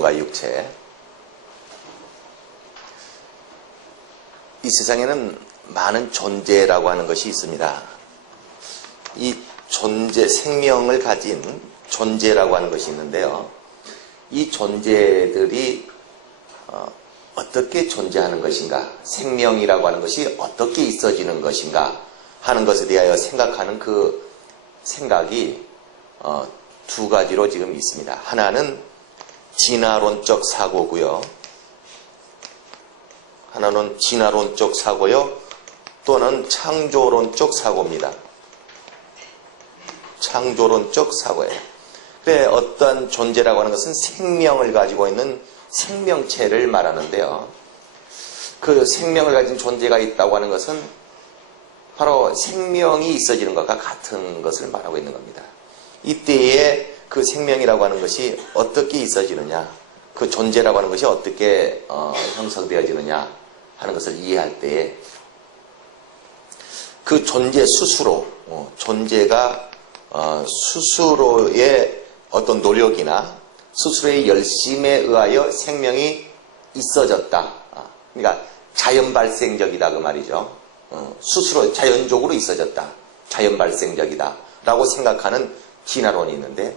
영과 육체. 이 세상에는 많은 존재라고 하는 것이 있습니다. 이 존재, 생명을 가진 존재라고 하는 것이 있는데요. 이 존재들이 어떻게 존재하는 것인가, 생명이라고 하는 것이 어떻게 있어지는 것인가 하는 것에 대하여 생각하는 그 생각이 두 가지로 지금 있습니다. 하나는 진화론적 사고고요. 하나는 진화론적 사고요. 또는 창조론적 사고입니다. 창조론적 사고예요. 그래, 어떠한 존재라고 하는 것은 생명을 가지고 있는 생명체를 말하는데요. 그 생명을 가진 존재가 있다고 하는 것은 바로 생명이 있어지는 것과 같은 것을 말하고 있는 겁니다. 이때에 그 생명이라고 하는 것이 어떻게 있어지느냐, 그 존재라고 하는 것이 어떻게 형성되어지느냐 하는 것을 이해할 때에 그 존재 스스로, 존재가 스스로의 어떤 노력이나 스스로의 열심에 의하여 생명이 있어졌다. 그러니까 자연 발생적이다 그 말이죠. 스스로 자연적으로 있어졌다. 자연 발생적이다 라고 생각하는 진화론이 있는데,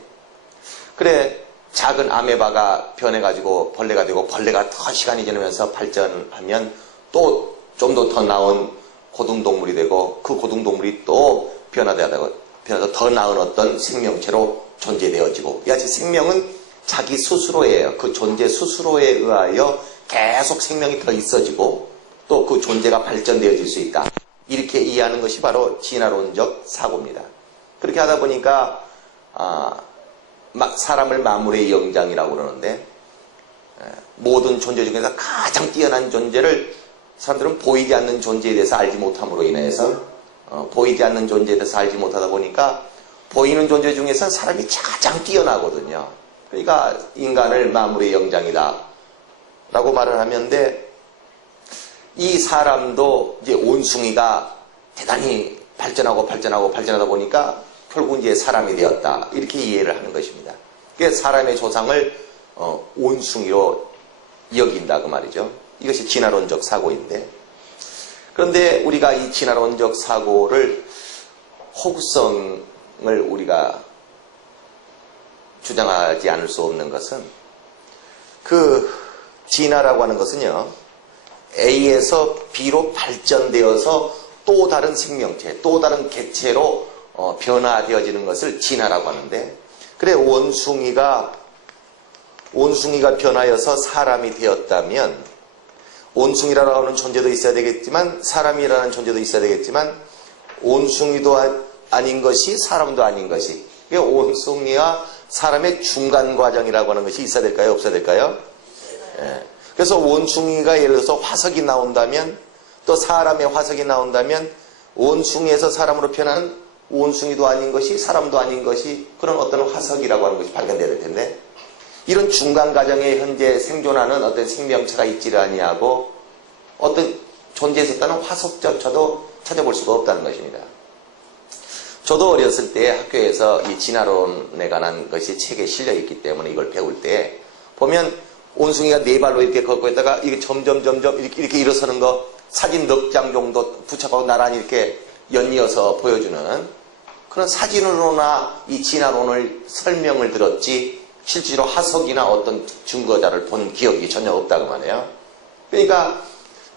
그래, 작은 아메바가 변해가지고 벌레가 되고, 벌레가 더 시간이 지나면서 발전하면 또 좀 더 나은 고등동물이 되고, 그 고등동물이 또 변화되어 더 나은 어떤 생명체로 존재되어지고, 이같이 생명은 자기 스스로예요. 그 존재 스스로에 의하여 계속 생명이 더 있어지고 또 그 존재가 발전되어질 수 있다. 이렇게 이해하는 것이 바로 진화론적 사고입니다. 그렇게 하다 보니까 사람을 만물의 영장이라고 그러는데, 모든 존재 중에서 가장 뛰어난 존재를 사람들은 보이지 않는 존재에 대해서 알지 못함으로 인해서 보이지 않는 존재에 대해서 알지 못하다 보니까 보이는 존재 중에서 사람이 가장 뛰어나거든요. 그러니까 인간을 만물의 영장이다 라고 말을 하는데, 이 사람도 이제 온숭이가 대단히 발전하다 보니까 결국 이제 사람이 되었다, 이렇게 이해를 하는 것입니다. 그래서 사람의 조상을 온숭이로 여긴다 그 말이죠. 이것이 진화론적 사고인데, 그런데 우리가 이 진화론적 사고를 호구성을 우리가 주장하지 않을 수 없는 것은, 그 진화라고 하는 것은요, A에서 B로 발전되어서 또 다른 생명체, 또 다른 객체로 변화되어지는 것을 진화라고 하는데, 그래, 원숭이가 변하여서 사람이 되었다면 원숭이라고 하는 존재도 있어야 되겠지만 사람이라는 존재도 있어야 되겠지만 원숭이도 아닌 것이 사람도 아닌 것이, 원숭이와 사람의 중간 과정이라고 하는 것이 있어야 될까요? 없어야 될까요? 예. 그래서 원숭이가 예를 들어서 화석이 나온다면, 또 사람의 화석이 나온다면 원숭이에서 사람으로 변하는 원숭이도 아닌 것이 사람도 아닌 것이 그런 어떤 화석이라고 하는 것이 발견되어야 될 텐데, 이런 중간 과정에 현재 생존하는 어떤 생명체가 있지를 아니하고 어떤 존재에 있었다는 화석조차도 찾아볼 수가 없다는 것입니다. 저도 어렸을 때 학교에서 이 진화론에 관한 것이 책에 실려 있기 때문에 이걸 배울 때 보면 원숭이가 네 발로 이렇게 걷고 있다가 이게 점점 이렇게 일어서는 거 사진 넉 장 정도 붙여가고 나란히 이렇게 연이어서 보여주는 그런 사진으로나 이 진화론을 설명을 들었지, 실제로 화석이나 어떤 증거자를 본 기억이 전혀 없다고 말해요. 그러니까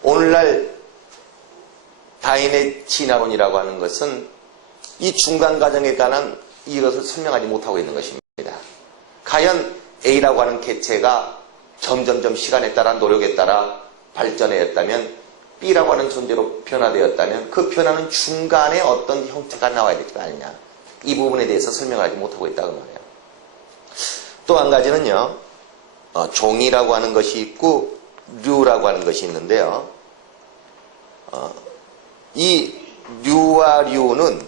오늘날 다윈의 진화론이라고 하는 것은 이 중간 과정에 관한 이것을 설명하지 못하고 있는 것입니다. 과연 A라고 하는 객체가 점점점 시간에 따라 노력에 따라 발전했다면, B라고 하는 존재로 변화되었다면 그 변화는 중간에 어떤 형태가 나와야 될 거 아니냐, 이 부분에 대해서 설명을 하지 못하고 있다고 말해요. 또 한 가지는요, 종이라고 하는 것이 있고 류라고 하는 것이 있는데요, 이 류와 류는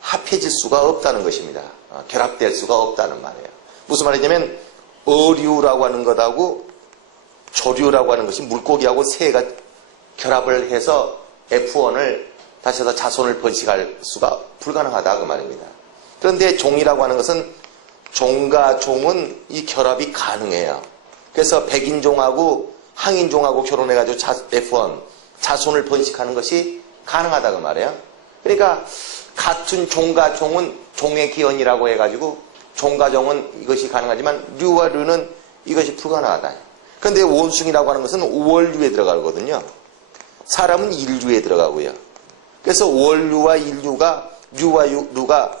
합해질 수가 없다는 것입니다. 결합될 수가 없다는 말이에요. 무슨 말이냐면 어류라고 하는 것하고 조류라고 하는 것이 물고기하고 새가 결합을 해서 F1을 다시 해서 자손을 번식할 수가 불가능하다 그 말입니다. 그런데 종이라고 하는 것은 종과 종은 이 결합이 가능해요. 그래서 백인종하고 항인종하고 결혼해가지고 F1, 자손을 번식하는 것이 가능하다고 말해요. 그러니까 같은 종과 종은 종의 기원이라고 해가지고 종과 종은 이것이 가능하지만 류와 류는 이것이 불가능하다. 그런데 원숭이라고 하는 것은 월류에 들어가거든요. 사람은 일류에 들어가고요. 그래서 월류와 일류가 류와 류가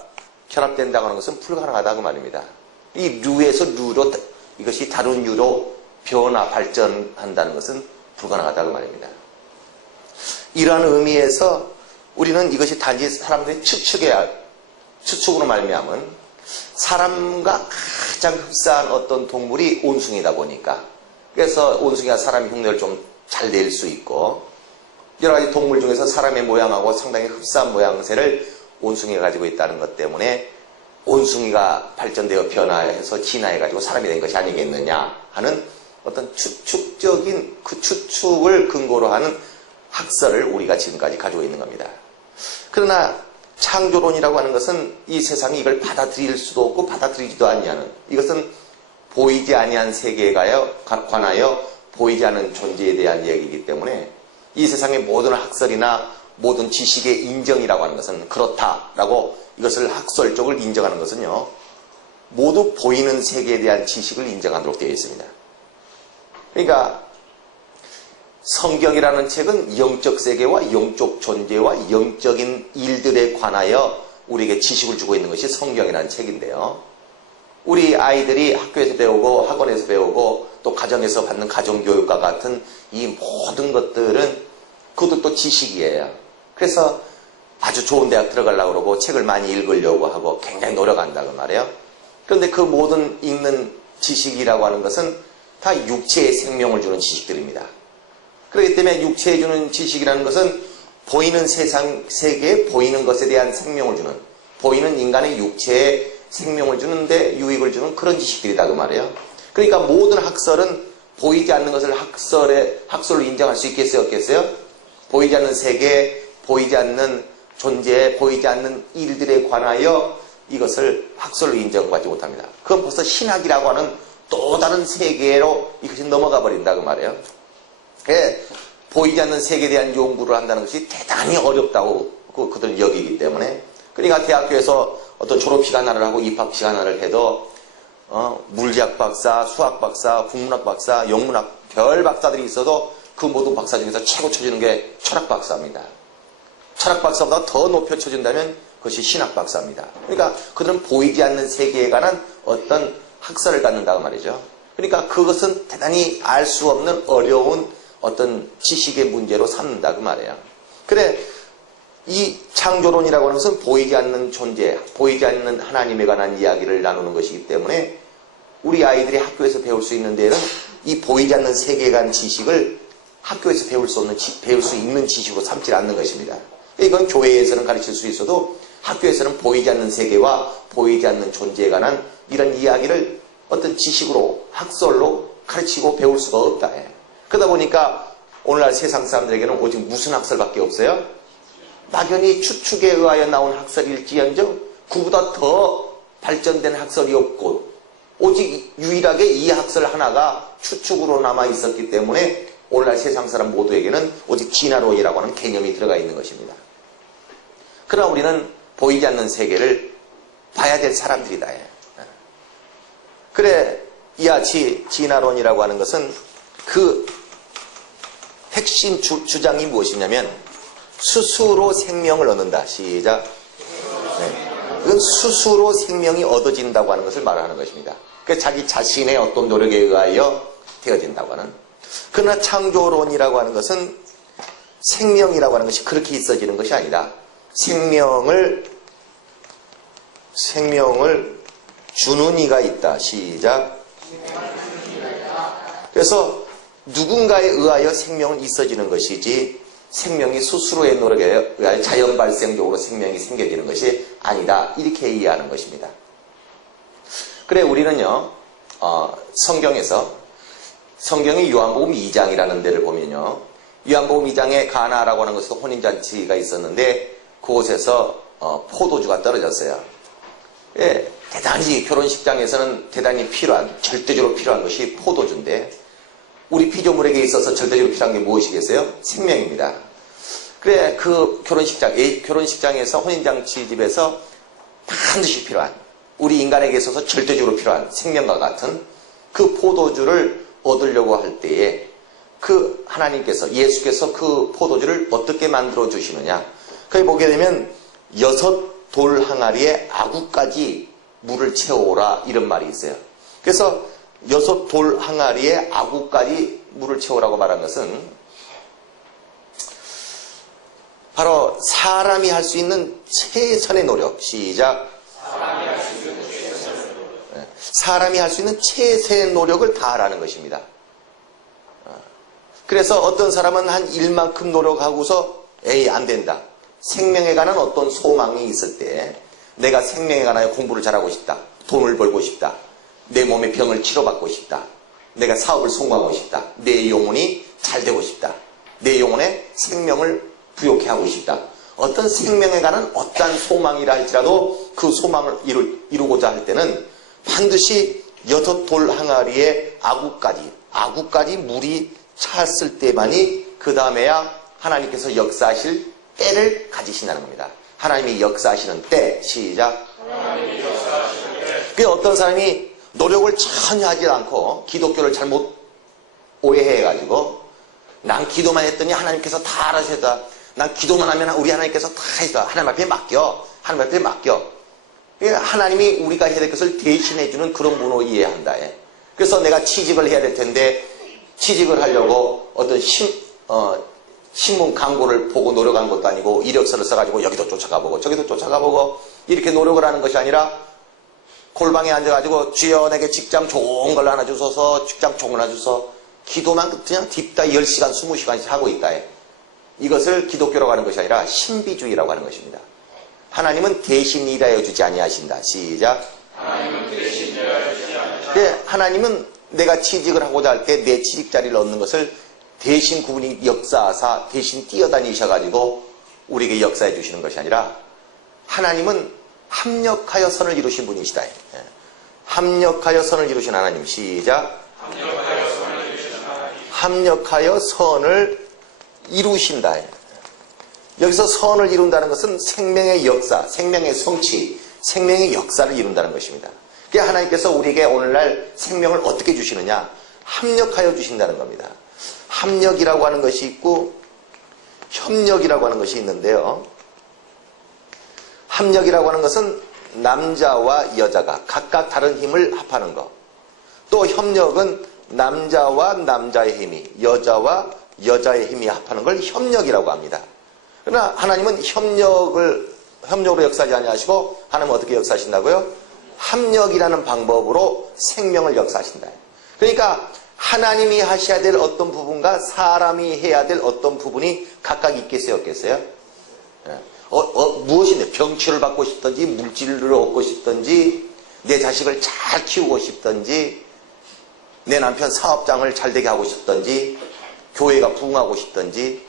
결합된다고 하는 것은 불가능하다고 말입니다. 이 류에서 류로 이것이 다른 류로 변화 발전한다는 것은 불가능하다고 말입니다. 이러한 의미에서 우리는 이것이 단지 사람들의 추측으로 말미암은 사람과 가장 흡사한 어떤 동물이 온숭이다 보니까 그래서 온숭이가 사람의 흉내를 좀 잘 낼 수 있고 여러 가지 동물 중에서 사람의 모양하고 상당히 흡사한 모양새를 온숭이가 가지고 있다는 것 때문에 온숭이가 발전되어 변화해서 진화해가지고 사람이 된 것이 아니겠느냐 하는 어떤 추측적인 그 추측을 근거로 하는 학설을 우리가 지금까지 가지고 있는 겁니다. 그러나 창조론이라고 하는 것은 이 세상이 이걸 받아들일 수도 없고 받아들이지도 아니하는 이것은 보이지 아니한 세계에 관하여 보이지 않는 존재에 대한 얘기이기 때문에 이 세상의 모든 학설이나 모든 지식의 인정이라고 하는 것은 그렇다라고 이것을 학설적으로 인정하는 것은요 모두 보이는 세계에 대한 지식을 인정하도록 되어 있습니다. 그러니까 성경이라는 책은 영적 세계와 영적 존재와 영적인 일들에 관하여 우리에게 지식을 주고 있는 것이 성경이라는 책인데요. 우리 아이들이 학교에서 배우고 학원에서 배우고 또 가정에서 받는 가정교육과 같은 이 모든 것들은 그것도 또 지식이에요. 그래서 아주 좋은 대학 들어가려고 그러고 책을 많이 읽으려고 하고 굉장히 노력한다고 말이에요. 그런데 그 모든 읽는 지식이라고 하는 것은 다 육체의 생명을 주는 지식들입니다. 그렇기 때문에 육체에 주는 지식이라는 것은 보이는 세상, 세계에 보이는 것에 대한 생명을 주는, 보이는 인간의 육체에 생명을 주는데 유익을 주는 그런 지식들이다 그 말이에요. 그러니까 모든 학설은 보이지 않는 것을 학설로 인정할 수 있겠어요, 없겠어요? 보이지 않는 세계, 보이지 않는 존재, 보이지 않는 일들에 관하여 이것을 학설로 인정하지 못합니다. 그건 벌써 신학이라고 하는 또 다른 세계로 이것이 넘어가 버린다 그 말이에요. 보이지 않는 세계에 대한 연구를 한다는 것이 대단히 어렵다고 그들은 여기기 때문에 그러니까 대학교에서 어떤 졸업시간 하나를 하고 입학시간 하나를 해도 물리학 박사, 수학 박사, 국문학 박사, 영문학 별 박사들이 있어도 그 모든 박사 중에서 최고 쳐지는 게 철학 박사입니다. 철학 박사보다 더 높여 쳐진다면 그것이 신학 박사입니다. 그러니까 그들은 보이지 않는 세계에 관한 어떤 학설을 갖는다고 말이죠. 그러니까 그것은 대단히 알 수 없는 어려운 어떤 지식의 문제로 삼는다 그 말이에요. 그래 이 창조론이라고 하는 것은 보이지 않는 존재, 보이지 않는 하나님에 관한 이야기를 나누는 것이기 때문에 우리 아이들이 학교에서 배울 수 있는 데는 이 보이지 않는 세계에 관한 지식을 학교에서 배울 수 있는 지식으로 삼지 않는 것입니다. 이건 교회에서는 가르칠 수 있어도 학교에서는 보이지 않는 세계와 보이지 않는 존재에 관한 이런 이야기를 어떤 지식으로 학설로 가르치고 배울 수가 없다. 그러다 보니까 오늘날 세상 사람들에게는 오직 무슨 학설밖에 없어요? 막연히 추측에 의하여 나온 학설일지언정 그보다 더 발전된 학설이 없고 오직 유일하게 이 학설 하나가 추측으로 남아 있었기 때문에 오늘날 세상 사람 모두에게는 오직 진화론이라고 하는 개념이 들어가 있는 것입니다. 그러나 우리는 보이지 않는 세계를 봐야 될 사람들이다. 그래 이하치 진화론이라고 하는 것은 그 핵심 주장이 무엇이냐면 스스로 생명을 얻는다. 시작. 이건 스스로 생명이 얻어진다고 하는 것을 말하는 것입니다. 그러니까 자기 자신의 어떤 노력에 의하여 되어진다고 하는. 그러나 창조론이라고 하는 것은 생명이라고 하는 것이 그렇게 있어지는 것이 아니다. 생명을 주는 이가 있다. 시작. 그래서 누군가에 의하여 생명은 있어지는 것이지 생명이 스스로의 노력에 의하여 자연 발생적으로 생명이 생겨지는 것이 아니다. 이렇게 이해하는 것입니다. 그래 우리는요 성경의 요한복음 2장이라는 데를 보면요 요한복음 2장에 가나라고 하는 것에서 혼인잔치가 있었는데 그곳에서 포도주가 떨어졌어요. 예, 대단히 결혼식장에서는 대단히 필요한, 절대적으로 필요한 것이 포도주인데, 우리 피조물에게 있어서 절대적으로 필요한 게 무엇이겠어요? 생명입니다. 그래, 그 결혼식장에서, 혼인잔치 집에서 반드시 필요한, 우리 인간에게 있어서 절대적으로 필요한 생명과 같은 그 포도주를 얻으려고 할 때에 그 하나님께서, 예수께서 그 포도주를 어떻게 만들어 주시느냐. 거기 보게 되면 6 돌 항아리에 아구까지 물을 채워오라 이런 말이 있어요. 그래서 6 돌 항아리에 아구까지 물을 채우라고 말한 것은 바로 사람이 할 수 있는 최선의 노력. 시작. 사람이 할 수 있는 최선의 노력을 다하라는 것입니다. 그래서 어떤 사람은 한 일만큼 노력하고서 에이 안 된다. 생명에 관한 어떤 소망이 있을 때 내가 생명에 관하여 공부를 잘하고 싶다. 돈을 벌고 싶다. 내 몸의 병을 치료받고 싶다. 내가 사업을 성공하고 싶다. 내 영혼이 잘 되고 싶다. 내 영혼에 생명을 부욕해 하고 싶다. 어떤 생명에 관한 어떠한 소망이라 할지라도 그 소망을 이루고자 할 때는 반드시 6 돌 항아리에 아구까지 물이 찼을 때만이 그 다음에야 하나님께서 역사하실 때를 가지신다는 겁니다. 하나님이 역사하시는 때. 시작. 그 어떤 사람이 노력을 전혀 하지 않고 기독교를 잘못 오해해가지고 난 기도만 했더니 하나님께서 다 알아서 했다. 난 기도만 하면 우리 하나님께서 다 했다. 하나님 앞에 맡겨. 하나님 앞에 맡겨. 하나님이 우리가 해야 될 것을 대신해주는 그런 분으로 이해한다. 그래서 내가 취직을 해야 될 텐데 취직을 하려고 어떤 신문 광고를 보고 노력하는 것도 아니고 이력서를 써가지고 여기도 쫓아가보고 저기도 쫓아가보고 이렇게 노력을 하는 것이 아니라 골방에 앉아가지고 주여 내게 직장 좋은 걸 하나 주소서, 직장 좋은 걸 하나 주소서, 기도만 그냥 딥다 10시간 20시간씩 하고 있다. 이것을 기독교라고 하는 것이 아니라 신비주의라고 하는 것입니다. 하나님은 대신 일하여 주지 아니하신다. 시작. 하나님은 대신 일하여 주지 아니하신다. 하나님은 내가 취직을 하고자 할 때 내 취직 자리를 얻는 것을 대신 그분이 역사하사 대신 뛰어다니셔가지고 우리에게 역사해 주시는 것이 아니라 하나님은 합력하여 선을 이루신 분이시다. 합력하여 선을 이루신 하나님. 시작. 합력하여 선을 이루신다. 여기서 선을 이룬다는 것은 생명의 역사, 생명의 성취, 생명의 역사를 이룬다는 것입니다. 그러니까 하나님께서 우리에게 오늘날 생명을 어떻게 주시느냐? 합력하여 주신다는 겁니다. 합력이라고 하는 것이 있고 협력이라고 하는 것이 있는데요. 합력이라고 하는 것은 남자와 여자가 각각 다른 힘을 합하는 것. 또 협력은 남자와 남자의 힘이, 여자와 여자의 힘이 합하는 걸 협력이라고 합니다. 그러나 하나님은 협력으로 역사하지 아니하시고 하나님은 어떻게 역사하신다고요? 합력이라는 방법으로 생명을 역사하신다. 그러니까 하나님이 하셔야 될 어떤 부분과 사람이 해야 될 어떤 부분이 각각 있겠어요, 없겠어요? 무엇인데? 병치를 받고 싶든지, 물질을 얻고 싶든지, 내 자식을 잘 키우고 싶든지, 내 남편 사업장을 잘 되게 하고 싶든지, 교회가 부흥하고 싶든지,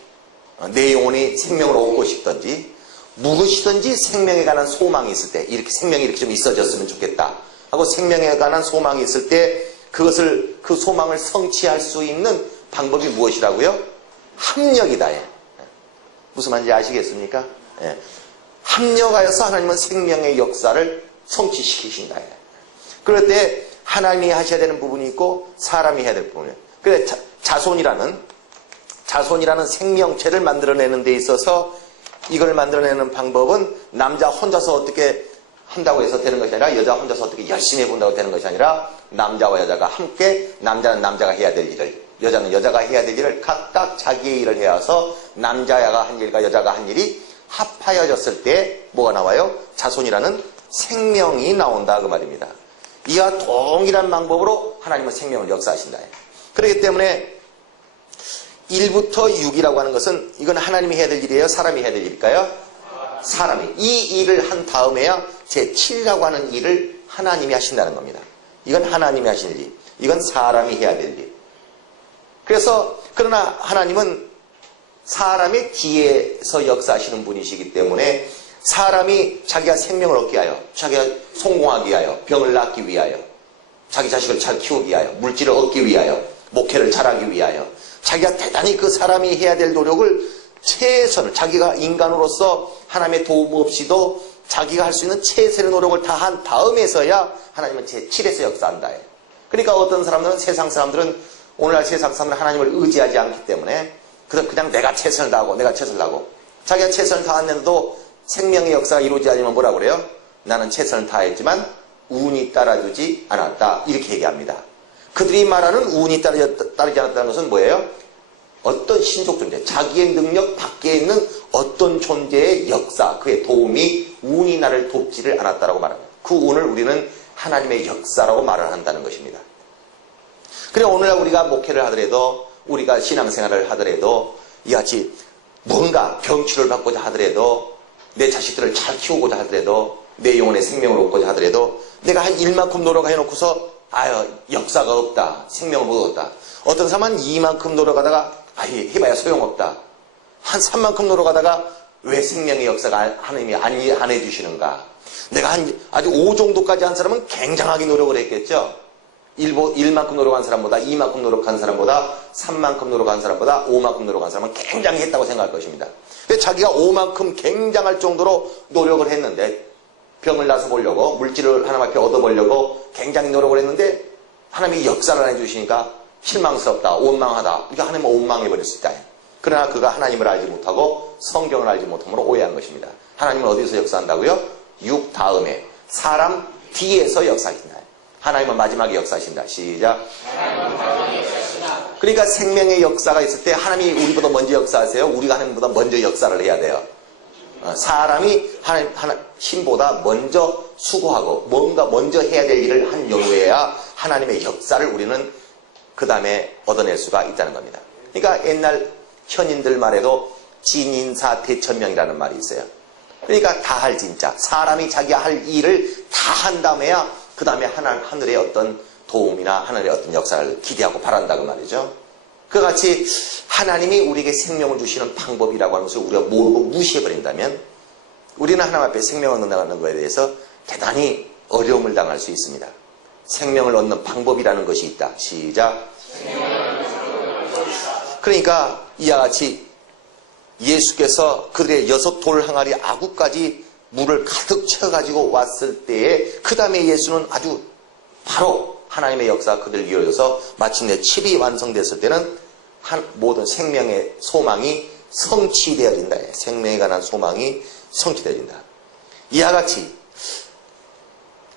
내 영혼이 생명을 얻고 싶든지, 무엇이든지 생명에 관한 소망이 있을 때, 이렇게 생명이 이렇게 좀 있어졌으면 좋겠다 하고 생명에 관한 소망이 있을 때 그 소망을 성취할 수 있는 방법이 무엇이라고요? 합력이다. 무슨 말인지 아시겠습니까? 합력하여서 하나님은 생명의 역사를 성취시키신다. 그럴 때 하나님이 하셔야 되는 부분이 있고 사람이 해야 될 부분이. 그래 자손이라는 생명체를 만들어내는 데 있어서 이걸 만들어내는 방법은 남자 혼자서 어떻게 한다고 해서 되는 것이 아니라 여자 혼자서 어떻게 열심히 해본다고 되는 것이 아니라 남자와 여자가 함께 남자는 남자가 해야 될 일을, 여자는 여자가 해야 될 일을 각각 자기의 일을 해와서 남자가 한 일과 여자가 한 일이 합하여졌을 때 뭐가 나와요? 자손이라는 생명이 나온다 그 말입니다. 이와 동일한 방법으로 하나님은 생명을 역사하신다. 그렇기 때문에 1부터 6이라고 하는 것은 이건 하나님이 해야 될 일이에요? 사람이 해야 될 일일까요? 사람이. 이 일을 한 다음에야 제7이라고 하는 일을 하나님이 하신다는 겁니다. 이건 하나님이 하실 일. 이건 사람이 해야 될 일. 그래서 그러나 하나님은 사람의 뒤에서 역사하시는 분이시기 때문에 사람이 자기가 생명을 얻기 위하여, 자기가 성공하기 위하여, 병을 낫기 위하여, 자기 자식을 잘 키우기 위하여, 물질을 얻기 위하여, 목회를 잘하기 위하여, 자기가 대단히 그 사람이 해야 될 노력을 최선을, 자기가 인간으로서 하나님의 도움 없이도 자기가 할 수 있는 최선의 노력을 다한 다음에서야 하나님은 제7에서 역사한다. 그러니까 어떤 사람들은, 세상 사람들은, 오늘날 세상 사람들은 하나님을 의지하지 않기 때문에 그냥 내가 최선을 다하고 내가 최선을 다하고, 자기가 최선을 다했는데도 생명의 역사가 이루어지지 않으면 뭐라고 그래요? 나는 최선을 다했지만 운이 따라주지 않았다, 이렇게 얘기합니다. 그들이 말하는 운이 따르지 않았다는 것은 뭐예요? 어떤 신적 존재, 자기의 능력 밖에 있는 어떤 존재의 역사, 그의 도움이 운이 나를 돕지를 않았다라고 말합니다. 그 운을 우리는 하나님의 역사라고 말을 한다는 것입니다. 그래, 오늘날 우리가 목회를 하더라도, 우리가 신앙생활을 하더라도, 이같이 뭔가 병치를 받고자 하더라도, 내 자식들을 잘 키우고자 하더라도, 내 영혼의 생명을 얻고자 하더라도, 내가 한 일만큼 노력해놓고서 아유, 역사가 없다, 생명을 못 얻었다. 어떤 사람은 이만큼 노력하다가 해봐야 소용없다. 한 3만큼 노력하다가 왜 생명의 역사가 하나님이 안 해주시는가. 내가 아주 5 정도까지 한 사람은 굉장하게 노력을 했겠죠. 1만큼 노력한 사람보다, 2만큼 노력한 사람보다, 3만큼 노력한 사람보다, 5만큼 노력한 사람은 굉장히 했다고 생각할 것입니다. 자기가 5만큼 굉장할 정도로 노력을 했는데, 병을 나서 보려고, 물질을 하나님 앞에 얻어보려고 굉장히 노력을 했는데, 하나님이 역사를 안 해주시니까 실망스럽다, 원망하다. 이게 하나님은 원망해버릴 수 있다. 그러나 그가 하나님을 알지 못하고 성경을 알지 못함으로 오해한 것입니다. 하나님은 어디서 역사한다고요? 육 다음에, 사람 뒤에서 역사하신다. 하나님은 마지막에 역사하신다. 시작. 그러니까 생명의 역사가 있을 때 하나님이 우리보다 먼저 역사하세요? 우리가 하나님보다 먼저 역사를 해야 돼요. 사람이 신보다 먼저 수고하고 뭔가 먼저 해야 될 일을 한 경우에야 하나님의 역사를 우리는 그 다음에 얻어낼 수가 있다는 겁니다. 그러니까 옛날 현인들 말에도 진인사 대천명이라는 말이 있어요. 그러니까 다 할 진짜, 사람이 자기가 할 일을 다 한 다음에야 그 다음에 하늘의 어떤 도움이나 하늘의 어떤 역사를 기대하고 바란다 그 말이죠. 그와 같이 하나님이 우리에게 생명을 주시는 방법이라고 하는 것을 우리가 모르고 무시해버린다면 우리는 하나님 앞에 생명을 얻는다는 것에 대해서 대단히 어려움을 당할 수 있습니다. 생명을 얻는 방법이라는 것이 있다. 시작. 그러니까 이와 같이 예수께서 그들의 6돌 항아리 아구까지 물을 가득 채워가지고 왔을 때에 그 다음에 예수는 아주 바로 하나님의 역사가 그들을 이루어져서 마침내 7이 완성됐을 때는 모든 생명의 소망이 성취되어진다. 생명에 관한 소망이 성취되어진다. 이와 같이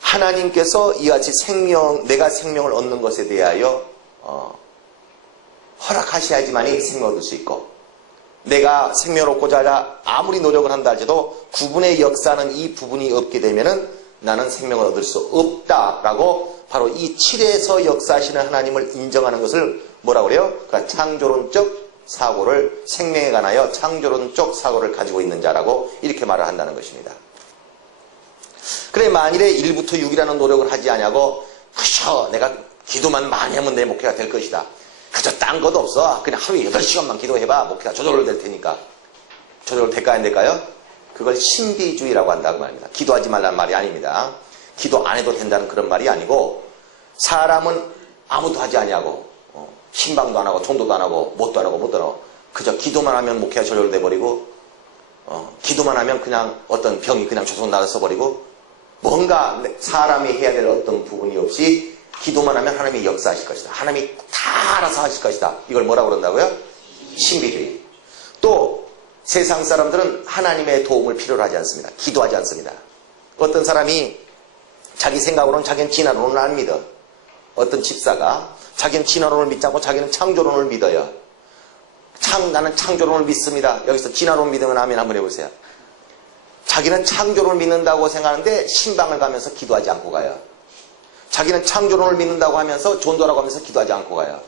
하나님께서 이와 같이 내가 생명을 얻는 것에 대하여 허락하셔야지만이 생명을 얻을 수 있고, 내가 생명을 얻고자 하자 아무리 노력을 한다 할지라도 구분의 역사는 이 부분이 없게 되면은 나는 생명을 얻을 수 없다라고 바로 이 7에서 역사하시는 하나님을 인정하는 것을 뭐라고 그래요? 그러니까 창조론적 사고를, 생명에 관하여 창조론적 사고를 가지고 있는 자라고 이렇게 말을 한다는 것입니다. 그래, 만일에 1부터 6이라는 노력을 하지 않냐고, 그저 내가 기도만 많이 하면 내 목회가 될 것이다. 그저 딴 것도 없어. 그냥 하루에 8시간만 기도해봐. 목회가 저절로 될 테니까. 저절로 될까 안 될까요? 그걸 신비주의라고 한다고 말입니다. 기도하지 말라는 말이 아닙니다. 기도 안 해도 된다는 그런 말이 아니고, 사람은 아무도 하지 않냐고, 신방도 안 하고 전도도 안 하고 뭣도 안 하고 그저 기도만 하면 목회가 저절로 돼버리고, 기도만 하면 그냥 어떤 병이 그냥 조속 나서 버리고, 뭔가 사람이 해야 될 어떤 부분이 없이 기도만 하면 하나님이 역사하실 것이다. 하나님이 다 알아서 하실 것이다. 이걸 뭐라고 그런다고요? 신비주의. 또 세상 사람들은 하나님의 도움을 필요로 하지 않습니다. 기도하지 않습니다. 어떤 사람이 자기 생각으로는 자기는 진화론을 안 믿어. 어떤 집사가 자기는 진화론을 믿지 않고 자기는 창조론을 믿어요. 나는 창조론을 믿습니다. 여기서 진화론 믿으면 아멘 한번 해보세요. 자기는 창조론을 믿는다고 생각하는데 신방을 가면서 기도하지 않고 가요. 자기는 창조론을 믿는다고 하면서 전도라고 하면서 기도하지 않고 가요.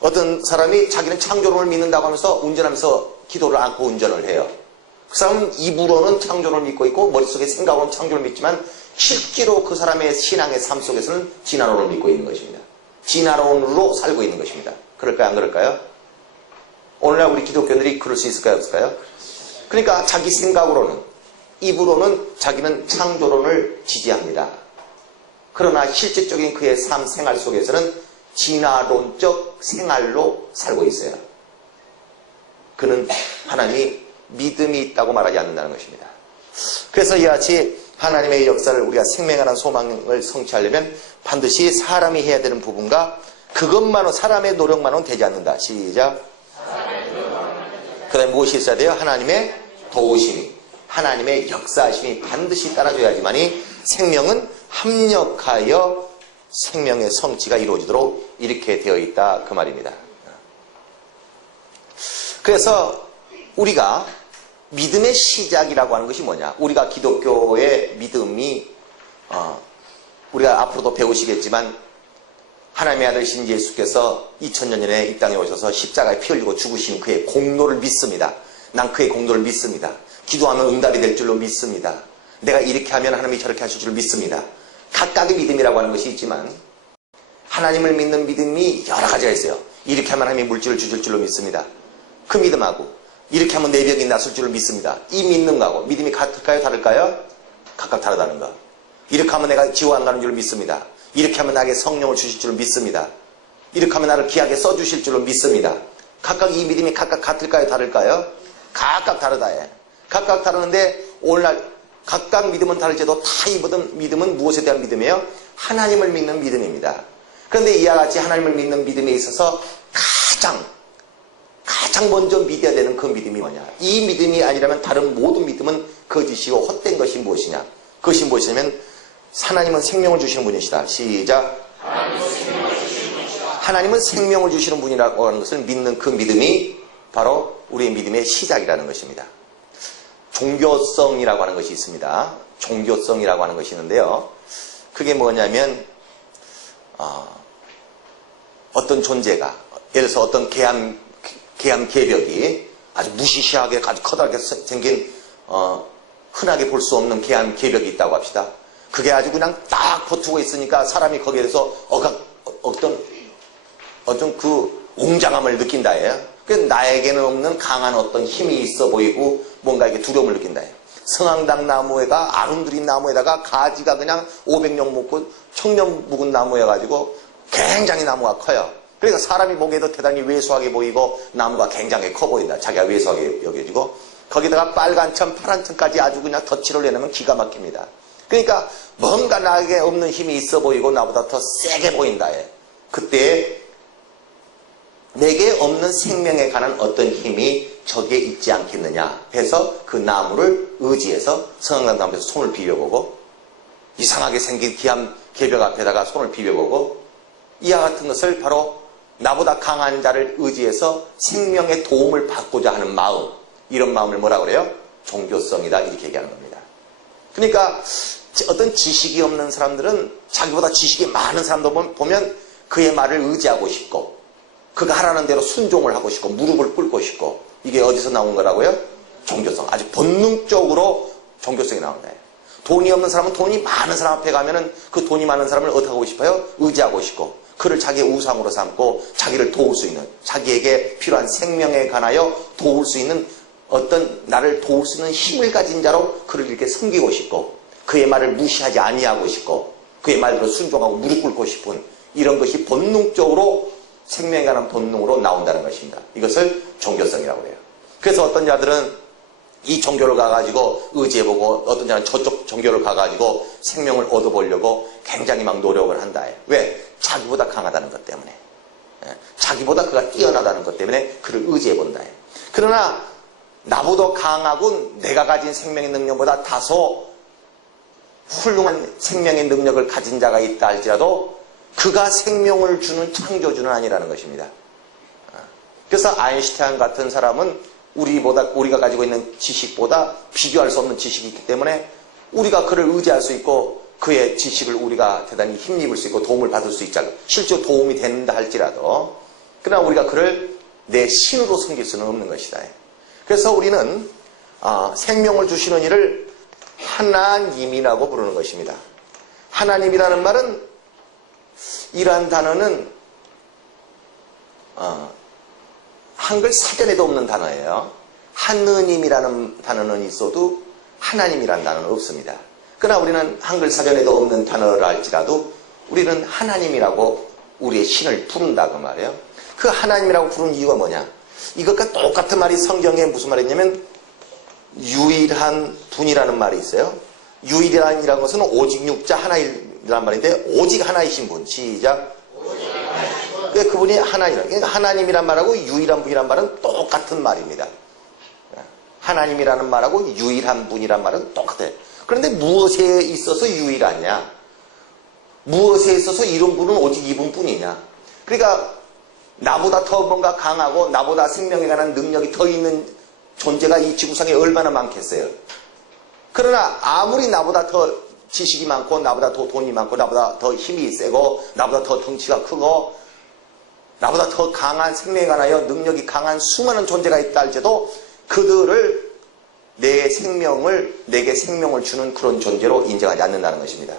어떤 사람이 자기는 창조론을 믿는다고 하면서 운전하면서 기도를 않고 운전을 해요. 그 사람은 입으로는 창조론을 믿고 있고 머릿속에 생각으로는 창조를 믿지만 실제로 그 사람의 신앙의 삶 속에서는 진화론을 믿고 있는 것입니다. 진화론으로 살고 있는 것입니다. 그럴까요? 안 그럴까요? 오늘날 우리 기독교인들이 그럴 수 있을까요? 없을까요? 그러니까 자기 생각으로는, 입으로는 자기는 창조론을 지지합니다. 그러나 실질적인 그의 삶 생활 속에서는 진화론적 생활로 살고 있어요. 그는 하나님이 믿음이 있다고 말하지 않는다는 것입니다. 그래서 이와 같이 하나님의 역사를 우리가 생명하는 소망을 성취하려면 반드시 사람이 해야 되는 부분과 그것만은 사람의 노력만은 되지 않는다. 시작. 그 다음에 무엇이 있어야 돼요? 하나님의 도우심이, 하나님의 역사하심이 반드시 따라줘야지만이 생명은 합력하여 생명의 성취가 이루어지도록 이렇게 되어 있다 그 말입니다. 그래서 우리가 믿음의 시작이라고 하는 것이 뭐냐? 우리가 기독교의 믿음이 우리가 앞으로도 배우시겠지만 하나님의 아들신 예수께서 2000년 전에 이 땅에 오셔서 십자가에 피 흘리고 죽으신 그의 공로를 믿습니다. 난 그의 공로를 믿습니다. 기도하면 응답이 될 줄로 믿습니다. 내가 이렇게 하면 하나님이 저렇게 하실 줄 믿습니다. 각각의 믿음이라고 하는 것이 있지만 하나님을 믿는 믿음이 여러 가지가 있어요. 이렇게 하면 하나님이 물질을 주실 줄로 믿습니다. 그 믿음하고 이렇게 하면 내 병이 낫을 줄로 믿습니다. 이 믿는 거하고 믿음이 같을까요? 다를까요? 각각 다르다는 거. 이렇게 하면 내가 지옥 안 가는 줄로 믿습니다. 이렇게 하면 나에게 성령을 주실 줄로 믿습니다. 이렇게 하면 나를 귀하게 써주실 줄로 믿습니다. 각각 이 믿음이 각각 같을까요? 다를까요? 각각 다르다. 각각 다르는데 오늘날 각각 믿음은 다를지도 다 이 믿음은 무엇에 대한 믿음이에요? 하나님을 믿는 믿음입니다. 그런데 이와 같이 하나님을 믿는 믿음에 있어서 가장 먼저 믿어야 되는 그 믿음이 뭐냐? 이 믿음이 아니라면 다른 모든 믿음은 거짓이고 헛된 것이 무엇이냐? 그것이 무엇이냐면 하나님은 생명을 주시는 분이시다. 시작. 하나님은 생명을 주시는 분이라고 하는 것을 믿는 그 믿음이 바로 우리의 믿음의 시작이라는 것입니다. 종교성이라고 하는 것이 있습니다. 종교성이라고 하는 것이 있는데요. 그게 뭐냐면 어떤 존재가 예를 들어서 어떤 계암계벽이 아주 무시시하게 아주 커다랗게 생긴 흔하게 볼 수 없는 계암계벽이 있다고 합시다. 그게 아주 그냥 딱 버티고 있으니까 사람이 거기에 대해서 어떤 그 웅장함을 느낀다예요. 나에게는 없는 강한 어떤 힘이 있어 보이고 뭔가 이렇게 두려움을 느낀다. 성황당 나무에가 아름드린 나무에다가 가지가 그냥 500년 묵고 청년 묵은 나무여가지고 굉장히 나무가 커요. 그러니까 사람이 보기에도 대단히 왜소하게 보이고 나무가 굉장히 커 보인다. 자기가 왜소하게 여겨지고 거기다가 빨간 천, 파란 천까지 아주 그냥 덧칠을 내놓으면 기가 막힙니다. 그러니까 뭔가 나에게 없는 힘이 있어 보이고 나보다 더 세게 보인다. 그때 내게 없는 생명에 관한 어떤 힘이 저기에 있지 않겠느냐 해서 그 나무를 의지해서 성황당 나무에서 손을 비벼보고 이상하게 생긴 계벽 앞에다가 손을 비벼보고 이와 같은 것을 바로 나보다 강한 자를 의지해서 생명의 도움을 받고자 하는 마음, 이런 마음을 뭐라 그래요? 종교성이다 이렇게 얘기하는 겁니다. 그러니까 어떤 지식이 없는 사람들은 자기보다 지식이 많은 사람도 보면 그의 말을 의지하고 싶고 그가 하라는 대로 순종을 하고 싶고 무릎을 꿇고 싶고 이게 어디서 나온 거라고요? 종교성. 아주 본능적으로 종교성이 나온 거예요. 돈이 없는 사람은 돈이 많은 사람 앞에 가면은 그 돈이 많은 사람을 어떻게 하고 싶어요? 의지하고 싶고 그를 자기의 우상으로 삼고 자기를 도울 수 있는 자기에게 필요한 생명에 관하여 도울 수 있는 어떤 나를 도울 수 있는 힘을 가진 자로 그를 이렇게 섬기고 싶고 그의 말을 무시하지 아니하고 싶고 그의 말대로 순종하고 무릎 꿇고 싶은 이런 것이 본능적으로 생명에 관한 본능으로 나온다는 것입니다. 이것을 종교성이라고 해요. 그래서 어떤 자들은 이 종교를 가가지고 의지해보고 어떤 자는 저쪽 종교를 가가지고 생명을 얻어보려고 굉장히 막 노력을 한다. 왜? 자기보다 강하다는 것 때문에. 자기보다 그가 뛰어나다는 것 때문에 그를 의지해본다. 그러나 나보다 강하고 내가 가진 생명의 능력보다 다소 훌륭한 생명의 능력을 가진 자가 있다 할지라도 그가 생명을 주는 창조주는 아니라는 것입니다. 그래서 아인슈타인 같은 사람은 우리가 가지고 있는 지식보다 비교할 수 없는 지식이 있기 때문에 우리가 그를 의지할 수 있고 그의 지식을 우리가 대단히 힘입을 수 있고 도움을 받을 수 있잖아요. 실제로 도움이 된다 할지라도 그러나 우리가 그를 내 신으로 섬길 수는 없는 것이다. 그래서 우리는 생명을 주시는 이를 하나님이라고 부르는 것입니다. 하나님이라는 말은 이러한 단어는 한글 사전에도 없는 단어예요. 하느님이라는 단어는 있어도 하나님이란 단어는 없습니다. 그러나 우리는 한글 사전에도 없는 단어를 알지라도 우리는 하나님이라고 우리의 신을 부른다 그 말이에요. 그 하나님이라고 부르는 이유가 뭐냐? 이것과 똑같은 말이 성경에 무슨 말이 있냐면 유일한 분이라는 말이 있어요. 유일한이라는 것은 오직 육자 하나이라는 말인데 오직 하나이신 분. 시작. 그러니까 그분이 하나이라. 그러니까 하나님이란 말하고 유일한 분이란 말은 똑같은 말입니다. 하나님이라는 말하고 유일한 분이란 말은 똑같아요. 그런데 무엇에 있어서 유일하냐? 무엇에 있어서 이런 분은 오직 이분뿐이냐? 그러니까 나보다 더 뭔가 강하고 나보다 생명에 관한 능력이 더 있는 존재가 이 지구상에 얼마나 많겠어요. 그러나 아무리 나보다 더 지식이 많고 나보다 더 돈이 많고 나보다 더 힘이 세고 나보다 더 덩치가 크고 나보다 더 강한 생명에 관하여 능력이 강한 수많은 존재가 있다 할지라도 그들을 내게 생명을 주는 그런 존재로 인정하지 않는다는 것입니다.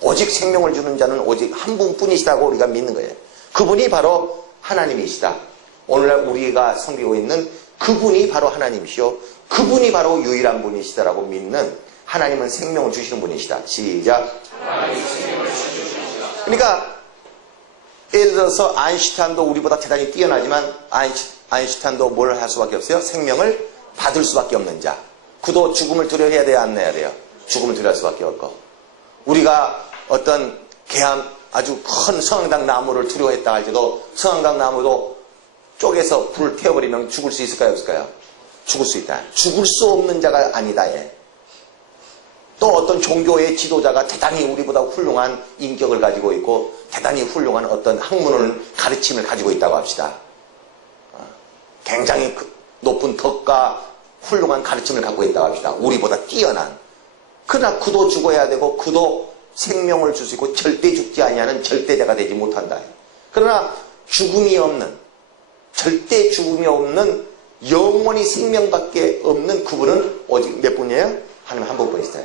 오직 생명을 주는 자는 오직 한 분뿐이시다고 우리가 믿는 거예요. 그분이 바로 하나님이시다. 오늘날 우리가 섬기고 있는 그분이 바로 하나님이시오. 그분이 바로 유일한 분이시다라고 믿는 하나님은 생명을 주시는 분이시다. 시작. 그러니까 예를 들어서 아인슈타인도 우리보다 대단히 뛰어나지만 아인슈타인도 뭘 할 수밖에 없어요? 생명을 받을 수밖에 없는 자. 그도 죽음을 두려워해야 돼요? 안 해야 돼요? 죽음을 두려워할 수밖에 없고. 우리가 어떤 아주 큰 성황당 나무를 두려워했다 할지도 성황당 나무도 쪼개서 불을 태워버리면 죽을 수 있을까요? 없을까요? 죽을 수 있다. 죽을 수 없는 자가 아니다. 예. 또 어떤 종교의 지도자가 대단히 우리보다 훌륭한 인격을 가지고 있고 대단히 훌륭한 어떤 학문을 가르침을 가지고 있다고 합시다. 굉장히 높은 덕과 훌륭한 가르침을 갖고 있다고 합시다. 우리보다 뛰어난. 그러나 그도 죽어야 되고 그도 생명을 줄 수 있고 절대 죽지 아니하는 절대자가 되지 못한다. 그러나 죽음이 없는, 절대 죽음이 없는 영원히 생명밖에 없는 그분은 오직 몇 분이에요? 하나님 한 분뿐이시다.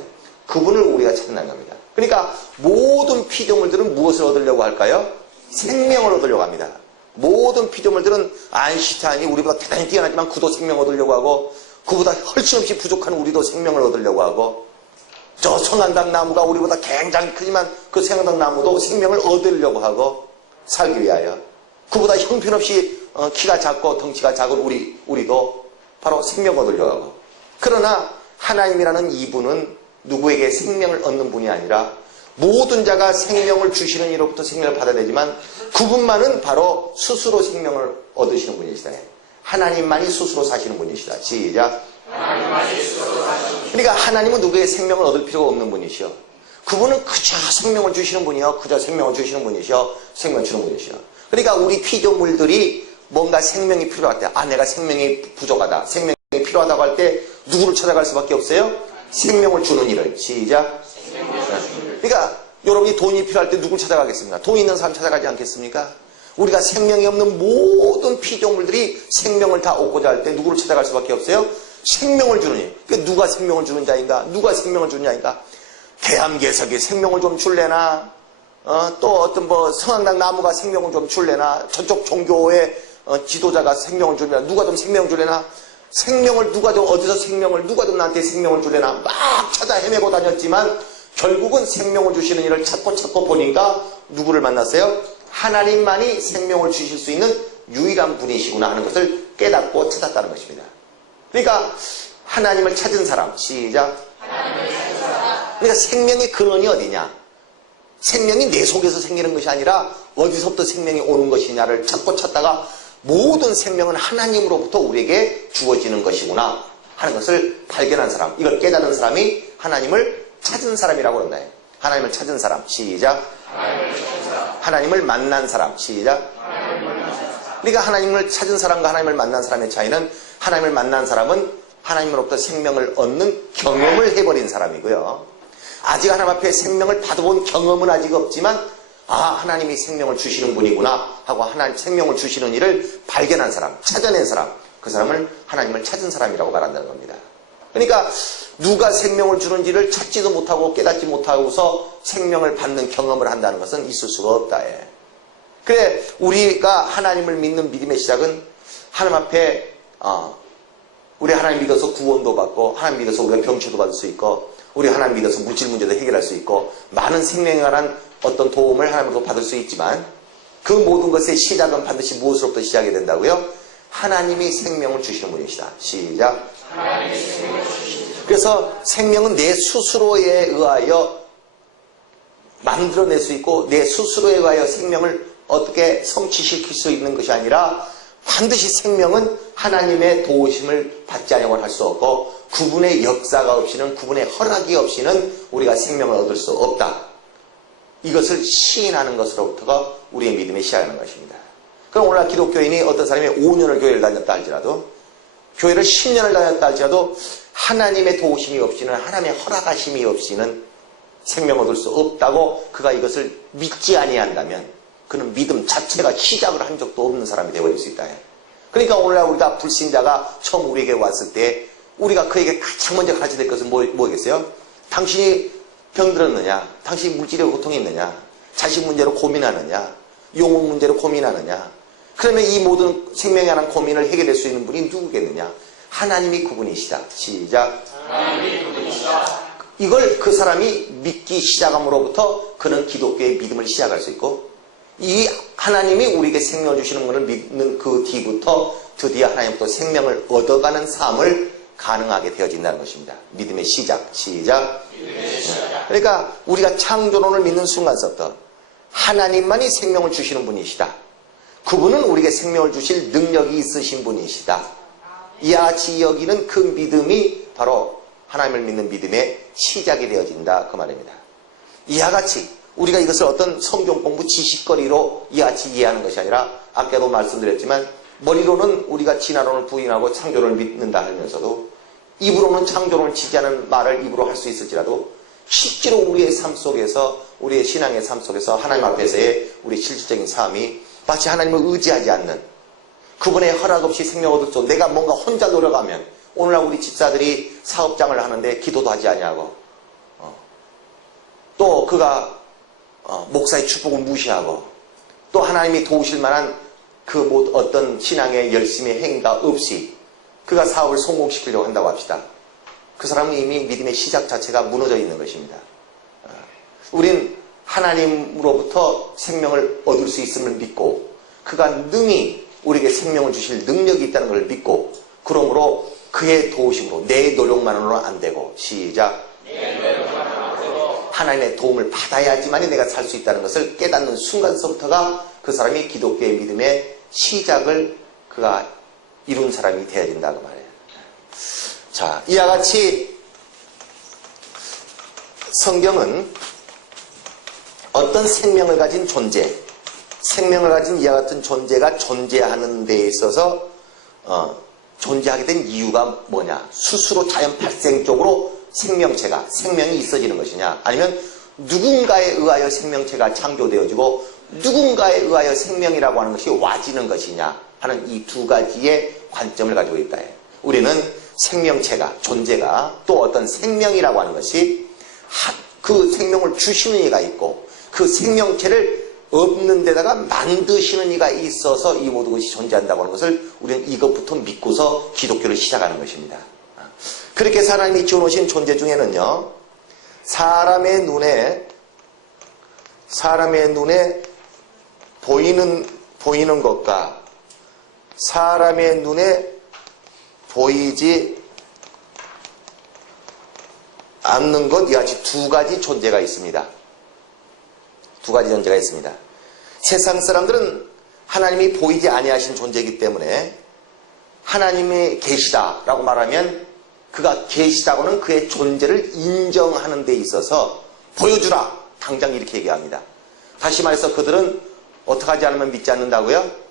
그분을 우리가 찾는다는 겁니다. 그러니까 모든 피조물들은 무엇을 얻으려고 할까요? 생명을 얻으려고 합니다. 모든 피조물들은 아인슈타인이 우리보다 대단히 뛰어나지만 그도 생명 얻으려고 하고 그보다 훨씬 없이 부족한 우리도 생명을 얻으려고 하고 저 성황당 나무가 우리보다 굉장히 크지만 그 성황당 나무도 생명을 얻으려고 하고 살기 위하여 그보다 형편없이 키가 작고 덩치가 작은 우리도 바로 생명 얻으려고 하고 그러나 하나님이라는 이분은 누구에게 생명을 얻는 분이 아니라 모든 자가 생명을 주시는 이로부터 생명을 받아내지만 그분만은 바로 스스로 생명을 얻으시는 분이시다. 하나님만이 스스로 사시는 분이시다. 시작. 그러니까 하나님은 누구에게 생명을 얻을 필요가 없는 분이시오. 그분은 그저 생명을 주시는 분이요. 그저 생명을 주시는 분이시오. 생명을 주는 분이시오. 그러니까 우리 피조물들이 뭔가 생명이 필요할 때 내가 생명이 부족하다. 생명이 필요하다고 할 때 누구를 찾아갈 수밖에 없어요? 생명을 주는 이를. 시작. 그러니까 여러분이 돈이 필요할 때 누굴 찾아가겠습니까? 돈 있는 사람 찾아가지 않겠습니까? 우리가 생명이 없는 모든 피조물들이 생명을 다 얻고자 할 때 누구를 찾아갈 수밖에 없어요? 생명을 주는 이. 그러니까 누가 생명을 주는 자인가? 누가 생명을 주는 자인가? 대암계석이 생명을 좀 줄래나? 또 어떤 성황당 나무가 생명을 좀 줄래나? 저쪽 종교의 지도자가 생명을 줄래나? 누가 좀 생명을 줄래나? 생명을 누가 좀 어디서 생명을 누가 좀 나한테 생명을 줄래나? 막 찾아 헤매고 다녔지만 결국은 생명을 주시는 이를 찾고 보니까 누구를 만났어요? 하나님만이 생명을 주실 수 있는 유일한 분이시구나 하는 것을 깨닫고 찾았다는 것입니다. 그러니까 하나님을 찾은 사람. 시작. 그러니까 생명의 근원이 어디냐? 생명이 내 속에서 생기는 것이 아니라 어디서부터 생명이 오는 것이냐를 찾다가 모든 생명은 하나님으로부터 우리에게 주어지는 것이구나 하는 것을 발견한 사람, 이걸 깨닫는 사람이 하나님을 찾은 사람이라고 한다. 하나님을 찾은 사람. 시작. 하나님을 만난 사람. 시작. 그러니까 하나님을 찾은 사람과 하나님을 만난 사람의 차이는 하나님을 만난 사람은 하나님으로부터 생명을 얻는 경험을 해버린 사람이고요. 아직 하나님 앞에 생명을 받아본 경험은 아직 없지만 하나님이 생명을 주시는 분이구나 하고 하나님 생명을 주시는 일을 발견한 사람, 찾아낸 사람, 그 사람을 하나님을 찾은 사람이라고 말한다는 겁니다. 그러니까 누가 생명을 주는지를 찾지도 못하고 깨닫지 못하고서 생명을 받는 경험을 한다는 것은 있을 수가 없다. 그래 우리가 하나님을 믿는 믿음의 시작은 하나님 앞에 우리 하나님 믿어서 구원도 받고, 하나님 믿어서 우리가 병치도 받을 수 있고, 우리 하나님 믿어서 물질 문제도 해결할 수 있고, 많은 생명에 관한 어떤 도움을 하나님으로부터 받을 수 있지만, 그 모든 것의 시작은 반드시 무엇으로부터 시작이 된다고요? 하나님이 생명을 주시는 분이시다. 시작. 하나님이 생명을 주시는 분. 그래서 생명은 내 스스로에 의하여 만들어낼 수 있고, 내 스스로에 의하여 생명을 어떻게 성취시킬 수 있는 것이 아니라, 반드시 생명은 하나님의 도우심을 받지 않으면 할 수 없고, 그분의 역사가 없이는, 그분의 허락이 없이는 우리가 생명을 얻을 수 없다. 이것을 시인하는 것으로부터가 우리의 믿음이 시작하는 것입니다. 그럼 오늘날 기독교인이 어떤 사람이 5년을 교회를 다녔다 할지라도, 교회를 10년을 다녔다 할지라도 하나님의 도우심이 없이는, 하나님의 허락하심이 없이는 생명을 얻을 수 없다고 그가 이것을 믿지 아니한다면, 그는 믿음 자체가 시작을 한 적도 없는 사람이 되어버릴 수 있다. 그러니까 오늘날 우리가 불신자가 처음 우리에게 왔을 때 우리가 그에게 가장 먼저 가르쳐야 될 것은 뭐겠어요? 당신이 병들었느냐? 당신이 물질의 고통이 있느냐? 자식 문제로 고민하느냐? 영혼 문제로 고민하느냐? 그러면 이 모든 생명에 관한 고민을 해결할 수 있는 분이 누구겠느냐? 하나님이 그분이시다. 시작. 하나님이 그분이시다. 이걸 그 사람이 믿기 시작함으로부터 그는 기독교의 믿음을 시작할 수 있고, 이 하나님이 우리에게 생명을 주시는 것을 믿는 그 뒤부터 드디어 하나님부터 생명을 얻어가는 삶을 가능하게 되어진다는 것입니다. 믿음의 시작. 시작. 믿음의 시작. 그러니까 우리가 창조론을 믿는 순간서부터 하나님만이 생명을 주시는 분이시다. 그분은 우리에게 생명을 주실 능력이 있으신 분이시다. 이와 같이 여기는 그 믿음이 바로 하나님을 믿는 믿음의 시작이 되어진다. 그 말입니다. 이와 같이 우리가 이것을 어떤 성경 공부 지식거리로 이와 같이 이해하는 것이 아니라, 아까도 말씀드렸지만 머리로는 우리가 진화론을 부인하고 창조론을 믿는다 하면서도 입으로는 창조론을 지지하는 말을 입으로 할 수 있을지라도 실제로 우리의 삶 속에서, 우리의 신앙의 삶 속에서 하나님 앞에서의 우리 실질적인 삶이 마치 하나님을 의지하지 않는, 그분의 허락 없이 생명 얻을 수 없는, 내가 뭔가 혼자 노력하면, 오늘날 우리 집사들이 사업장을 하는데 기도도 하지 아니하고, 또 그가 목사의 축복을 무시하고, 또 하나님이 도우실 만한 그 어떤 신앙의 열심의 행위가 없이 그가 사업을 성공시키려고 한다고 합시다. 그 사람은 이미 믿음의 시작 자체가 무너져 있는 것입니다. 우린 하나님으로부터 생명을 얻을 수 있음을 믿고, 그가 능히 우리에게 생명을 주실 능력이 있다는 걸 믿고, 그러므로 그의 도우심으로, 내 노력만으로는 안 되고, 시작. 내 노력만으로는 안 되고, 하나님의 도움을 받아야지만이 내가 살 수 있다는 것을 깨닫는 순간서부터가 그 사람이 기독교의 믿음의 시작을 그가 이룬 사람이 되어야 된다고 말해요. 자, 이와 같이 성경은 어떤 생명을 가진 존재, 생명을 가진 이와 같은 존재가 존재하는 데 있어서 존재하게 된 이유가 뭐냐? 스스로 자연 발생적으로 생명체가, 생명이 있어지는 것이냐? 아니면 누군가에 의하여 생명체가 창조되어지고 누군가에 의하여 생명이라고 하는 것이 와지는 것이냐 하는 이 두 가지의 관점을 가지고 있다. 우리는 생명체가, 존재가, 또 어떤 생명이라고 하는 것이 그 생명을 주시는 이가 있고, 그 생명체를 없는 데다가 만드시는 이가 있어서 이 모든 것이 존재한다고 하는 것을 우리는 이것부터 믿고서 기독교를 시작하는 것입니다. 그렇게 하나님이 지어놓으신 존재 중에는요, 사람의 눈에 보이는 것과 사람의 눈에 보이지 않는 것, 이와 같이 두 가지 존재가 있습니다. 두 가지 존재가 있습니다. 세상 사람들은 하나님이 보이지 아니하신 존재이기 때문에 하나님이 계시다라고 말하면 그가 계시다고는 그의 존재를 인정하는 데 있어서 보여주라, 당장 이렇게 얘기합니다. 다시 말해서 그들은 어떻게 하지 않으면 믿지 않는다고요?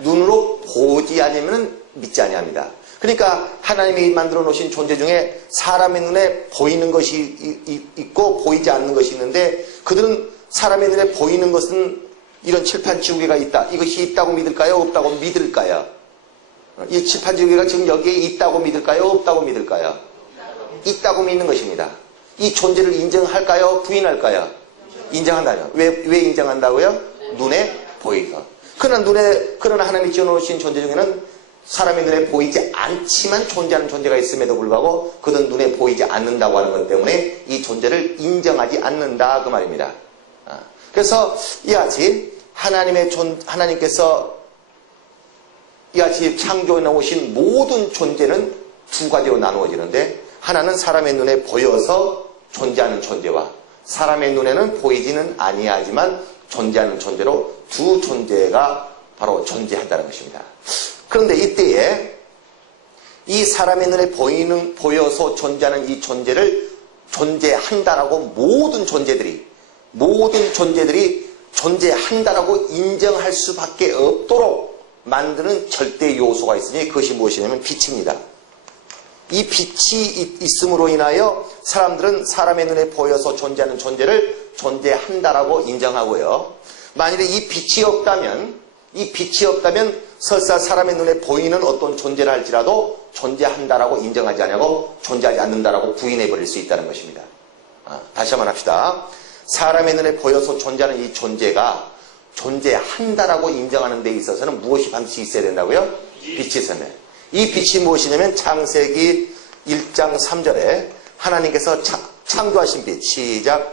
눈으로 보지 않으면 믿지 아니합니다. 그러니까 하나님이 만들어 놓으신 존재 중에 사람의 눈에 보이는 것이 있고 보이지 않는 것이 있는데, 그들은 사람의 눈에 보이는 것은 이런 칠판지우개가 있다, 이것이 있다고 믿을까요? 없다고 믿을까요? 이 칠판지우개가 지금 여기에 있다고 믿을까요? 없다고 믿을까요? 있다고 믿는 것입니다. 이 존재를 인정할까요? 부인할까요? 인정한다요. 왜 인정한다고요? 눈에 보이서. 그러나 하나님이 지어놓으신 존재 중에는 사람의 눈에 보이지 않지만 존재하는 존재가 있음에도 불구하고 그들은 눈에 보이지 않는다고 하는 것 때문에 이 존재를 인정하지 않는다 그 말입니다. 그래서 이같이 하나님께서 이같이 창조해 놓으신 모든 존재는 두 가지로 나누어지는데, 하나는 사람의 눈에 보여서 존재하는 존재와 사람의 눈에는 보이지는 아니하지만 존재하는 존재로 두 존재가 바로 존재한다는 것입니다. 그런데 이때에 이 사람의 눈에 보여서 존재하는 이 존재를 존재한다라고 모든 존재들이 존재한다라고 인정할 수밖에 없도록 만드는 절대 요소가 있으니 그것이 무엇이냐면 빛입니다. 이 빛이 있음으로 인하여 사람들은 사람의 눈에 보여서 존재하는 존재를 존재한다라고 인정하고요. 만일에 이 빛이 없다면 설사 사람의 눈에 보이는 어떤 존재를 할지라도 존재한다라고 인정하지 않고 존재하지 않는다라고 부인해버릴 수 있다는 것입니다. 다시 한번 합시다. 사람의 눈에 보여서 존재하는 이 존재가 존재한다라고 인정하는 데 있어서는 무엇이 반드시 있어야 된다고요? 빛이 있어야 돼요. 이 빛이 무엇이냐면 창세기 1장 3절에 하나님께서 창조하신 빛, 시작.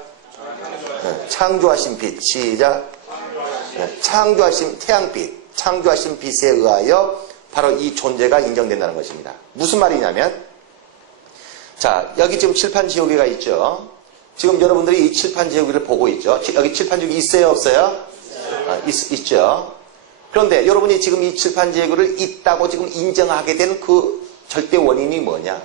창조하신 빛, 시작. 창조하신 태양빛, 창조하신 빛에 의하여 바로 이 존재가 인정된다는 것입니다. 무슨 말이냐면, 자, 여기 지금 칠판지우개가 있죠. 지금 여러분들이 이 칠판지우개를 보고 있죠. 여기 칠판지우개 있어요, 없어요? 있죠. 그런데 여러분이 지금 이 칠판지우개를 있다고 지금 인정하게 된 그 절대 원인이 뭐냐?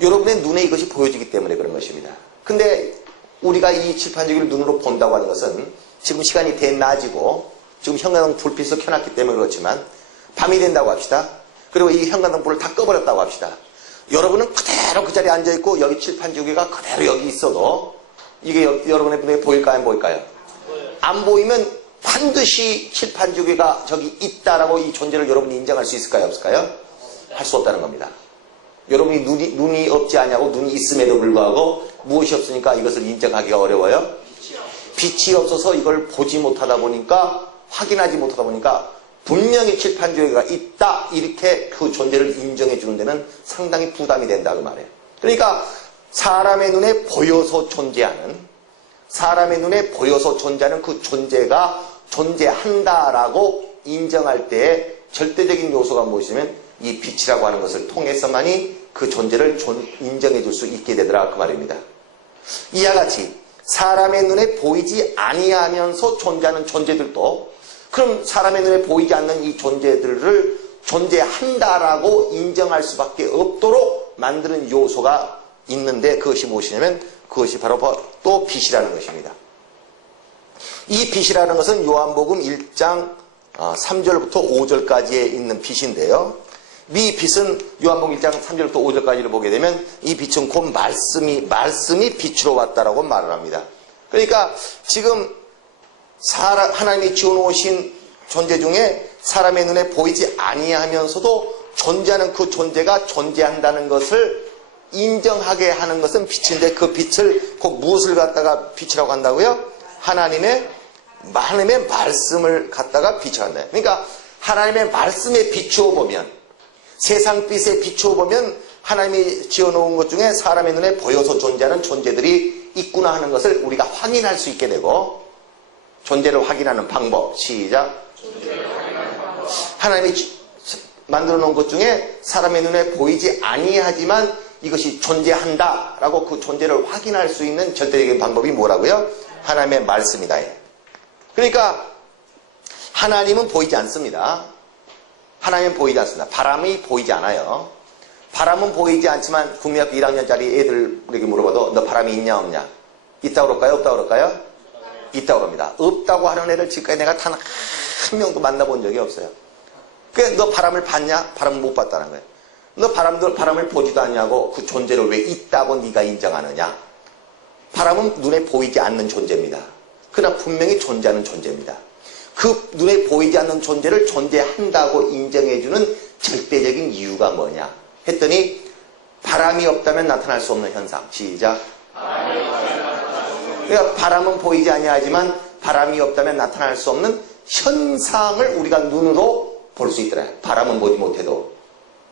여러분의 눈에 이것이 보여지기 때문에 그런 것입니다. 근데 우리가 이 칠판지우개를 눈으로 본다고 하는 것은 지금 시간이 대낮이고 지금 형광등 불빛을 켜놨기 때문에 그렇지만 밤이 된다고 합시다. 그리고 이 형광등 불을 다 꺼버렸다고 합시다. 여러분은 그대로 그 자리에 앉아있고 여기 칠판지우개가 그대로 여기 있어도 이게 여러분의 눈에 보일까요? 안 보일까요? 안 보이면 반드시 칠판지우개가 저기 있다라고 이 존재를 여러분이 인정할 수 있을까요? 없을까요? 할 수 없다는 겁니다. 여러분이 눈이 없지 않냐고 눈이 있음에도 불구하고 무엇이 없으니까 이것을 인정하기가 어려워요? 빛이 없어서 이걸 보지 못하다 보니까 확인하지 못하다 보니까 분명히 칠판지우개가 있다 이렇게 그 존재를 인정해 주는 데는 상당히 부담이 된다 그 말이에요. 그러니까 사람의 눈에 보여서 존재하는 그 존재가 존재한다라고 인정할 때의 절대적인 요소가 무엇이냐면 이 빛이라고 하는 것을 통해서만이 그 존재를 인정해 줄 수 있게 되더라 그 말입니다. 이와 같이 사람의 눈에 보이지 아니하면서 존재하는 존재들도 그럼 사람의 눈에 보이지 않는 이 존재들을 존재한다라고 인정할 수밖에 없도록 만드는 요소가 있는데 그것이 무엇이냐면 그것이 바로 또 빛이라는 것입니다. 이 빛이라는 것은 요한복음 1장 3절부터 5절까지에 있는 빛인데요. 이 빛은 요한복음 1장 3절부터 5절까지를 보게 되면 이 빛은 곧 말씀이 빛으로 왔다라고 말을 합니다. 그러니까 지금 하나님이 지어놓으신 존재 중에 사람의 눈에 보이지 아니하면서도 존재하는 그 존재가 존재한다는 것을 인정하게 하는 것은 빛인데 그 빛을 곧 무엇을 갖다가 빛이라고 한다고요? 하나님의 말씀을 갖다가 빛이라고 한다. 그러니까 하나님의 말씀에 비추어 보면 세상 빛에 비추어 보면 하나님이 지어놓은 것 중에 사람의 눈에 보여서 존재하는 존재들이 있구나 하는 것을 우리가 확인할 수 있게 되고 존재를 확인하는 방법 시작 하나님이 만들어 놓은 것 중에 사람의 눈에 보이지 아니하지만 이것이 존재한다라고 그 존재를 확인할 수 있는 절대적인 방법이 뭐라고요? 하나님의 말씀이다. 그러니까 하나님은 보이지 않습니다. 하나님은 보이지 않습니다. 바람이 보이지 않아요. 바람은 보이지 않지만 국민학교 1학년짜리 애들에게 물어봐도 너 바람이 있냐 없냐? 있다고 그럴까요? 없다고 그럴까요? 있다고 그럽니다. 없다고 하는 애를 지금까지 내가 단 한 명도 만나본 적이 없어요. 그래 너 바람을 봤냐? 바람을 못 봤다는 거예요. 너 바람을 보지도 않냐고 그 존재를 왜 있다고 네가 인정하느냐? 바람은 눈에 보이지 않는 존재입니다. 그러나 분명히 존재하는 존재입니다. 그 눈에 보이지 않는 존재를 존재한다고 인정해주는 절대적인 이유가 뭐냐 했더니 바람이 없다면 나타날 수 없는 현상. 시작. 그러니까 바람은 보이지 아니하지만 바람이 없다면 나타날 수 없는 현상을 우리가 눈으로 볼 수 있더라. 바람은 보지 못해도.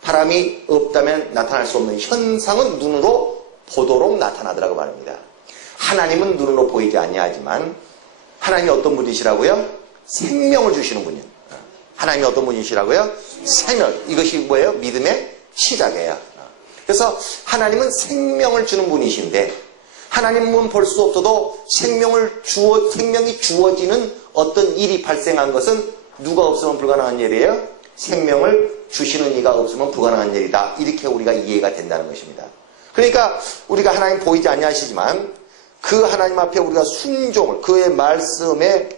바람이 없다면 나타날 수 없는 현상은 눈으로 보도록 나타나더라고 말입니다. 하나님은 눈으로 보이지 아니하지만 하나님이 어떤 분이시라고요? 생명을 주시는 분이에요. 하나님이 어떤 분이시라고요? 생명. 이것이 뭐예요? 믿음의 시작이에요. 그래서 하나님은 생명을 주는 분이신데 하나님은 볼 수 없어도 생명이 주어지는 어떤 일이 발생한 것은 누가 없으면 불가능한 일이에요? 생명을 주시는 이가 없으면 불가능한 일이다. 이렇게 우리가 이해가 된다는 것입니다. 그러니까 우리가 하나님 보이지 아니하시지만 그 하나님 앞에 우리가 순종을 그의 말씀에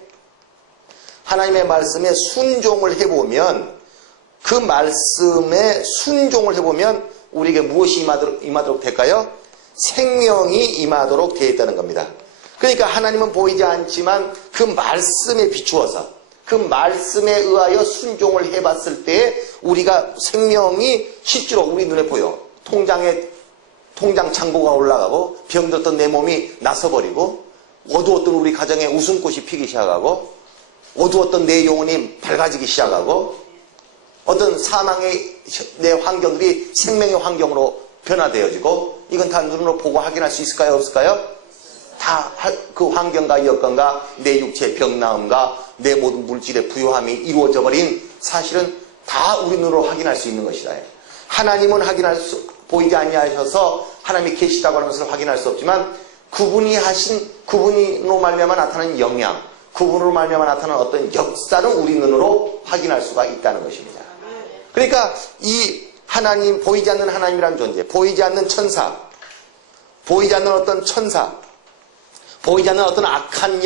하나님의 말씀에 순종을 해보면 그 말씀에 순종을 해보면 우리에게 무엇이 임하도록 될까요? 생명이 임하도록 되어 있다는 겁니다. 그러니까 하나님은 보이지 않지만 그 말씀에 비추어서 그 말씀에 의하여 순종을 해봤을 때 우리가 생명이 실제로 우리 눈에 보여. 통장 창고가 올라가고 병들었던 내 몸이 나서버리고 어두웠던 우리 가정에 웃음꽃이 피기 시작하고 어두웠던 내 영혼이 밝아지기 시작하고 어떤 사망의 내 환경들이 생명의 환경으로 변화되어지고 이건 다 눈으로 보고 확인할 수 있을까요? 없을까요? 다 그 환경과 여건과 내 육체의 병나음과 내 모든 물질의 부요함이 이루어져 버린 사실은 다 우리 눈으로 확인할 수 있는 것이다. 하나님은 보이지 아니하셔서 하나님이 계시다고 하는 것을 확인할 수 없지만 그분으로 말미암아 나타나는 영향, 그분으로 말미암아 나타나는 어떤 역사는 우리 눈으로 확인할 수가 있다는 것입니다. 그러니까 이 하나님, 보이지 않는 하나님이라는 존재, 보이지 않는 천사, 보이지 않는 어떤 천사, 보이지 않는 어떤 악한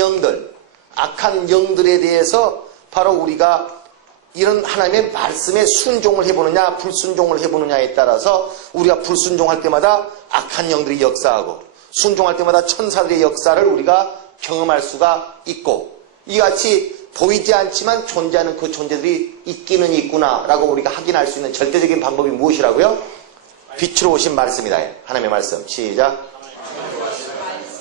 영들에 대해서 바로 우리가 이런 하나님의 말씀에 순종을 해보느냐 불순종을 해보느냐에 따라서 우리가 불순종할 때마다 악한 영들이 역사하고 순종할 때마다 천사들의 역사를 우리가 경험할 수가 있고 이같이 보이지 않지만 존재하는 그 존재들이 있기는 있구나 라고 우리가 확인할 수 있는 절대적인 방법이 무엇이라고요? 빛으로 오신 말씀이다. 하나님의 말씀. 시작.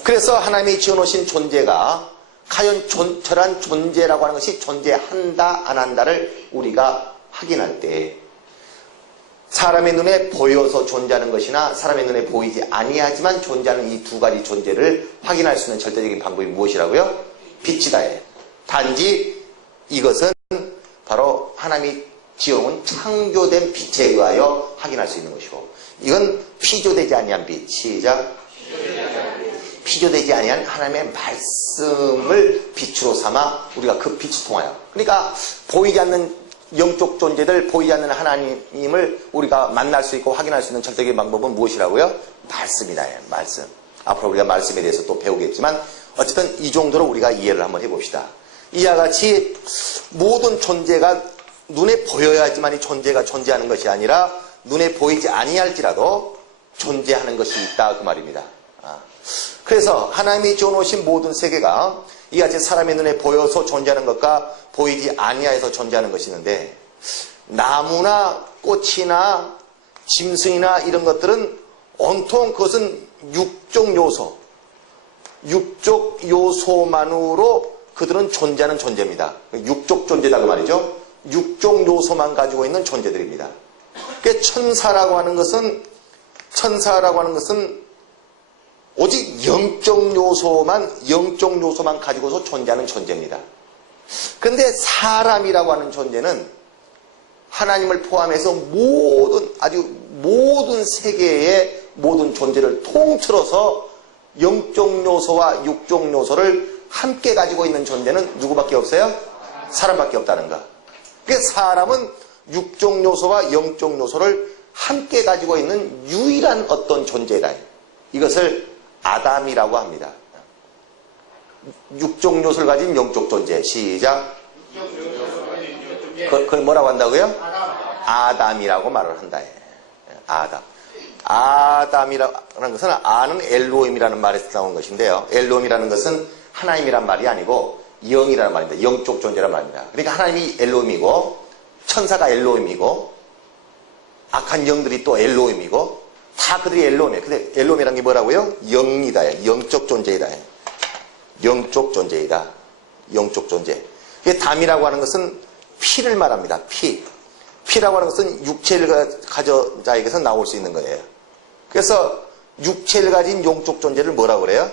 그래서 하나님이 지어놓으신 존재가 과연 저런 존재라고 하는 것이 존재한다 안 한다를 우리가 확인할 때 사람의 눈에 보여서 존재하는 것이나 사람의 눈에 보이지 아니하지만 존재하는 이 두 가지 존재를 확인할 수 있는 절대적인 방법이 무엇이라고요? 빛이다. 단지 이것은 바로 하나님이 지어놓은 창조된 빛에 의하여 확인할 수 있는 것이고 이건 피조되지 아니한 빛. 시작. 피조되지 아니한 하나님의 말씀을 빛으로 삼아 우리가 그 빛을 통하여 그러니까 보이지 않는 영적 존재들 보이지 않는 하나님을 우리가 만날 수 있고 확인할 수 있는 절대적인 방법은 무엇이라고요? 말씀이다. 말씀. 앞으로 우리가 말씀에 대해서 또 배우겠지만 어쨌든 이 정도로 우리가 이해를 한번 해봅시다. 이와 같이 모든 존재가 눈에 보여야지만 이 존재가 존재하는 것이 아니라 눈에 보이지 아니할지라도 존재하는 것이 있다 그 말입니다. 그래서 하나님이 지어놓으신 모든 세계가 이같이 사람의 눈에 보여서 존재하는 것과 보이지 아니하여서 존재하는 것이 있는데 나무나 꽃이나 짐승이나 이런 것들은 온통 그것은 육적 요소만으로 그들은 존재하는 존재입니다. 육적 존재다 그 말이죠. 육적 요소만 가지고 있는 존재들입니다. 그러니까 천사라고 하는 것은 오직 영적 요소만 가지고서 존재하는 존재입니다. 그런데 사람이라고 하는 존재는 하나님을 포함해서 모든 세계의 모든 존재를 통틀어서 영적 요소와 육적 요소를 함께 가지고 있는 존재는 누구밖에 없어요? 사람밖에 없다는 것. 그러니까 사람은 육적 요소와 영적 요소를 함께 가지고 있는 유일한 어떤 존재다. 이것을 아담이라고 합니다. 육적 요소를 가진 영적 존재. 시작. 그걸 뭐라고 한다고요? 아담이라고 말을 한다. 아담. 아담이라는 것은 아는 엘로힘이라는 말에서 나온 것인데요. 엘로힘이라는 것은 하나님이란 말이 아니고 영이라는 말입니다. 영적 존재란 말입니다. 그러니까 하나님이 엘로힘이고 천사가 엘로힘이고 악한 영들이 또 엘로힘이고 다 그들이 엘로힘이에요. 근데 엘로힘이라는 게 뭐라고요? 영이다. 영적 존재이다. 영적 존재이다. 영적 존재. 담이라고 하는 것은 피를 말합니다. 피라고 하는 것은 육체를 가진 자에게서 나올 수 있는 거예요. 그래서 육체를 가진 영적 존재를 뭐라고 그래요?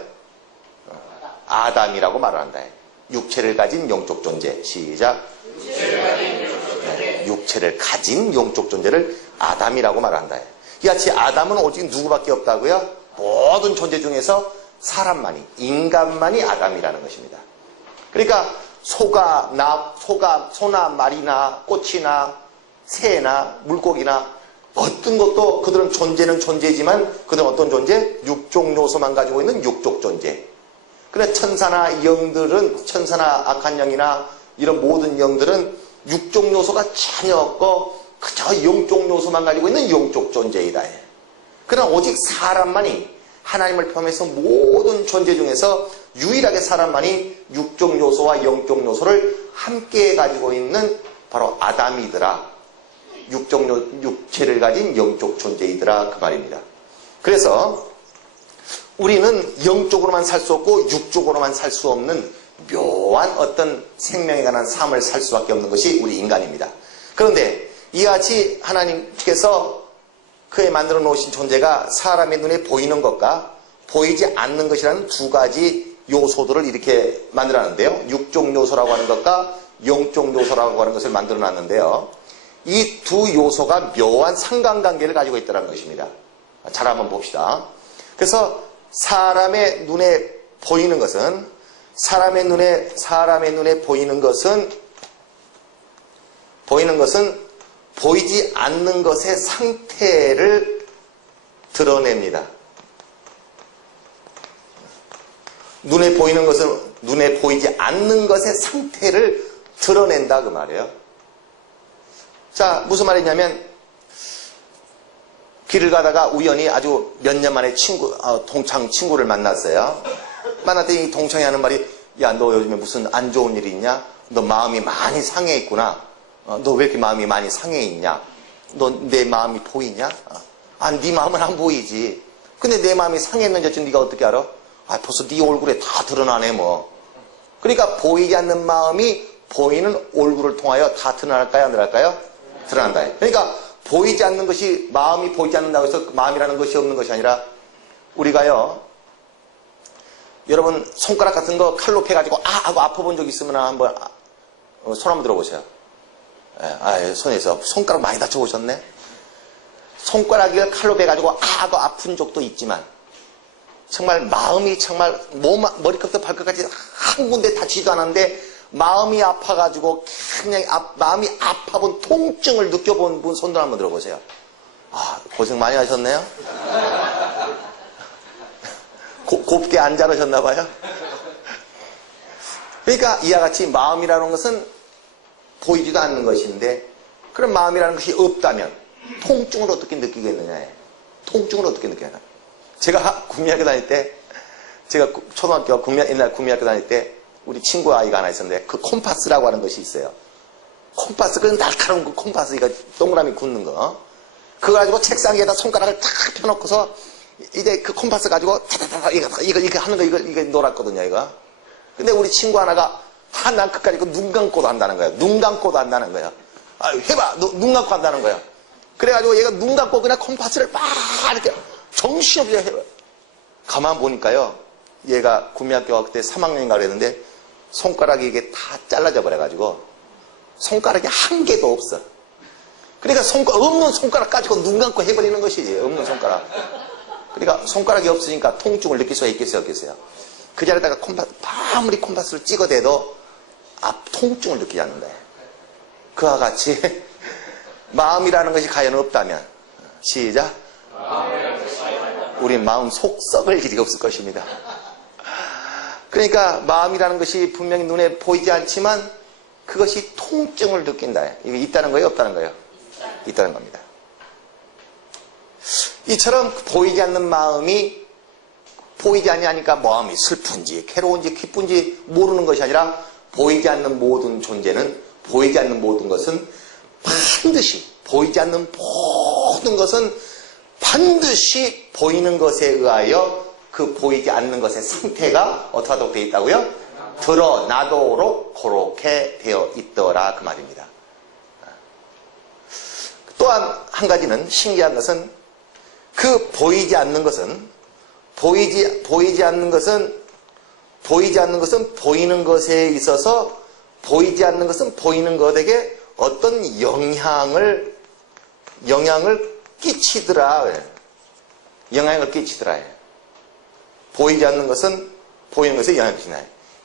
아담이라고 말을 한다. 육체를 가진 영적 존재. 시작. 육체를 가진 영적 존재를 아담이라고 말한다. 이같이 아담은 오직 누구밖에 없다고요? 모든 존재 중에서 사람만이, 인간만이 아담이라는 것입니다. 그러니까 소나 말이나 꽃이나 새나 물고기나 어떤 것도 그들은 존재는 존재지만 그들은 어떤 존재? 육종 요소만 가지고 있는 육족 존재. 그래 천사나 영들은, 천사나 악한 영이나 이런 모든 영들은 육종 요소가 전혀 없고 그저 영적 요소만 가지고 있는 영적 존재이다. 그러나 오직 사람만이, 하나님을 포함해서 모든 존재 중에서 유일하게 사람만이 육적 요소와 영적 요소를 함께 가지고 있는 바로 아담이더라. 육체를 가진 영적 존재이더라 그 말입니다. 그래서 우리는 영적으로만 살 수 없고 육적으로만 살 수 없는 묘한 어떤 생명에 관한 삶을 살 수밖에 없는 것이 우리 인간입니다. 그런데 이같이 하나님께서 그에 만들어 놓으신 존재가 사람의 눈에 보이는 것과 보이지 않는 것이라는 두 가지 요소들을 이렇게 만들어 놨는데요. 육적 요소라고 하는 것과 영적 요소라고 하는 것을 만들어 놨는데요. 이 두 요소가 묘한 상관관계를 가지고 있다는 것입니다. 잘 한번 봅시다. 그래서 사람의 눈에 보이는 것은 보이지 않는 것의 상태를 드러냅니다. 눈에 보이는 것은 눈에 보이지 않는 것의 상태를 드러낸다 그 말이에요. 자, 무슨 말이냐면 길을 가다가 우연히 아주 몇 년 만에 동창 친구를 만났어요. 만났더니 이 동창이 하는 말이, 야, 너 요즘에 무슨 안 좋은 일이 있냐? 너 마음이 많이 상해 있구나. 너 왜 이렇게 마음이 많이 상해 있냐? 너 내 마음이 보이냐? 네 마음은 안 보이지. 근데 내 마음이 상했는지 네가 어떻게 알아? 벌써 네 얼굴에 다 드러나네 뭐. 그러니까 보이지 않는 마음이 보이는 얼굴을 통하여 다 드러날까요? 안 드러날까요? 드러난다. 그러니까 보이지 않는 것이, 마음이 보이지 않는다고 해서 마음이라는 것이 없는 것이 아니라, 우리가요, 여러분 손가락 같은 거 칼로 패가지고 하고 아파본 적 있으면 한번 손 한번 들어보세요. 손에서 손가락 많이 다쳐보셨네. 손가락을 칼로 베가지고 하고 아픈 적도 있지만 정말 마음이 정말 머리끝부터 발끝까지 한 군데 다치지도 않았는데 마음이 아파가지고 그냥 마음이 아파본 통증을 느껴본 분 손들 한번 들어보세요. 고생 많이 하셨네요. 곱게 안 자르셨나 봐요. 그러니까 이와 같이 마음이라는 것은 보이지도 않는 것인데, 그런 마음이라는 것이 없다면 통증을 어떻게 느끼겠느냐. 통증을 어떻게 느끼냐. 제가 구미학교 다닐 때, 제가 초등학교 옛날 구미학교 다닐 때 우리 친구 아이가 하나 있었는데, 그 콤파스라고 하는 것이 있어요. 콤파스, 그 날카로운 그 콤파스, 이거 동그라미 굳는 거. 그거 가지고 책상 위에다 손가락을 탁 펴놓고서 이제 그 콤파스 가지고 이거 하는 거, 이거 놀았거든요, 이거. 근데 우리 친구 하나가 난 끝까지 눈 감고도 한다는 거예요. 눈 감고도 한다는 거예요. 해봐! 눈 감고 한다는 거예요. 그래가지고 얘가 눈 감고 그냥 콤파스를 막 이렇게 정신없이 해봐. 가만 보니까요, 얘가 구미학교가 그때 3학년인가 그랬는데 손가락이 이게 다 잘라져 버려가지고 손가락이 한 개도 없어. 그러니까 없는 손가락 가지고 눈 감고 해버리는 것이지. 없는 손가락. 그러니까 손가락이 없으니까 통증을 느낄 수가 있겠어요, 없겠어요? 그 자리에다가 아무리 콤파스를 찍어대도 통증을 느끼지 않는다. 그와 같이 마음이라는 것이 과연 없다면, 시작. 우리 마음 속 썩을 일이 없을 것입니다. 그러니까 마음이라는 것이 분명히 눈에 보이지 않지만 그것이 통증을 느낀다. 이게 있다는 거예요, 없다는 거예요? 있다는 겁니다. 이처럼 보이지 않는 마음이 보이지 않으니까 마음이 슬픈지 괴로운지 기쁜지 모르는 것이 아니라 보이지 않는 모든 존재는, 보이지 않는 모든 것은 반드시, 보이지 않는 모든 것은 반드시 보이는 것에 의하여 그 보이지 않는 것의 상태가 어떻게 되어 있다고요? 드러나도록 그렇게 되어 있더라 그 말입니다. 또한 한 가지는 신기한 것은 그 보이지 않는 것은 보이지 않는 것은 보이는 것에 있어서 보이지 않는 것은 보이는 것에게 어떤 영향을 끼치더라. 영향을 끼치더라. 보이지 않는 것은 보이는 것에 영향을 끼치나요?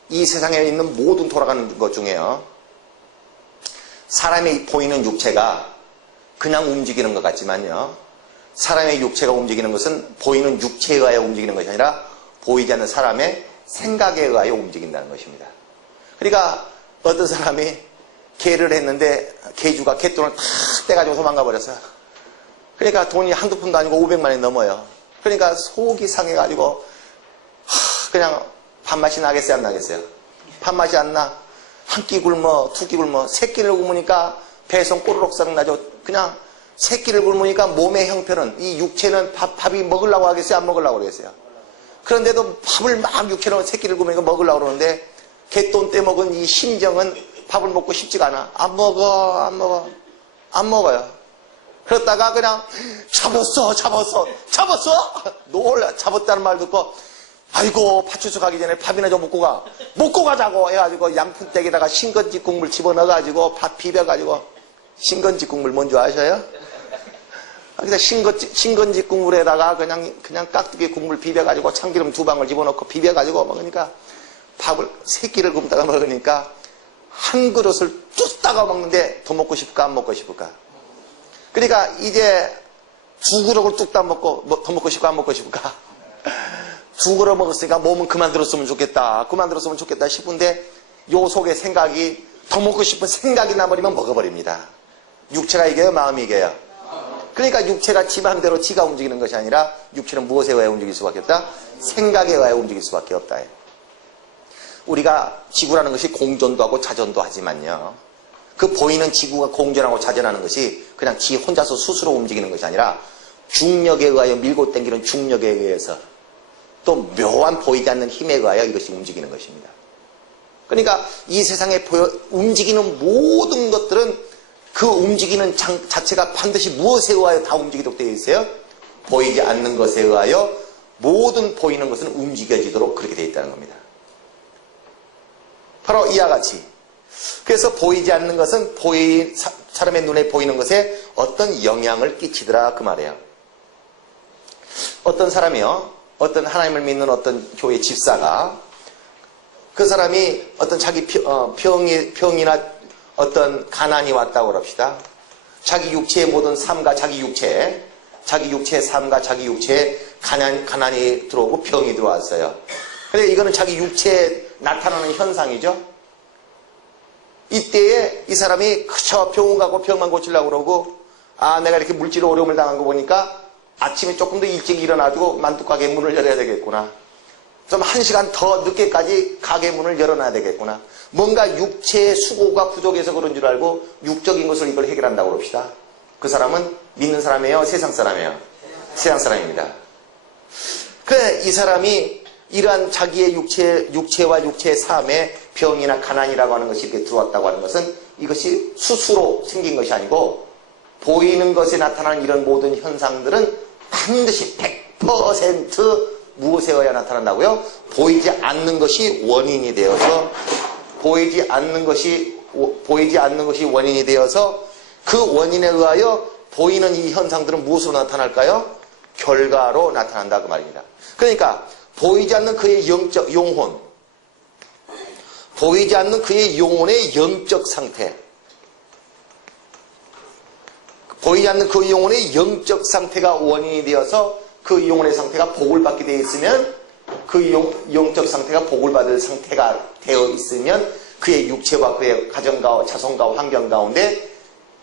이 세상에 있는 모든 돌아가는 것 중에요. 사람의 보이는 육체가 그냥 움직이는 것 같지만요. 사람의 육체가 움직이는 것은 보이는 육체에 의하여 움직이는 것이 아니라 보이지 않는 사람의 생각에 의하여 움직인다는 것입니다. 그러니까 어떤 사람이 개를 했는데 개주가 개돈을 탁 떼가지고 도망가 버렸어요. 그러니까 돈이 한두 푼도 아니고 500만 원이 넘어요. 그러니까 속이 상해가지고 그냥 밥맛이 나겠어요, 안 나겠어요? 밥맛이 안 나. 한 끼 굶어, 두 끼 굶어, 세 끼를 굶으니까 배송 꼬르륵 싹 나죠. 그냥 세 끼를 굶으니까 몸의 형편은, 이 육체는 밥이 먹으려고 하겠어요, 안 먹으려고 그러겠어요? 그런데도 밥을 막 육체는 세 끼를 굶으니까 먹으려고 그러는데 개돈 떼먹은 이 심정은 밥을 먹고 싶지가 않아. 안 먹어요. 그러다가 그냥 잡았어. 놀라. 잡았다는 말 듣고 아이고 파출소 가기 전에 밥이나 좀 먹고 가자고 해가지고 양푼대기에다가 신건지 국물 집어넣어가지고 밥 비벼가지고. 신건지 국물 뭔지 아셔요? 그래서 신건지 국물에다가 그냥 깍두기 국물 비벼가지고 참기름 2방울 집어넣고 비벼가지고 먹으니까 밥을 3끼를 굶다가 먹으니까 한 그릇을 뚝따가 먹는데 더 먹고 싶을까 안 먹고 싶을까? 그러니까 이제 2그릇을 뚝따 먹고 더 먹고 싶을까 안 먹고 싶을까? 2그릇 먹었으니까 몸은 그만 들었으면 좋겠다 싶은데 요 속에 생각이 더 먹고 싶은 생각이 나버리면 먹어버립니다. 육체가 이겨요? 마음이 이겨요? 그러니까 육체가 지 마음대로 지가 움직이는 것이 아니라 육체는 무엇에 의해 움직일 수밖에 없다? 생각에 의해 움직일 수밖에 없다. 우리가 지구라는 것이 공전도 하고 자전도 하지만요. 그 보이는 지구가 공전하고 자전하는 것이 그냥 지 혼자서 스스로 움직이는 것이 아니라 중력에 의하여 밀고 당기는 중력에 의해서 또 묘한 보이지 않는 힘에 의하여 이것이 움직이는 것입니다. 그러니까 이 세상에 움직이는 모든 것들은 그 움직이는 자체가 반드시 무엇에 의하여 다 움직이도록 되어 있어요? 보이지 않는 것에 의하여 모든 보이는 것은 움직여지도록 그렇게 되어 있다는 겁니다. 바로 이와 같이. 그래서 보이지 않는 것은 사람의 눈에 보이는 것에 어떤 영향을 끼치더라 그 말이에요. 어떤 사람이요. 어떤 하나님을 믿는 어떤 교회 집사가 그 사람이 어떤 자기 병이나 어떤 가난이 왔다고 합시다. 자기 육체의 모든 삶과 자기 육체의 삶과 자기 육체에 가난이 들어오고 병이 들어왔어요. 그런데 이거는 자기 육체에 나타나는 현상이죠. 이때에 이 사람이 그저 병원 가고 병만 고치려고 그러고 내가 이렇게 물질 어려움을 당한 거 보니까 아침에 조금 더 일찍 일어나가지고 만두가게 문을 열어야 되겠구나. 좀 1시간 더 늦게까지 가게 문을 열어놔야 되겠구나. 뭔가 육체의 수고가 부족해서 그런 줄 알고 육적인 것을 이걸 해결한다고 그럽시다. 그 사람은 믿는 사람이에요? 세상 사람이에요? 세상 사람입니다. 그래, 이 사람이 이러한 자기의 육체와 육체의 삶에 병이나 가난이라고 하는 것이 이렇게 들어왔다고 하는 것은 이것이 스스로 생긴 것이 아니고 보이는 것에 나타나는 이런 모든 현상들은 반드시 100% 무엇에 의해 나타난다고요? 보이지 않는 것이 원인이 되어서 보이지 않는 것이 원인이 되어서 그 원인에 의하여 보이는 이 현상들은 무엇으로 나타날까요? 결과로 나타난다 그 말입니다. 그러니까 보이지 않는 그의 영적 영혼, 보이지 않는 그의 영혼의 영적 상태, 보이지 않는 그 영혼의 영적 상태가 원인이 되어서 그 영혼의 상태가 복을 받게 되어 있으면 그 영적 상태가 복을 받을 상태가 되어 있으면 그의 육체와 그의 가정과 자손과 환경 가운데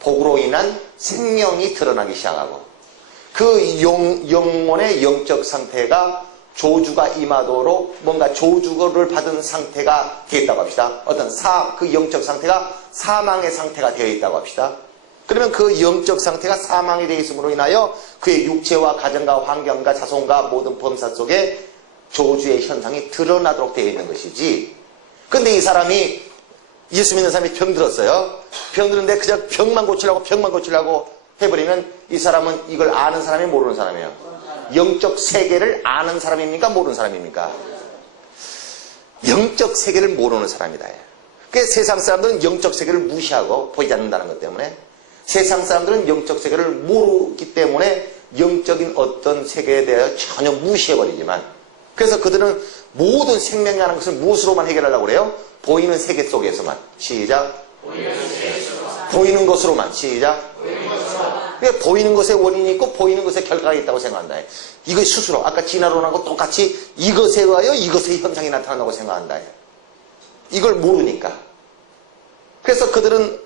복으로 인한 생명이 드러나기 시작하고 그 영혼의 영적 상태가 조주가 임하도록 뭔가 조주를 받은 상태가 되어 있다고 합시다. 어떤 그 영적 상태가 사망의 상태가 되어 있다고 합시다. 그러면 그 영적 상태가 사망이 되어 있음으로 인하여 그의 육체와 가정과 환경과 자손과 모든 범사 속에 조주의 현상이 드러나도록 되어 있는 것이지. 근데 이 사람이 예수 믿는 사람이 병들었어요. 병드는데 그저 병만 고치려고 해버리면 이 사람은 이걸 아는 사람이 모르는 사람이에요. 영적 세계를 아는 사람입니까? 모르는 사람입니까? 영적 세계를 모르는 사람이다. 그래서 세상 사람들은 영적 세계를 무시하고 보이지 않는다는 것 때문에, 세상 사람들은 영적 세계를 모르기 때문에 영적인 어떤 세계에 대해 전혀 무시해버리지만, 그래서 그들은 모든 생명이라는 것을 무엇으로만 해결하려고 그래요? 보이는 세계 속에서만. 시작. 보이는 것으로만. 시작. 그러니까 보이는 것에 원인이 있고 보이는 것에 결과가 있다고 생각한다. 이것 스스로 아까 진화론하고 똑같이 이것에 의하여 이것의 현상이 나타난다고 생각한다. 이걸 모르니까. 그래서 그들은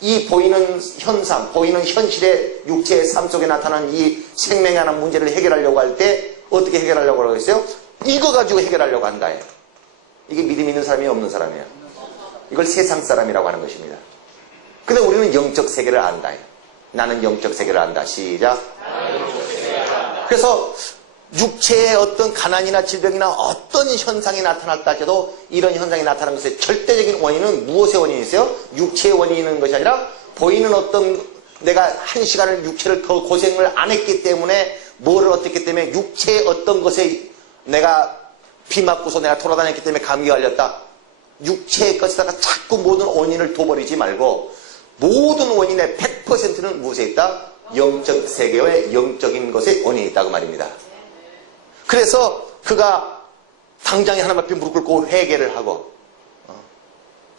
이 보이는 현상, 보이는 현실의 육체의 삶 속에 나타난 이 생명에 관한 문제를 해결하려고 할 때 어떻게 해결하려고 하고 있어요? 이거 가지고 해결하려고 한다. 이게 믿음 있는 사람이 없는 사람이에요. 이걸 세상 사람이라고 하는 것입니다. 근데 우리는 영적 세계를 안다. 나는 영적 세계를 안다. 시작. 그래서 육체의 어떤 가난이나 질병이나 어떤 현상이 나타났다 해도 이런 현상이 나타나는 것의 절대적인 원인은 무엇의 원인이세요? 육체의 원인이 있는 것이 아니라 보이는 어떤 내가 한 시간을 육체를 더 고생을 안 했기 때문에 뭐를 어떻기 때문에 육체의 어떤 것에 내가 비 맞고서 내가 돌아다녔기 때문에 감기 걸렸다. 육체의 것에다가 자꾸 모든 원인을 둬버리지 말고 모든 원인의 100%는 무엇에 있다? 영적 세계의 영적인 것에 원인이 있다고 말입니다. 그래서 그가 당장에 하나님 앞에 무릎 꿇고 회개를 하고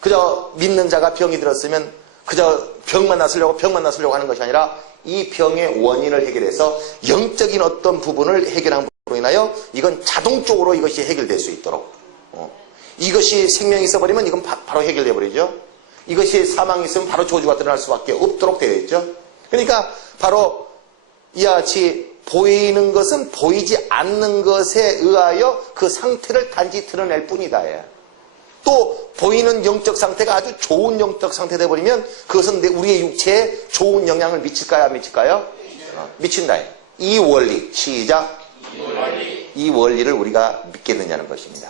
그저 믿는 자가 병이 들었으면 그저 병만 나으려고 하는 것이 아니라 이 병의 원인을 해결해서 영적인 어떤 부분을 해결한 부분으로 인하여 이건 자동적으로 이것이 해결될 수 있도록 이것이 생명이 있어버리면 이건 바로 해결돼 버리죠. 이것이 사망이 있으면 바로 저주가 드러날 수밖에 없도록 되어 있죠. 그러니까 바로 이와 같이 보이는 것은 보이지 않는 것에 의하여 그 상태를 단지 드러낼 뿐이다. 또 보이는 영적 상태가 아주 좋은 영적 상태 되어버리면 그것은 우리의 육체에 좋은 영향을 미칠까요? 안 미칠까요? 미친다. 이 원리, 시작. 이 원리를 우리가 믿겠느냐는 것입니다.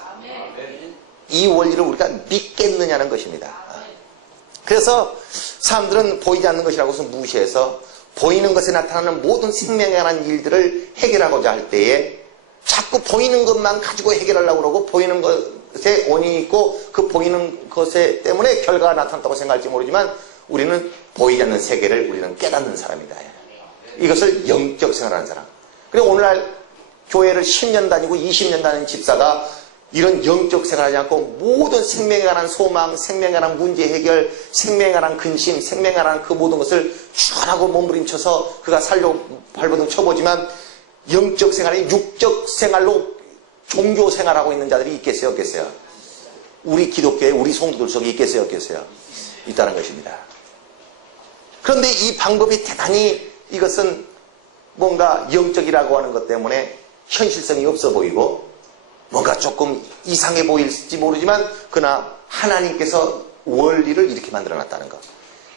이 원리를 우리가 믿겠느냐는 것입니다. 그래서 사람들은 보이지 않는 것이라고 해서 무시해서 보이는 것에 나타나는 모든 생명에 관한 일들을 해결하고자 할 때에 자꾸 보이는 것만 가지고 해결하려고 그러고 보이는 것에 원인이 있고 그 보이는 것에 때문에 결과가 나타났다고 생각할지 모르지만 우리는 보이지 않는 세계를 우리는 깨닫는 사람이다. 이것을 영적 생활하는 사람. 그리고 오늘날 교회를 10년 다니고 20년 다니는 집사가 이런 영적 생활하지 않고 모든 생명에 관한 소망, 생명에 관한 문제 해결, 생명에 관한 근심, 생명에 관한 그 모든 것을 추하고 몸부림쳐서 그가 살려고 발버둥 쳐보지만 영적 생활이 육적 생활로 종교 생활하고 있는 자들이 있겠어요? 없겠어요? 우리 기독교에 우리 성도들 속에 있겠어요? 없겠어요? 있다는 것입니다. 그런데 이 방법이 대단히 이것은 뭔가 영적이라고 하는 것 때문에 현실성이 없어 보이고 뭔가 조금 이상해 보일지 모르지만 그러나 하나님께서 원리를 이렇게 만들어놨다는 것.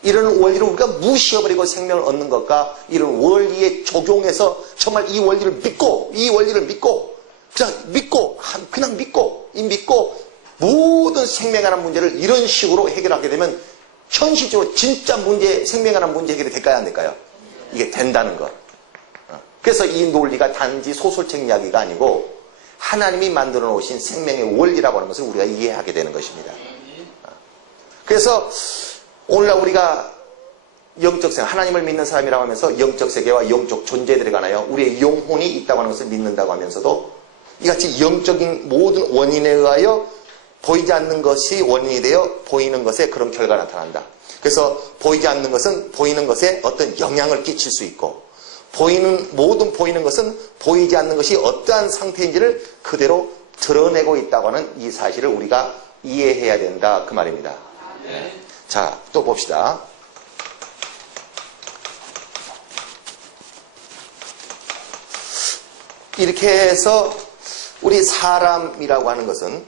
이런 원리를 우리가 무시해버리고 생명을 얻는 것과 이런 원리에 적용해서 정말 이 원리를 믿고 그냥 믿고 모든 생명에 관한 문제를 이런 식으로 해결하게 되면 현실적으로 진짜 생명에 관한 문제 해결이 될까요? 안 될까요? 이게 된다는 것. 그래서 이 논리가 단지 소설책 이야기가 아니고 하나님이 만들어 놓으신 생명의 원리라고 하는 것을 우리가 이해하게 되는 것입니다. 그래서 오늘날 우리가 영적 세계, 하나님을 믿는 사람이라고 하면서 영적 세계와 영적 존재들에 관하여 우리의 영혼이 있다고 하는 것을 믿는다고 하면서도 이같이 영적인 모든 원인에 의하여 보이지 않는 것이 원인이 되어 보이는 것에 그런 결과가 나타난다. 그래서 보이지 않는 것은 보이는 것에 어떤 영향을 끼칠 수 있고 모든 보이는 것은 보이지 않는 것이 어떠한 상태인지를 그대로 드러내고 있다고 하는 이 사실을 우리가 이해해야 된다. 그 말입니다. 자, 또 봅시다. 이렇게 해서 우리 사람이라고 하는 것은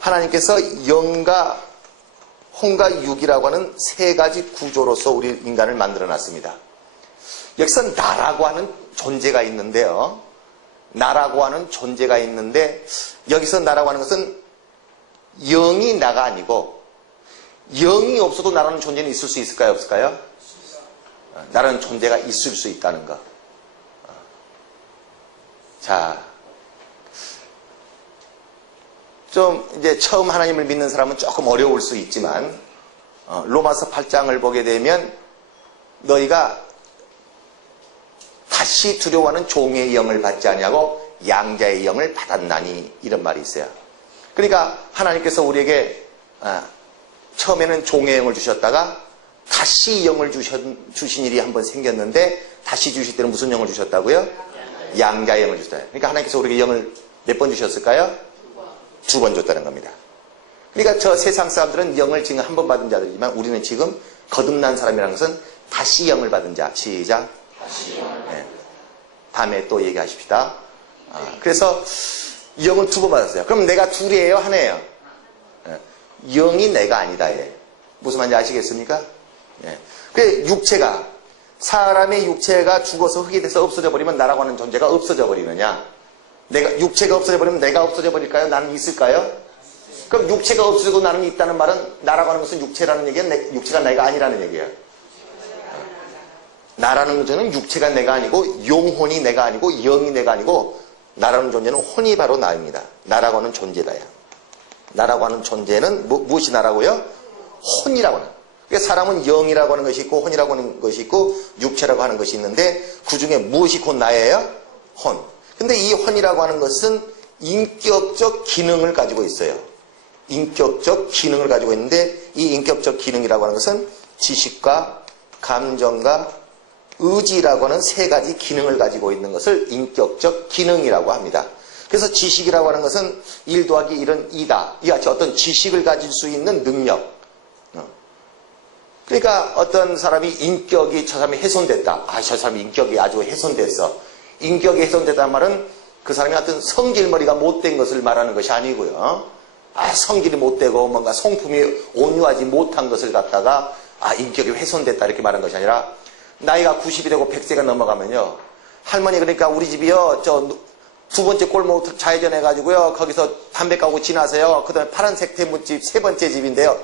하나님께서 영과 혼과 육이라고 하는 세 가지 구조로서 우리 인간을 만들어 놨습니다. 여기서 나라고 하는 존재가 있는데요. 여기서 나라고 하는 것은 영이 나가 아니고 영이 없어도 나라는 존재는 있을 수 있을까요? 없을까요? 나라는 존재가 있을 수 있다는 거. 자, 좀 이제 처음 하나님을 믿는 사람은 조금 어려울 수 있지만 로마서 8장을 보게 되면 너희가 다시 두려워하는 종의 영을 받지 아니하고 양자의 영을 받았나니 이런 말이 있어요. 그러니까 하나님께서 우리에게 처음에는 종의 영을 주셨다가 다시 영을 주신 일이 한번 생겼는데 다시 주실 때는 무슨 영을 주셨다고요? 양자의 영을 주셨어요. 그러니까 하나님께서 우리에게 영을 몇 번 주셨을까요? 2번 줬다는 겁니다. 그러니까 저 세상 사람들은 영을 지금 한 번 받은 자들이지만 우리는 지금 거듭난 사람이라는 것은 다시 영을 받은 자. 시작. 다시 영을. 네. 다음에 또 얘기하십시다. 그래서 영을 2번 받았어요. 그럼 내가 둘이에요? 하나예요? 영이 내가 아니다. 무슨 말인지 아시겠습니까? 그 육체가 사람의 육체가 죽어서 흙이 돼서 없어져 버리면 나라고 하는 존재가 없어져 버리느냐? 내가 육체가 없어져 버리면 내가 없어져 버릴까요? 나는 있을까요? 그럼 육체가 없어져도 나는 있다는 말은 나라고 하는 것은 육체라는 얘기야? 육체가 내가 아니라는 얘기야? 나라는 존재는 육체가 내가 아니고 영혼이 내가 아니고 영이 내가 아니고 나라는 존재는 혼이 바로 나입니다. 나라고 하는 존재다야. 나라고 하는 존재는 무엇이 나라고요? 혼이라고 하는. 그러니까 사람은 영이라고 하는 것이 있고 혼이라고 하는 것이 있고 육체라고 하는 것이 있는데 그 중에 무엇이 곧 나예요? 혼. 근데 이 혼이라고 하는 것은 인격적 기능을 가지고 있어요. 인격적 기능을 가지고 있는데 이 인격적 기능이라고 하는 것은 지식과 감정과 의지라고 하는 3가지 기능을 가지고 있는 것을 인격적 기능이라고 합니다. 그래서 지식이라고 하는 것은 1 더하기 1은 2다. 이와 같이 어떤 지식을 가질 수 있는 능력. 그러니까 어떤 사람이 인격이 저 사람이 훼손됐다. 저 사람이 인격이 아주 훼손됐어. 인격이 훼손됐다는 말은 그 사람이 어떤 성질머리가 못된 것을 말하는 것이 아니고요. 성질이 못되고 뭔가 성품이 온유하지 못한 것을 갖다가 인격이 훼손됐다 이렇게 말하는 것이 아니라 나이가 90이 되고 100세가 넘어가면요. 할머니 그러니까 우리 집이요. 저 2번째 골목 좌회전 해가지고요. 거기서 담배 까고 지나세요. 그 다음에 파란색 대문집 3번째 집인데요.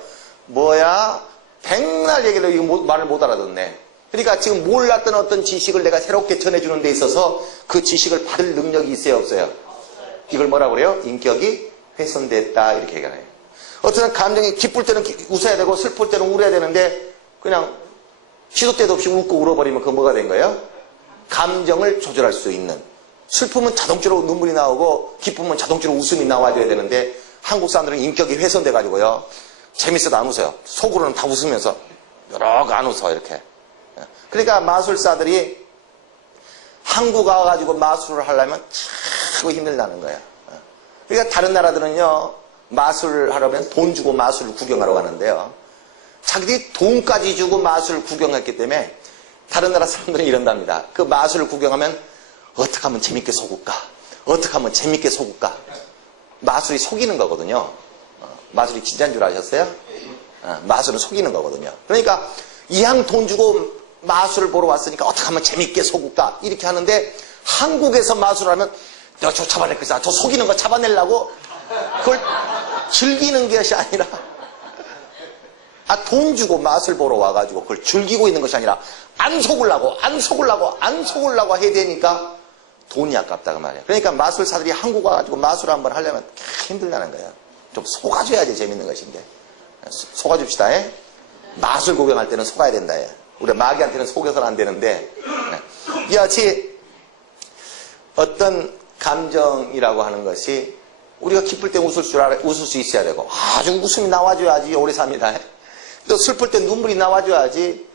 뭐야? 백날 얘기를 이거 말을 못 알아듣네. 그러니까 지금 몰랐던 어떤 지식을 내가 새롭게 전해주는 데 있어서 그 지식을 받을 능력이 있어요? 없어요? 이걸 뭐라고 그래요? 인격이 훼손됐다 이렇게 얘기하네요. 어쩌면 감정이 기쁠 때는 웃어야 되고 슬플 때는 울어야 되는데 그냥 시도 때도 없이 웃고 울어버리면 그거 뭐가 된 거예요? 감정을 조절할 수 있는. 슬프면 자동적으로 눈물이 나오고 기쁘면 자동적으로 웃음이 나와줘야 되는데 한국 사람들은 인격이 훼손돼 가지고요. 재밌어도 안 웃어요. 속으로는 다 웃으면서 여러 안 웃어 이렇게. 그러니까 마술사들이 한국 와가지고 마술을 하려면 참 힘들다는 거예요. 그러니까 다른 나라들은요. 마술을 하려면 돈 주고 마술을 구경하러 가는데요. 자기들이 돈까지 주고 마술을 구경했기 때문에 다른 나라 사람들은 이런답니다. 그 마술을 구경하면 어떻게 하면 재밌게 속을까? 어떻게 하면 재밌게 속을까? 마술이 속이는 거거든요. 마술이 진짜인 줄 아셨어요? 마술은 속이는 거거든요. 그러니까 이왕 돈 주고 마술을 보러 왔으니까 어떻게 하면 재밌게 속을까? 이렇게 하는데 한국에서 마술을 하면 내가 저 잡아낼 거야. 저 속이는 거 잡아내려고 그걸 즐기는 것이 아니라 돈 주고 마술 보러 와가지고 그걸 즐기고 있는 것이 아니라 안 속으려고 해야 되니까 돈이 아깝다고 말이에요. 그러니까 마술사들이 한국 와가지고 마술을 한번 하려면 힘들다는 거예요. 좀 속아줘야지 재밌는 것인데. 속아줍시다. 마술 구경할 때는 속아야 된다. 우리 마귀한테는 속여서는 안 되는데. 이와 같이 어떤 감정이라고 하는 것이 우리가 기쁠 때 웃을 수 있어야 되고 아주 웃음이 나와줘야지 오래 삽니다. 또 슬플 때 눈물이 나와줘야지.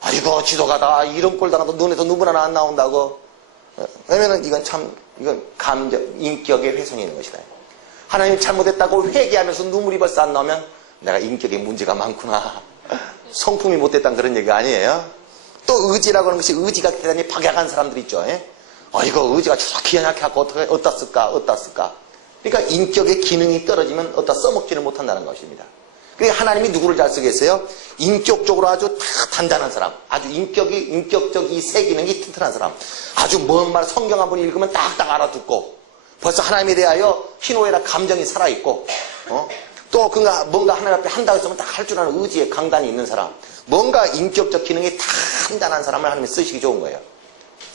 아이고 지도가다 이런 꼴 당하다 눈에서 눈물 하나 안 나온다고. 왜냐면은 이건 감정, 인격의 훼손이 있는 것이다. 하나님 잘못했다고 회개하면서 눈물이 벌써 안 나오면 내가 인격에 문제가 많구나. 성품이 못됐다는 그런 얘기가 아니에요. 또 의지라고 하는 것이 의지가 대단히 박약한 사람들 있죠. 이거 의지가 저렇게 연약해갖고 어디다 쓸까. 그러니까 인격의 기능이 떨어지면 어디다 써먹지를 못한다는 것입니다. 그러니까 하나님이 누구를 잘 쓰겠어요? 인격적으로 아주 단단한 사람, 아주 인격적 이 3 기능이 튼튼한 사람, 아주 먼 말 성경 한번 읽으면 딱딱 알아듣고 벌써 하나님에 대하여 희노애락 감정이 살아있고 또 그가 뭔가 하나 앞에 한다고 했으면 다 할 줄 아는 의지에 강단이 있는 사람, 뭔가 인격적 기능이 단단한 사람을 하나님이 쓰시기 좋은 거예요.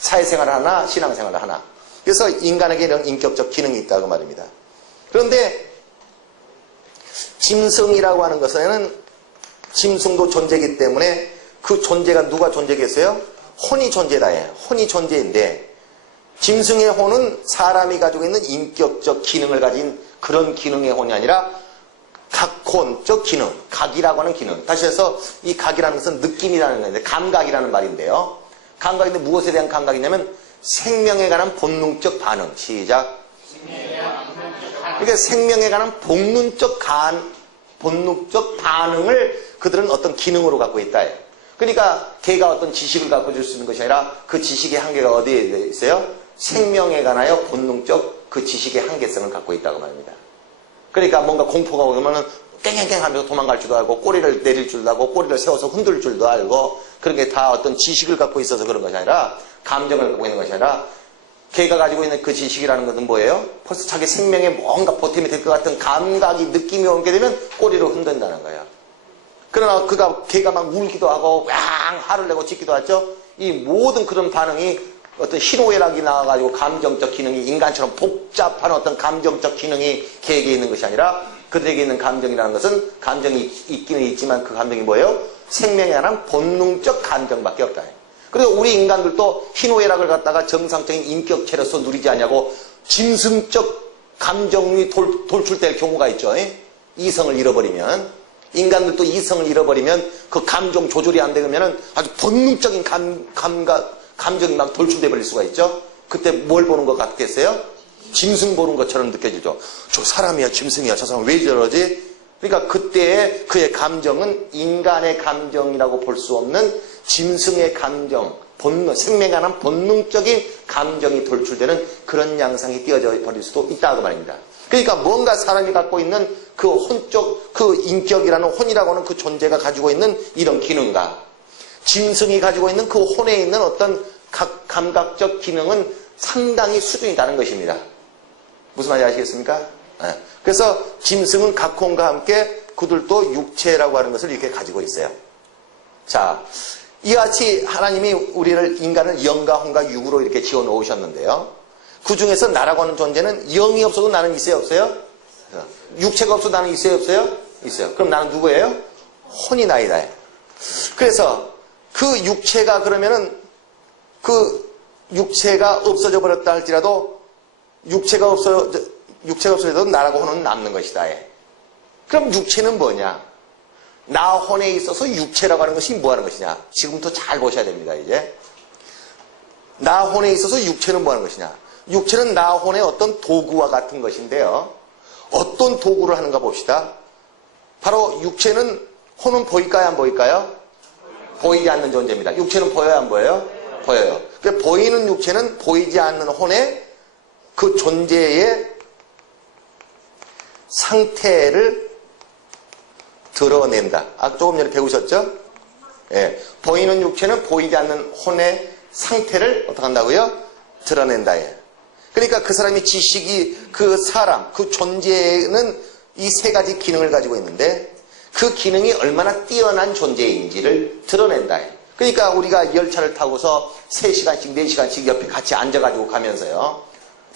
사회생활을 하나 신앙생활을 하나. 그래서 인간에게 이런 인격적 기능이 있다고 말입니다. 그런데 짐승이라고 하는 것은 짐승도 존재이기 때문에 그 존재가 누가 존재겠어요? 혼이 존재다예요. 혼이 존재인데 짐승의 혼은 사람이 가지고 있는 인격적 기능을 가진 그런 기능의 혼이 아니라 각혼적 기능, 각이라고 하는 기능. 다시 해서 이 각이라는 것은 느낌이라는 건데 감각이라는 말인데요. 감각인데 무엇에 대한 감각이냐면 생명에 관한 본능적 반응. 시작. 그러니까 생명에 관한 본능적 반응을 그들은 어떤 기능으로 갖고 있다. 그러니까 개가 어떤 지식을 갖고 줄 수 있는 것이 아니라 그 지식의 한계가 어디에 있어요? 생명에 관하여 본능적 그 지식의 한계성을 갖고 있다고 말합니다. 그러니까 뭔가 공포가 오면은 깽깽깽 하면서 도망갈 줄도 알고 꼬리를 내릴 줄도 알고 꼬리를 세워서 흔들 줄도 알고 그런 게 다 어떤 지식을 갖고 있어서 그런 것이 아니라 감정을 갖고 있는 것이 아니라 개가 가지고 있는 그 지식이라는 것은 뭐예요? 벌써 자기 생명에 뭔가 보탬이 될 것 같은 감각이 느낌이 오게 되면 꼬리를 흔든다는 거예요. 그러나 개가 막 울기도 하고 양 화를 내고 짖기도 하죠. 이 모든 그런 반응이 어떤 희노애락이 나와가지고 감정적 기능이 인간처럼 복잡한 어떤 감정적 기능이 개에게 있는 것이 아니라 그들에게 있는 감정이라는 것은 감정이 있기는 있지만 그 감정이 뭐예요? 생명에 관한 본능적 감정밖에 없다. 그리고 우리 인간들도 희노애락을 갖다가 정상적인 인격체로서 누리지 않냐고 짐승적 감정이 돌출될 경우가 있죠. 이성을 잃어버리면 인간들도 이성을 잃어버리면 그 감정 조절이 안 되면 아주 본능적인 감정이 막 돌출돼 버릴 수가 있죠. 그때 뭘 보는 것 같겠어요? 짐승 보는 것처럼 느껴지죠. 저 사람이야 짐승이야 저 사람 왜 저러지? 그러니까 그때의 그의 감정은 인간의 감정이라고 볼 수 없는 짐승의 감정, 본능, 생명에 관한 본능적인 감정이 돌출되는 그런 양상이 띄어져 버릴 수도 있다고 말입니다. 그러니까 뭔가 사람이 갖고 있는 그 혼적, 그 인격이라는 혼이라고 하는 그 존재가 가지고 있는 이런 기능과 짐승이 가지고 있는 그 혼에 있는 어떤 감각적 기능은 상당히 수준이 다른 것입니다. 무슨 말인지 아시겠습니까? 네. 그래서 짐승은 각혼과 함께 그들도 육체라고 하는 것을 이렇게 가지고 있어요. 자, 이와 같이 하나님이 우리를 인간을 영과 혼과 육으로 이렇게 지어 놓으셨는데요. 그 중에서 나라고 하는 존재는 영이 없어도 나는 있어요 없어요? 육체가 없어도 나는 있어요 없어요? 있어요. 그럼 나는 누구예요? 혼이 나이다. 그래서 그 육체가 그러면은 그 육체가 없어져 버렸다 할지라도 육체가 없어져도 나라고 혼은 남는 것이다. 그럼 육체는 뭐냐? 나 혼에 있어서 육체라고 하는 것이 뭐 하는 것이냐? 지금부터 잘 보셔야 됩니다. 이제 나 혼에 있어서 육체는 뭐 하는 것이냐? 육체는 나 혼의 어떤 도구와 같은 것인데요. 어떤 도구를 하는가 봅시다. 바로 육체는 혼은 보일까요 안 보일까요? 보이지 않는 존재입니다. 육체는 보여요 안 보여요? 보여요. 그러니까 보이는 육체는 보이지 않는 혼의 그 존재의 상태를 드러낸다. 조금 전에 배우셨죠? 예. 보이는 육체는 보이지 않는 혼의 상태를 어떻게 한다고요? 드러낸다. 예. 그러니까 그 사람의 지식이 그 사람, 그 존재는 이 세 가지 기능을 가지고 있는데 그 기능이 얼마나 뛰어난 존재인지를 드러낸다. 예. 그러니까 우리가 열차를 타고서 3시간씩 4시간씩 옆에 같이 앉아가지고 가면서요.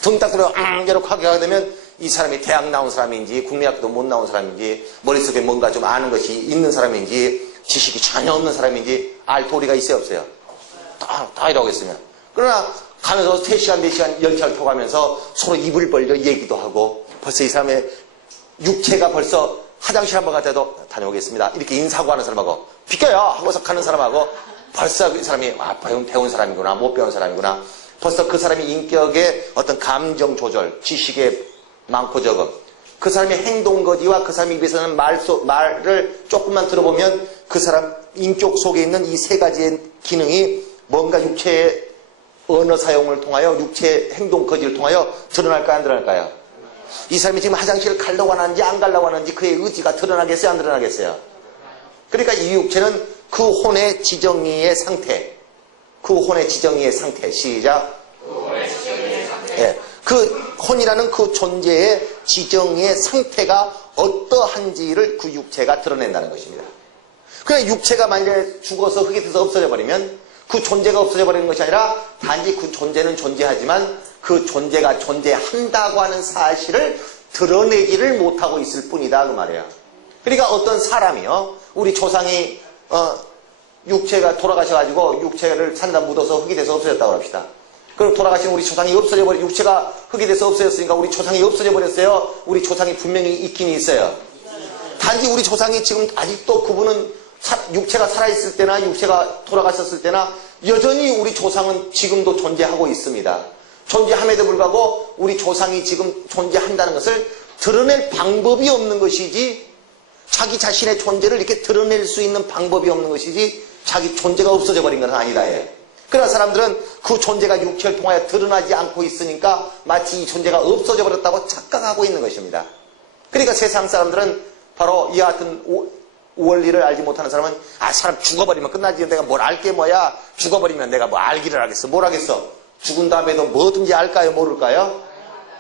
등 딱 들어 이렇게 하게 되면 이 사람이 대학 나온 사람인지 국민학교도 못 나온 사람인지 머릿속에 뭔가 좀 아는 것이 있는 사람인지 지식이 전혀 없는 사람인지 알 도리가 있어요 없어요? 다 이러고 있으면. 그러나 가면서 3시간 4시간 열차를 타고 가면서 서로 입을 벌려 얘기도 하고 벌써 이 사람의 육체가 벌써 화장실 한번 갈 때도 다녀오겠습니다 이렇게 인사하고 하는 사람하고 비켜요 하고서 가는 사람하고 벌써 이 사람이 배운 사람이구나 못 배운 사람이구나 벌써 그 사람의 인격의 어떤 감정 조절 지식에 많고 적은 그 사람의 행동 거지와 그 사람이 입에서 하는 말을 조금만 들어보면 그 사람 인격 속에 있는 이 세 가지의 기능이 뭔가 육체의 언어 사용을 통하여 육체의 행동 거지를 통하여 드러날까요 안 드러날까요? 이 사람이 지금 화장실을 가려고 하는지 안 가려고 하는지 그의 의지가 드러나겠어요 안 드러나겠어요? 그러니까 이 육체는 그 혼의 지정의의 상태 그 혼의 지정의의 상태 시작 예. 그 혼이라는 그 존재의 지정의 상태가 어떠한지를 그 육체가 드러낸다는 것입니다. 그냥 육체가 만약에 죽어서 흙이 돼서 없어져 버리면 그 존재가 없어져 버리는 것이 아니라 단지 그 존재는 존재하지만 그 존재가 존재한다고 하는 사실을 드러내지를 못하고 있을 뿐이다 그 말이에요. 그러니까 어떤 사람이요, 우리 조상이 육체가 돌아가셔가지고 육체를 산다 묻어서 흙이 돼서 없어졌다고 합시다. 그럼 돌아가신 우리 조상이 없어져 버려, 육체가 흙이 돼서 없어졌으니까 우리 조상이 없어져 버렸어요. 우리 조상이 분명히 있긴 있어요. 단지 우리 조상이 지금 아직도 그분은 육체가 살아있을 때나 육체가 돌아가셨을 때나 여전히 우리 조상은 지금도 존재하고 있습니다. 존재함에도 불구하고 우리 조상이 지금 존재한다는 것을 드러낼 방법이 없는 것이지, 자기 자신의 존재를 이렇게 드러낼 수 있는 방법이 없는 것이지 자기 존재가 없어져 버린 건 아니다. 그러나 사람들은 그 존재가 육체를 통하여 드러나지 않고 있으니까 마치 이 존재가 없어져 버렸다고 착각하고 있는 것입니다. 그러니까 세상 사람들은 바로 이와 같은 원리를 알지 못하는 사람은 사람 죽어버리면 끝나지, 내가 뭘 알게 뭐야, 죽어버리면 내가 뭐 알기를 하겠어, 뭘 하겠어, 죽은 다음에도 뭐든지 알까요, 모를까요?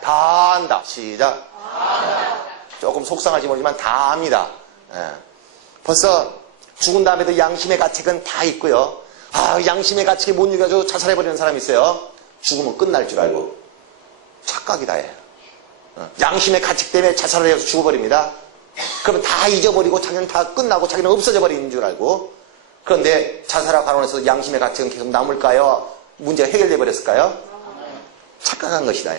다 안다. 시작. 조금 속상하지 모르지만 다 압니다. 벌써 죽은 다음에도 양심의 가책은 다 있고요. 양심의 가책이 못 이겨가지고 자살해버리는 사람이 있어요. 죽으면 끝날 줄 알고. 착각이다. 양심의 가책 때문에 자살을 해서 죽어버립니다. 그러면 다 잊어버리고 자기는 다 끝나고 자기는 없어져 버리는 줄 알고. 그런데 자살하고 관원해서 양심의 가책은 계속 남을까요? 문제가 해결돼 버렸을까요? 착각한 것이다.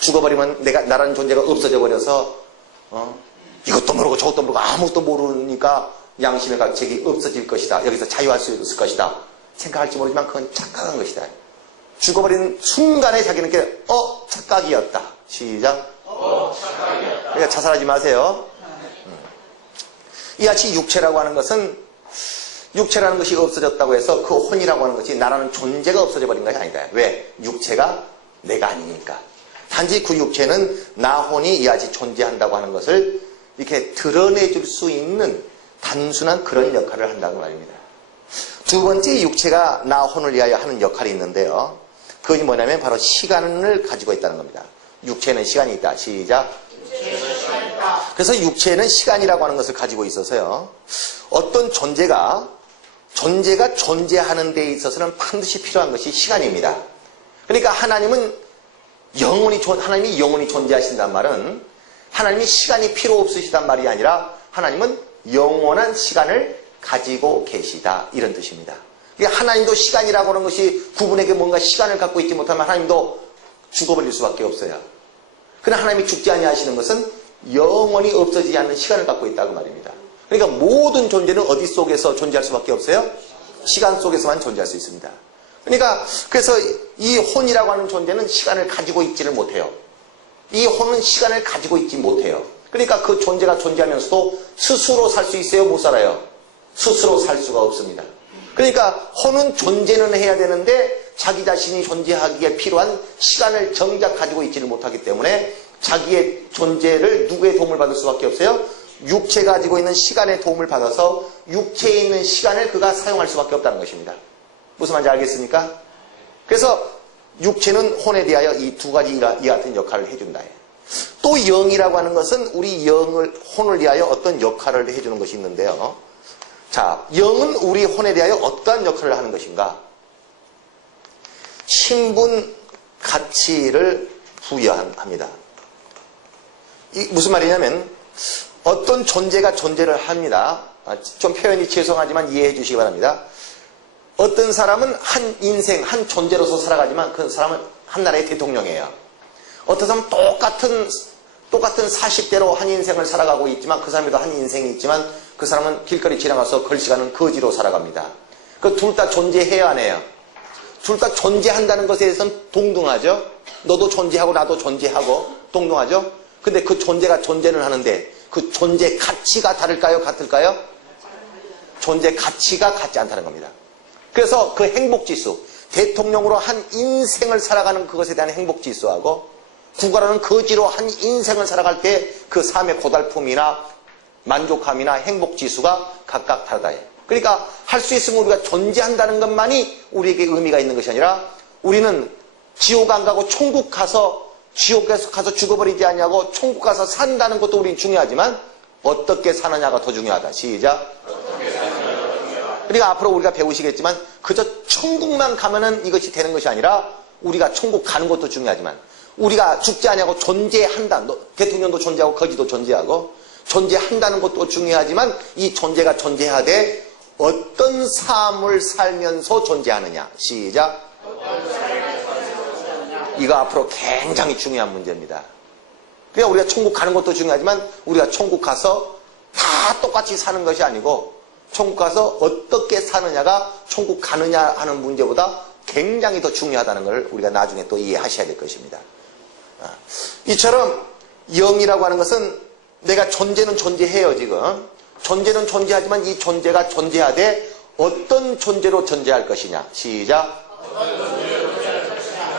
죽어버리면 나라는 존재가 없어져 버려서 이것도 모르고 저것도 모르고 아무것도 모르니까 양심의 가책이 없어질 것이다, 여기서 자유할 수 있을 것이다 생각할지 모르지만 그건 착각한 것이다. 죽어버린 순간에 자기는 착각이었다. 시작. 착각이었다. 그러니까 자살하지 마세요. 이같이 육체라고 하는 것은, 육체라는 것이 없어졌다고 해서 그 혼이라고 하는 것이 나라는 존재가 없어져 버린 것이 아니다. 왜? 육체가 내가 아니니까. 단지 그 육체는 나 혼이 이같이 존재한다고 하는 것을 이렇게 드러내줄 수 있는 단순한 그런 역할을 한다는 말입니다. 두 번째, 육체가 나 혼을 위하여 하는 역할이 있는데요. 그것이 뭐냐면 바로 시간을 가지고 있다는 겁니다. 육체는 시간이 있다. 시작. 그래서 육체는 시간이라고 하는 것을 가지고 있어서요, 어떤 존재가 존재하는 데 있어서는 반드시 필요한 것이 시간입니다. 그러니까 하나님이 영원히 존재하신다는 말은 하나님이 시간이 필요 없으시단 말이 아니라 하나님은 영원한 시간을 가지고 계시다, 이런 뜻입니다. 그러니까 하나님도 시간이라고 하는 것이 그분에게 뭔가 시간을 갖고 있지 못하면 하나님도 죽어버릴 수밖에 없어요. 그러나 하나님이 죽지 아니하시는 것은 영원히 없어지지 않는 시간을 갖고 있다고 말입니다. 그러니까 모든 존재는 어디 속에서 존재할 수밖에 없어요? 시간 속에서만 존재할 수 있습니다. 그러니까 그래서 이 혼이라고 하는 존재는 시간을 가지고 있지를 못해요. 이 혼은 시간을 가지고 있지 못해요. 그러니까 그 존재가 존재하면서도 스스로 살 수 있어요? 못 살아요? 스스로 살 수가 없습니다. 그러니까 혼은 존재는 해야 되는데 자기 자신이 존재하기에 필요한 시간을 정작 가지고 있지를 못하기 때문에 자기의 존재를 누구의 도움을 받을 수밖에 없어요? 육체가 가지고 있는 시간의 도움을 받아서 육체에 있는 시간을 그가 사용할 수밖에 없다는 것입니다. 무슨 말인지 알겠습니까? 그래서 육체는 혼에 대하여 이 두 가지 이 같은 역할을 해준다. 또 영이라고 하는 것은 우리 혼을 위하여 어떤 역할을 해주는 것이 있는데요. 자, 영은 우리 혼에 대하여 어떠한 역할을 하는 것인가? 신분 가치를 부여합니다. 무슨 말이냐면 어떤 존재가 존재를 합니다. 좀 표현이 죄송하지만 이해해 주시기 바랍니다. 어떤 사람은 한 인생, 한 존재로서 살아가지만 그 사람은 한 나라의 대통령이에요. 어떤 사람은 똑같은 40대로 한 인생을 살아가고 있지만 그 사람에도 한 인생이 있지만 그 사람은 길거리 지나가서 걸시가는 거지로 살아갑니다. 그 둘 다 존재해야 하네요. 둘 다 존재한다는 것에 대해서는 동등하죠. 너도 존재하고 나도 존재하고 동등하죠. 근데 그 존재가 존재를 하는데 그 존재 가치가 다를까요? 같을까요? 존재 가치가 같지 않다는 겁니다. 그래서 그 행복지수, 대통령으로 한 인생을 살아가는 그것에 대한 행복지수하고 국가라는 거지로 한 인생을 살아갈 때 그 삶의 고달픔이나 만족함이나 행복지수가 각각 다르다. 그러니까 할 수 있으면 우리가 존재한다는 것만이 우리에게 의미가 있는 것이 아니라 우리는 지옥 안 가고 천국 가서 지옥에서 가서 죽어버리지 않냐고 천국 가서 산다는 것도 우리 중요하지만 어떻게 사느냐가 더 중요하다. 시작. 그러니까 앞으로 우리가 배우시겠지만 그저 천국만 가면은 이것이 되는 것이 아니라 우리가 천국 가는 것도 중요하지만 우리가 죽지 않냐고 존재한다. 대통령도 존재하고 거지도 존재하고 존재한다는 것도 중요하지만 이 존재가 존재하되 어떤 삶을 살면서 존재하느냐. 시작. 이거 앞으로 굉장히 중요한 문제입니다. 그러니까 우리가 천국 가는 것도 중요하지만 우리가 천국 가서 다 똑같이 사는 것이 아니고 천국 가서 어떻게 사느냐가 천국 가느냐 하는 문제보다 굉장히 더 중요하다는 걸 우리가 나중에 또 이해하셔야 될 것입니다. 이처럼 영이라고 하는 것은 내가 존재는 존재해요. 지금 존재는 존재하지만 이 존재가 존재하되 어떤 존재로 존재할 것이냐. 시작.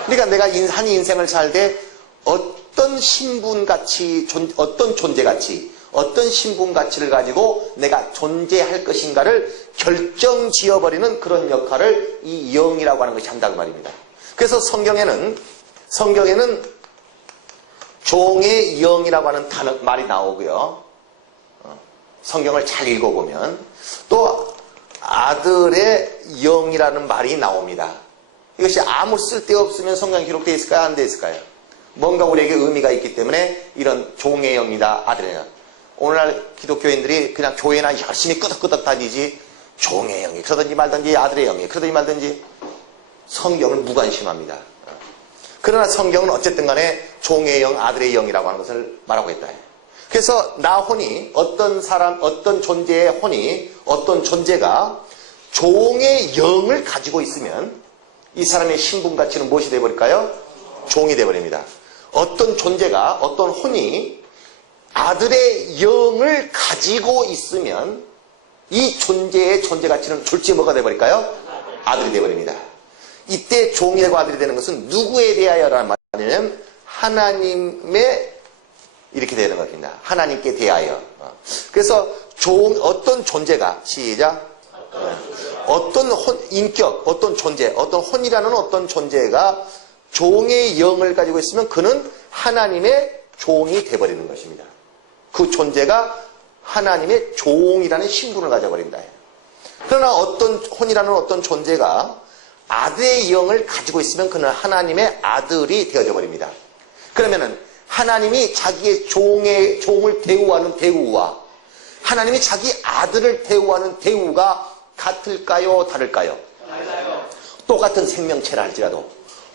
그러니까 내가 한 인생을 살되 어떤 신분가치, 어떤 존재가치, 어떤 신분가치를 가지고 내가 존재할 것인가를 결정지어버리는 그런 역할을 이 영이라고 하는 것이 한다고 말입니다. 그래서 성경에는 종의 영이라고 하는 말이 나오고요. 성경을 잘 읽어보면 또 아들의 영이라는 말이 나옵니다. 이것이 아무 쓸데없으면 성경에 기록되어 있을까요? 안 되어 있을까요? 뭔가 우리에게 의미가 있기 때문에 이런 종의 영이다, 아들의 영. 오늘날 기독교인들이 그냥 교회나 열심히 끄덕끄덕 다니지 종의 영이 그러든지 말든지 아들의 영이 그러든지 말든지 성경을 무관심합니다. 그러나 성경은 어쨌든 간에 종의 영, 아들의 영이라고 하는 것을 말하고 있다. 그래서 나 혼이 어떤 사람, 어떤 존재의 혼이 어떤 존재가 종의 영을 가지고 있으면 이 사람의 신분 가치는 무엇이 되어버릴까요? 종이 되어버립니다. 어떤 존재가 어떤 혼이 아들의 영을 가지고 있으면 이 존재의 존재 가치는 졸지에 뭐가 되어버릴까요? 아들이 되어버립니다. 이때 종이라고 아들이 되는 것은 누구에 대하여라는 말이냐면 하나님의 이렇게 되는 겁니다. 하나님께 대하여. 그래서 어떤 존재가 시작. 어떤 인격, 어떤 존재, 어떤 혼이라는 어떤 존재가 종의 영을 가지고 있으면 그는 하나님의 종이 되어버리는 것입니다. 그 존재가 하나님의 종이라는 신분을 가져버린다. 그러나 어떤 혼이라는 어떤 존재가 아들의 영을 가지고 있으면 그는 하나님의 아들이 되어져 버립니다. 그러면은 하나님이 자기의 종을 대우하는 대우와 하나님이 자기 아들을 대우하는 대우가 같을까요? 다를까요? 똑같은 생명체라 할지라도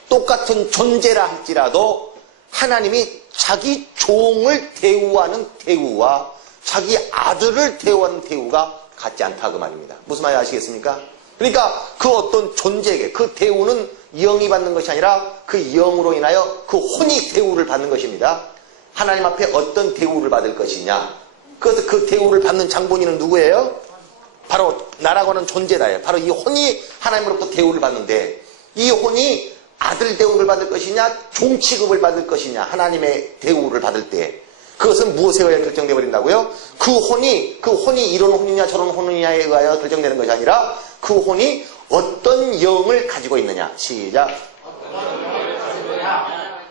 똑같은 존재라 할지라도 하나님이 자기 종을 대우하는 대우와 자기 아들을 대우하는 대우가 같지 않다 그 말입니다. 무슨 말인지 아시겠습니까? 그러니까 그 어떤 존재에게 그 대우는 영이 받는 것이 아니라 그 영으로 인하여 그 혼이 대우를 받는 것입니다. 하나님 앞에 어떤 대우를 받을 것이냐. 그래서 그 대우를 받는 장본인은 누구예요? 바로 나라고 하는 존재다. 바로 이 혼이 하나님으로부터 대우를 받는데 이 혼이 아들 대우를 받을 것이냐 종 취급을 받을 것이냐 하나님의 대우를 받을 때 그것은 무엇에 의해 결정되어 버린다고요? 그 혼이 이런 혼이냐 저런 혼이냐에 의하여 결정되는 것이 아니라 그 혼이 어떤 영을 가지고 있느냐. 시작.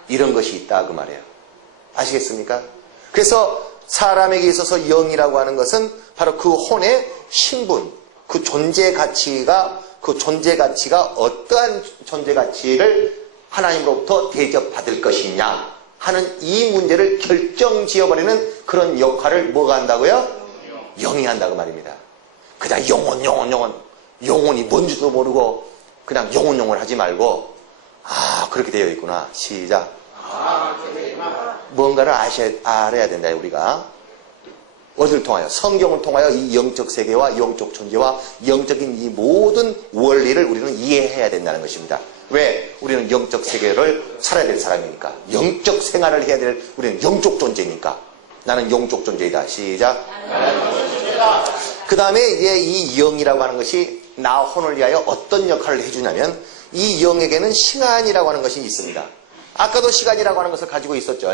이런 것이 있다 그 말이에요. 아시겠습니까? 그래서 사람에게 있어서 영이라고 하는 것은 바로 그 혼의 신분, 그 존재 가치가 어떠한 존재 가치를 하나님으로부터 대접받을 것이냐 하는 이 문제를 결정지어버리는 그런 역할을 뭐가 한다고요? 영이 한다고 말입니다. 그냥 영혼이 뭔지도 모르고 그냥 영혼을 하지 말고 그렇게 되어 있구나. 시작. 뭔가를 알아야 된다. 우리가 어디를 통하여? 성경을 통하여 이 영적 세계와 영적 존재와 영적인 이 모든 원리를 우리는 이해해야 된다는 것입니다. 왜? 우리는 영적 세계를 살아야 될 사람이니까. 영적 생활을 해야 될 우리는 영적 존재니까. 나는 영적 존재이다. 시작. 그 다음에 이제 이 영이라고 하는 것이 나 혼을 위하여 어떤 역할을 해주냐면 이 영에게는 시간이라고 하는 것이 있습니다. 아까도 시간이라고 하는 것을 가지고 있었죠.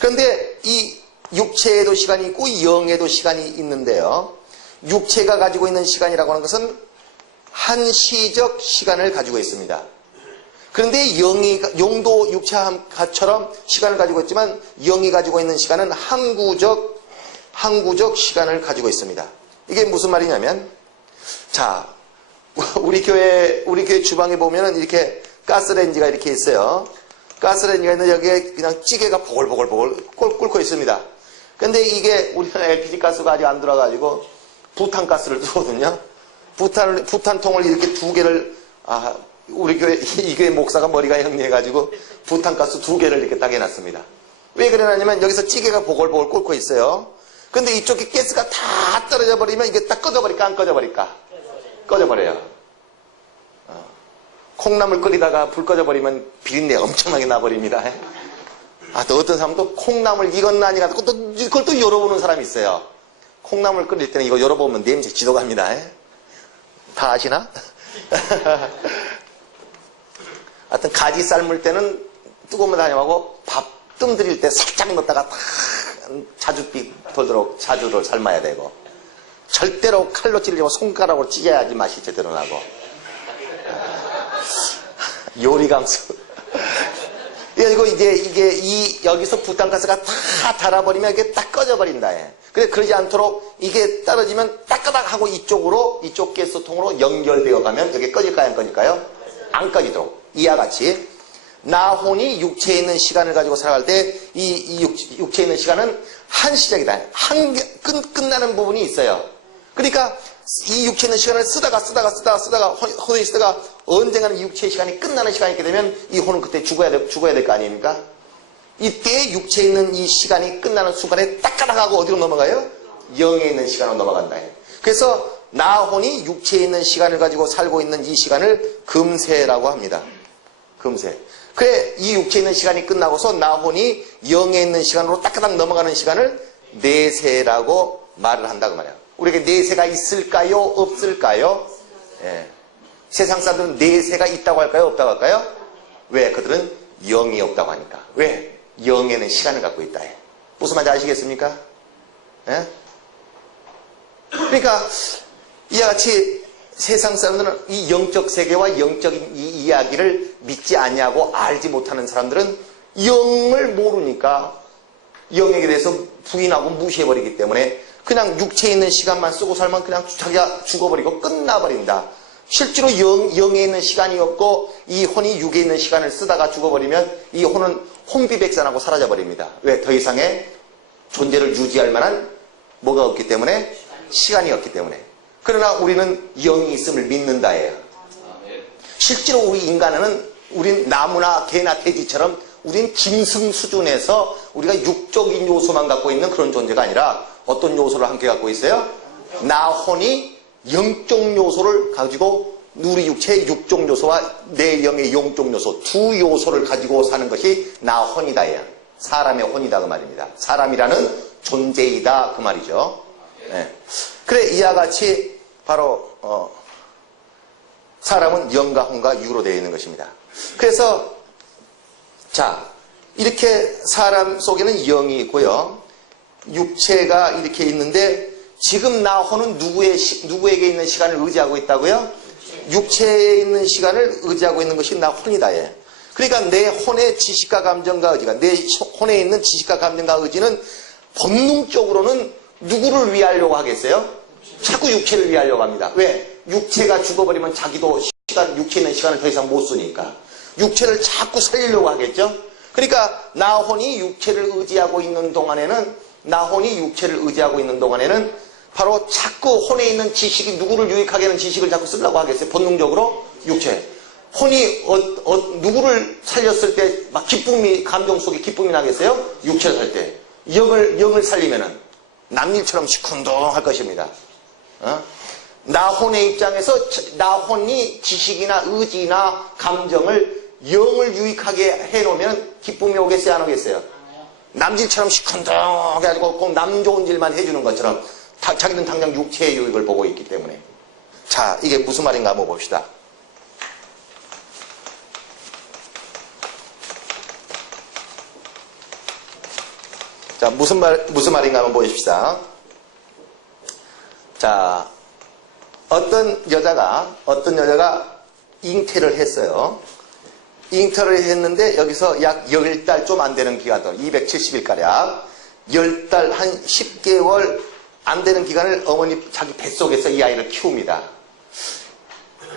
그런데 이 육체에도 시간이 있고 영에도 시간이 있는데요. 육체가 가지고 있는 시간이라고 하는 것은 한시적 시간을 가지고 있습니다. 그런데 용도 육체처럼 시간을 가지고 있지만 영이 가지고 있는 시간은 항구적 시간을 가지고 있습니다. 이게 무슨 말이냐면, 자, 우리 교회 주방에 보면은 이렇게 가스레인지가 이렇게 있어요. 가스레인지가 있는데 여기에 그냥 찌개가 보글보글 끓고 있습니다. 근데 이게 우리는 LPG 가스가 아직 안 들어가지고 부탄가스를 쓰거든요. 부탄통을 이렇게 두 개를, 우리 교회, 이 교회 목사가 머리가 형리해가지고 부탄가스 두 개를 이렇게 딱 해놨습니다. 왜 그러냐면 여기서 찌개가 보글보글 끓고 있어요. 근데 이쪽에 가스가 다 떨어져 버리면 이게 딱 꺼져버릴까 안 꺼져버릴까? 꺼져버려요. 콩나물 끓이다가 불 꺼져버리면 비린내 엄청나게 나버립니다. 또 어떤 사람도 콩나물 익었나 아니가 그걸 또 열어보는 사람이 있어요. 콩나물 끓일 때는 이거 열어보면 냄새 지도갑니다. 다 아시나? 하여튼 가지 삶을 때는 뜨거우면 다녀가고 밥 뜸 들일 때 살짝 넣었다가 다 자줏빛 돌도록 자주를 삶아야 되고, 절대로 칼로 찔리고 손가락으로 찢어야지 맛이 제대로 나고. 요리 강수. 그리고 이게 여기서 부탄가스가 다 달아버리면 이게 딱 꺼져버린다. 그래, 그러지 않도록 이게 떨어지면 따끄닥 하고 이쪽 가스통으로 연결되어 가면 이게 꺼질까요, 안 꺼질까요? 안 꺼지도록. 이와 같이 나혼이 육체에 있는 시간을 가지고 살아갈 때 이 육체에 있는 시간은 한시적이다. 끝나는 부분이 있어요. 그러니까 이 육체에 있는 시간을 쓰다가 혼이 쓰다가 언젠가는 이 육체의 시간이 끝나는 시간이 있게 되면 이 혼은 그때 죽어야 될 거 아닙니까? 이때 육체에 있는 이 시간이 끝나는 순간에 따까닥하고 어디로 넘어가요? 영에 있는 시간으로 넘어간다. 그래서 나혼이 육체에 있는 시간을 가지고 살고 있는 이 시간을 금세라고 합니다. 금세. 그래, 이 육체에 있는 시간이 끝나고서 나혼이 영에 있는 시간으로 따까닥 넘어가는 시간을 내세라고 말을 한다고 말이야. 우리에게 내세가 있을까요? 없을까요? 예. 세상 사람들은 내세가 있다고 할까요? 없다고 할까요? 왜? 그들은 영이 없다고 하니까. 왜? 영에는 시간을 갖고 있다. 무슨 말인지 아시겠습니까? 예? 그러니까 이와 같이 세상 사람들은 이 영적 세계와 영적인 이 이야기를 믿지 않냐고 알지 못하는 사람들은 영을 모르니까 영에게 대해서 부인하고 무시해버리기 때문에 그냥 육체에 있는 시간만 쓰고 살면 그냥 자기가 죽어버리고 끝나버린다. 실제로 영에 있는 시간이 없고 이 혼이 육에 있는 시간을 쓰다가 죽어버리면 이 혼은 혼비백산하고 사라져버립니다. 왜? 더 이상의 존재를 유지할 만한 뭐가 없기 때문에? 시간이 없기 때문에. 그러나 우리는 영이 있음을 믿는다예요. 실제로 우리 인간은 우린 나무나 개나 돼지처럼 우린 짐승 수준에서 우리가 육적인 요소만 갖고 있는 그런 존재가 아니라 어떤 요소를 함께 갖고 있어요? 나 혼이 영적 요소를 가지고 우리 육체의 육적 요소와 내 영의 영적 요소 두 요소를 가지고 사는 것이 나 혼이다예요. 사람의 혼이다 그 말입니다. 사람이라는 존재이다 그 말이죠. 네. 그래, 이와 같이 바로 사람은 영과 혼과 육으로 되어 있는 것입니다. 그래서 자, 이렇게 사람 속에는 영이 있고요, 육체가 이렇게 있는데 지금 나 혼은 누구에게 있는 시간을 의지하고 있다고요? 육체에 있는 시간을 의지하고 있는 것이 나 혼이다. 예. 그러니까 내 혼의 지식과 감정과 의지가, 내 혼에 있는 지식과 감정과 의지는 본능적으로는 누구를 위하려고 하겠어요? 자꾸 육체를 위하려고 합니다. 왜? 육체가 죽어버리면 자기도 육체에 있는 시간을 더 이상 못 쓰니까 육체를 자꾸 살리려고 하겠죠? 그러니까 나 혼이 육체를 의지하고 있는 동안에는 바로 자꾸 혼에 있는 지식이 누구를 유익하게 하는 지식을 자꾸 쓰려고 하겠어요? 본능적으로? 육체. 혼이 누구를 살렸을 때 막 감정 속에 기쁨이 나겠어요? 육체를 살 때. 영을 살리면은 남일처럼 시큰둥할 것입니다. 나 혼의 입장에서 나 혼이 지식이나 의지나 감정을 영을 유익하게 해놓으면 기쁨이 오겠어요? 안 오겠어요? 남질처럼 시큰둥하게 해가지고 꼭 남 좋은 일만 해주는 것처럼 자기는 당장 육체의 유익을 보고 있기 때문에. 자, 이게 무슨 말인가 한번 봅시다. 자, 무슨 말인가 한번 보십시다. 자, 어떤 여자가 잉태를 했어요. 잉태를 했는데 여기서 약 10달 좀 안 되는 기간 동안 270일가량 10달 한 10개월 안 되는 기간을 어머니 자기 뱃속에서 이 아이를 키웁니다.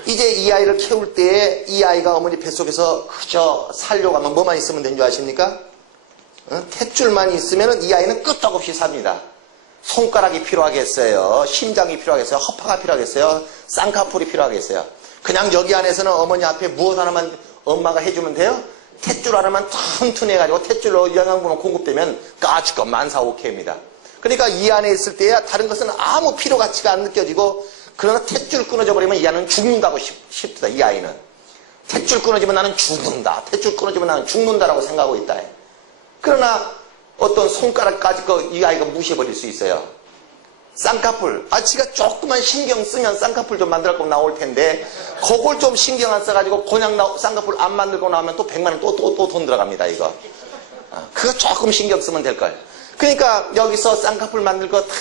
이제 이 아이를 키울 때에 이 아이가 어머니 뱃속에서 그저 살려고 하면 뭐만 있으면 되는 줄 아십니까? 탯줄만 있으면 이 아이는 끄떡없이 삽니다. 손가락이 필요하겠어요. 심장이 필요하겠어요. 허파가 필요하겠어요. 쌍꺼풀이 필요하겠어요. 그냥 여기 안에서는 어머니 앞에 무엇 하나만 엄마가 해주면 돼요? 탯줄 하나만 튼튼해가지고 탯줄로 영양분이 공급되면 까짓거 만사오케이입니다. 그러니까 이 안에 있을 때야 다른 것은 아무 필요 가치가 안 느껴지고, 그러나 탯줄 끊어져 버리면 이 아이는 죽는다고 싶다. 이 아이는 탯줄 끊어지면 나는 죽는다. 탯줄 끊어지면 나는 죽는다라고 생각하고 있다. 그러나 어떤 손가락까지 이 아이가 무시해버릴 수 있어요. 쌍꺼풀, 지가 조금만 신경 쓰면 쌍꺼풀 좀 만들고 나올 텐데, 그걸 좀 신경 안 써가지고 그냥 쌍꺼풀 안 만들고 나오면 또 100만 원 또 돈 들어갑니다, 이거. 그거 조금 신경 쓰면 될걸. 그러니까 여기서 쌍꺼풀 만들 거 다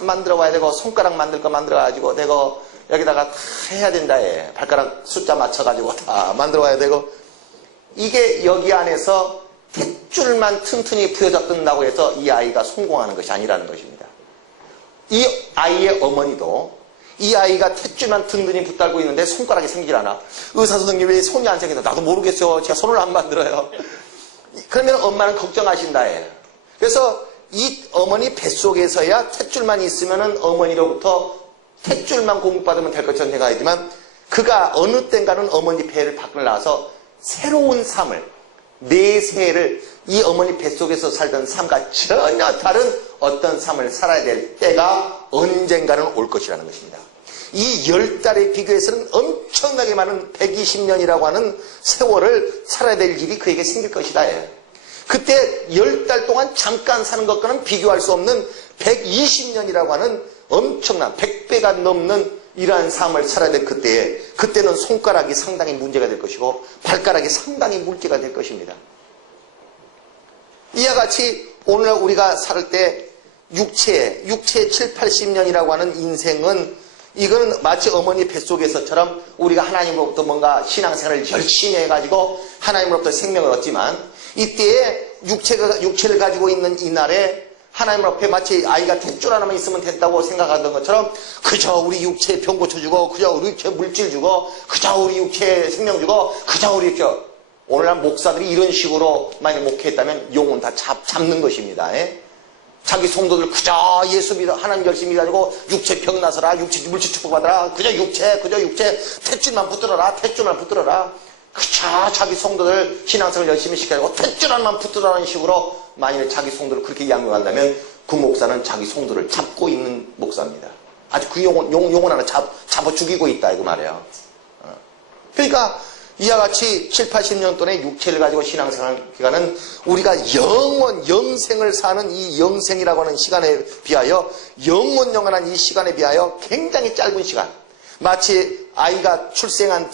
만들어 와야 되고, 손가락 만들 거 만들어 가지고 되고, 여기다가 다 해야 된다, 발가락 숫자 맞춰가지고 다 만들어 와야 되고, 이게 여기 안에서 탯줄만 튼튼히 부여잡는다고 해서 이 아이가 성공하는 것이 아니라는 것입니다. 이 아이의 어머니도 이 아이가 탯줄만 든든히 붙들고 있는데 손가락이 생기질 않아. 의사 선생님 왜 손이 안 생긴다? 나도 모르겠어요. 제가 손을 안 만들어요. 그러면 엄마는 걱정하신다. 그래서 이 어머니 뱃속에서야 탯줄만 있으면 어머니로부터 탯줄만 공급받으면 될 것처럼 생각하지만, 그가 어느 땐가는 어머니 배를 밖을 나와서 새로운 삶을, 내세를 이 어머니 뱃속에서 살던 삶과 전혀 다른 어떤 삶을 살아야 될 때가 언젠가는 올 것이라는 것입니다. 이 10달에 비교해서는 엄청나게 많은 120년이라고 하는 세월을 살아야 될 일이 그에게 생길 것이다. 그때 10달 동안 잠깐 사는 것과는 비교할 수 없는 120년이라고 하는 엄청난 100배가 넘는 이러한 삶을 살아야 될 그때는 손가락이 상당히 문제가 될 것이고 발가락이 상당히 문제가 될 것입니다. 이와 같이 오늘날 우리가 살 때 육체 7, 80년이라고 하는 인생은, 이거는 마치 어머니 뱃속에서처럼 우리가 하나님으로부터 뭔가 신앙생활을 열심히 해가지고 하나님으로부터 생명을 얻지만, 이때에 육체를 가지고 있는 이날에 하나님 앞에 마치 아이가 탯줄 하나만 있으면 된다고 생각하던 것처럼 그저 우리 육체에 병 고쳐주고, 그저 우리 육체에 물질 주고, 그저 우리 육체에 생명 주고, 그저 우리 육체. 오늘날 목사들이 이런 식으로 만약 목회했다면 영혼 다 잡는 것입니다. 자기 성도들 그저 예수 믿어, 하나님 열심히 가지고 육체 병 나서라, 육체 물질 축복받아라, 그저 육체 탯줄만 붙들어라, 탯줄만 붙들어라. 그저 자기 성도들 신앙생활 열심히 시켜가지고 탯줄 하나만 붙들어라는 식으로 만일에 자기 성도를 그렇게 양육한다면 그 목사는 자기 성도를 잡고 있는 목사입니다. 아주 그 영혼 하나 잡아 죽이고 있다 이거 말이에요. 그러니까 이와 같이 7, 80년 동안의 육체를 가지고 신앙생활 기간은 우리가 영생을 사는 이 영생이라고 하는 시간에 비하여, 영원한 이 시간에 비하여 굉장히 짧은 시간. 마치 아이가 출생한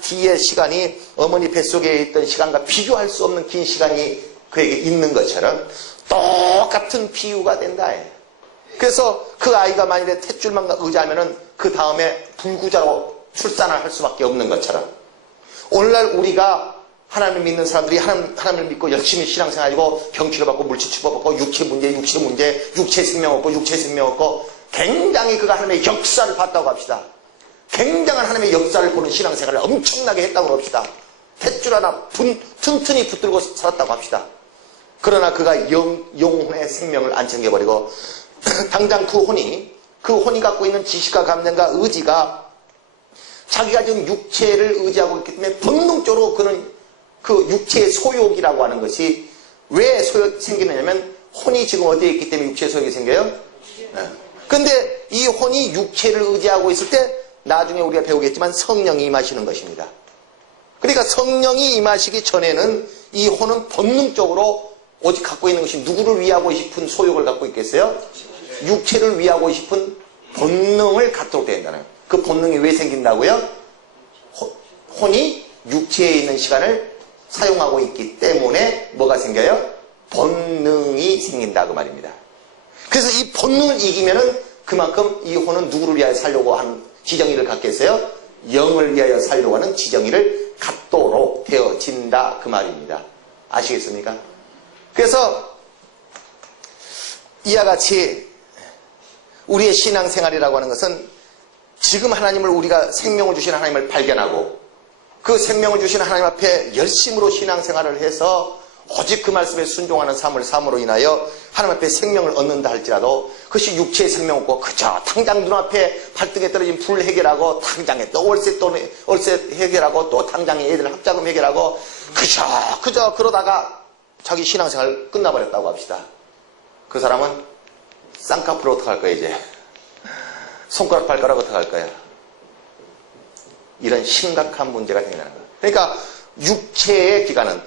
뒤의 시간이 어머니 뱃속에 있던 시간과 비교할 수 없는 긴 시간이 그에게 있는 것처럼 똑같은 비유가 된다. 그래서 그 아이가 만일에 탯줄만 의지하면은 그 다음에 불구자로 출산을 할 수밖에 없는 것처럼, 오늘날 우리가 하나님을 믿는 사람들이 하나님을 믿고 열심히 신앙생활하고 병치료받고 물질 치료받고 육체 문제, 육체 생명 없고 굉장히 그가 하나님의 역사를 봤다고 합시다. 굉장한 하나님의 역사를 보는 신앙생활을 엄청나게 했다고 합시다. 탯줄 하나 튼튼히 붙들고 살았다고 합시다. 그러나 그가 영혼의 생명을 안 챙겨버리고 당장 그 혼이 갖고 있는 지식과 감정과 의지가 자기가 지금 육체를 의지하고 있기 때문에 본능적으로 그는 그 육체의 소욕이라고 하는 것이 왜 생기느냐면, 혼이 지금 어디에 있기 때문에 육체의 소욕이 생겨요? 근데 이 혼이 육체를 의지하고 있을 때 나중에 우리가 배우겠지만 성령이 임하시는 것입니다. 그러니까 성령이 임하시기 전에는 이 혼은 본능적으로 오직 갖고 있는 것이 누구를 위하고 싶은 소욕을 갖고 있겠어요? 육체를 위하고 싶은 본능을 갖도록 된다는 거예요. 그 본능이 왜 생긴다고요? 혼이 육체에 있는 시간을 사용하고 있기 때문에 뭐가 생겨요? 본능이 생긴다 그 말입니다. 그래서 이 본능을 이기면은 그만큼 이 혼은 누구를 위하여 살려고 하는 지정의를 갖겠어요? 영을 위하여 살려고 하는 지정의를 갖도록 되어진다 그 말입니다. 아시겠습니까? 그래서 이와 같이 우리의 신앙생활이라고 하는 것은 지금 하나님을 우리가 생명을 주신 하나님을 발견하고 그 생명을 주신 하나님 앞에 열심으로 신앙생활을 해서 오직 그 말씀에 순종하는 삶을 삶으로 인하여 하나님 앞에 생명을 얻는다 할지라도 그것이 육체의 생명 없고 그저 당장 눈앞에 발등에 떨어진 불 해결하고 당장에 또 월세 해결하고 또 당장에 애들 학자금 해결하고 그저 그러다가 자기 신앙생활 끝나버렸다고 합시다. 그 사람은 쌍꺼풀 어떡할 거야 이제? 손가락 발가락 어떡할 거야? 이런 심각한 문제가 생기는 거예요. 그러니까 육체의 기간은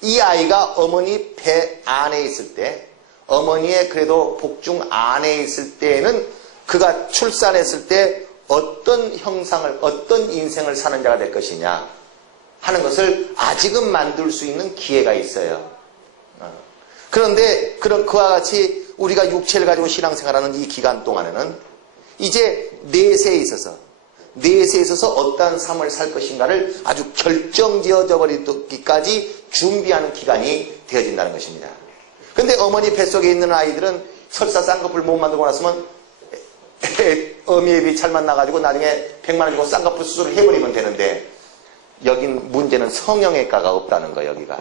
이 아이가 어머니 배 안에 있을 때 어머니의 그래도 복중 안에 있을 때에는 그가 출산했을 때 어떤 형상을 어떤 인생을 사는 자가 될 것이냐 하는 것을 아직은 만들 수 있는 기회가 있어요. 그런데 그와 같이 우리가 육체를 가지고 신앙생활하는 이 기간 동안에는 이제 내세에 있어서 어떠한 삶을 살 것인가를 아주 결정지어져 버리기까지 준비하는 기간이 되어진다는 것입니다. 그런데 어머니 뱃속에 있는 아이들은 설사 쌍꺼풀 못 만들고 났으면 어미애비 잘 만나가지고 나중에 100만 원 주고 쌍꺼풀 수술을 해버리면 되는데 여긴 문제는 성형외과가 없다는 거 여기가.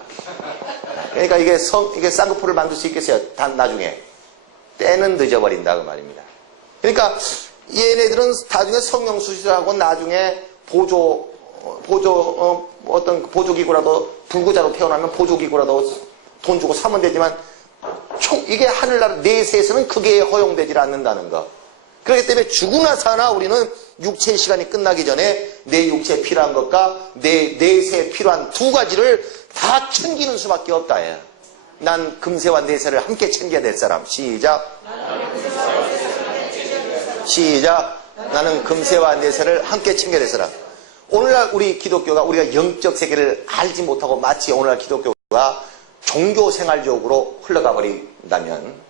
그러니까 이게 쌍꺼풀을 만들 수 있겠어요? 나중에. 때는 늦어버린다 그 말입니다. 그러니까 얘네들은 나중에 성형수술하고 나중에 어떤 보조기구라도 불구자로 태어나면 보조기구라도 돈 주고 사면 되지만 이게 하늘나라 내세에서는 그게 허용되질 않는다는 거. 그렇기 때문에 죽으나 사나 우리는 육체의 시간이 끝나기 전에 내 육체에 필요한 것과 내 내세에 필요한 두 가지를 다 챙기는 수밖에 없다. 난 금세와 내세를 함께 챙겨야 될 사람. 시작. 나는 금세와 내세를 함께 챙겨야 될 사람. 오늘날 우리 기독교가 우리가 영적 세계를 알지 못하고 마치 오늘날 기독교가 종교생활적으로 흘러가 버린다면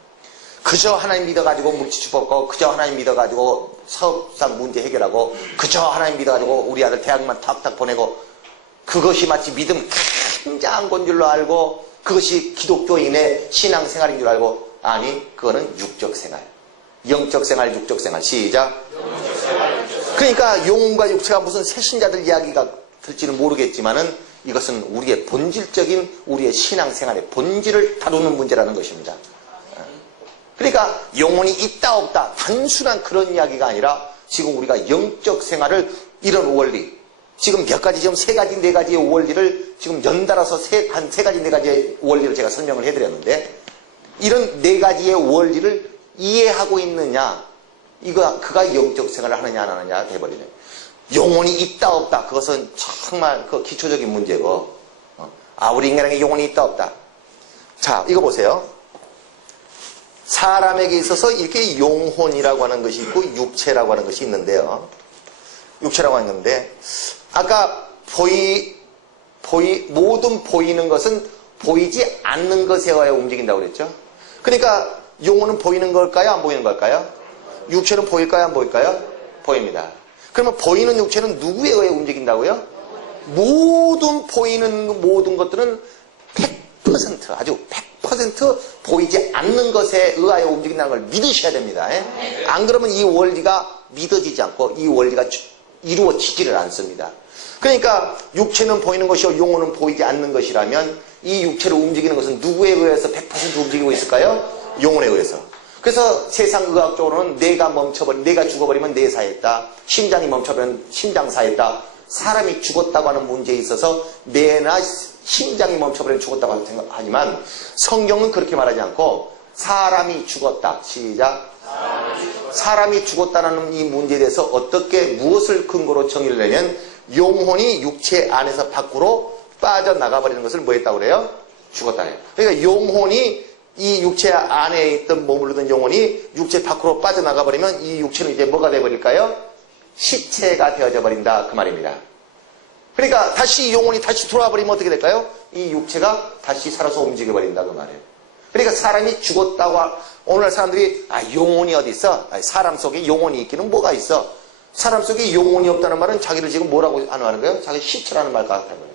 그저 하나님 믿어가지고 물질주법하고 그저 하나님 믿어가지고 사업상 문제 해결하고 그저 하나님 믿어가지고 우리 아들 대학만 탁탁 보내고 그것이 마치 믿음 굉장한 건 줄로 알고 그것이 기독교인의 신앙생활인 줄 알고 아니 그거는 육적생활. 영적생활, 육적생활. 시작. 그러니까 영혼과 육체가 무슨 새신자들 이야기가 될지는 모르겠지만은 이것은 우리의 본질적인 우리의 신앙생활의 본질을 다루는 문제라는 것입니다. 그러니까 영혼이 있다 없다 단순한 그런 이야기가 아니라 지금 우리가 영적 생활을 이런 원리 지금 몇 가지 지금 세 가지 네 가지의 원리를 지금 연달아서 한 세 가지 네 가지의 원리를 제가 설명을 해드렸는데 이런 네 가지의 원리를 이해하고 있느냐 그가 영적 생활을 하느냐 안 하느냐 돼버리네. 영혼이 있다 없다 그것은 정말 그 기초적인 문제고 우리 인간에게 영혼이 있다 없다. 자 이거 보세요. 사람에게 있어서 이렇게 영혼이라고 하는 것이 있고 육체라고 하는 것이 있는데요. 육체라고 하는데 아까 모든 보이는 것은 보이지 않는 것에 의하여 움직인다고 그랬죠. 그러니까 영혼은 보이는 걸까요? 안 보이는 걸까요? 육체는 보일까요? 안 보일까요? 보입니다. 그러면 보이는 육체는 누구에 의해 움직인다고요? 보이는 모든 것들은 100% 아주 100% 보이지 않는 것에 의하여 움직인다는 걸 믿으셔야 됩니다. 안 그러면 이 원리가 믿어지지 않고 이 원리가 이루어지지를 않습니다. 그러니까 육체는 보이는 것이요 영혼은 보이지 않는 것이라면 이 육체를 움직이는 것은 누구에 의해서 100% 움직이고 있을까요? 영혼에 의해서. 그래서 세상 의학적으로는 내가 죽어버리면 뇌사했다. 심장이 멈춰버리면 심장사했다. 사람이 죽었다고 하는 문제에 있어서 뇌나 심장이 멈춰버리면 죽었다고 하지만 성경은 그렇게 말하지 않고 사람이 죽었다. 시작. 사람이 죽었다는 이 문제에 대해서 어떻게 무엇을 근거로 정의를 내면 영혼이 육체 안에서 밖으로 빠져나가버리는 것을 뭐 했다고 그래요? 죽었다. 그러니까 영혼이 이 육체 안에 있던 머무르던 영혼이 육체 밖으로 빠져나가버리면 이 육체는 이제 뭐가 돼버릴까요? 시체가 되어져 버린다 그 말입니다. 그러니까 다시 영혼이 다시 돌아와 버리면 어떻게 될까요? 이 육체가 다시 살아서 움직여 버린다 그 말이에요. 그러니까 사람이 죽었다고 오늘날 사람들이 영혼이 어디 있어? 사람 속에 영혼이 있기는 뭐가 있어? 사람 속에 영혼이 없다는 말은 자기를 지금 뭐라고 하는 거예요? 자기 시체라는 말 같다는 거예요.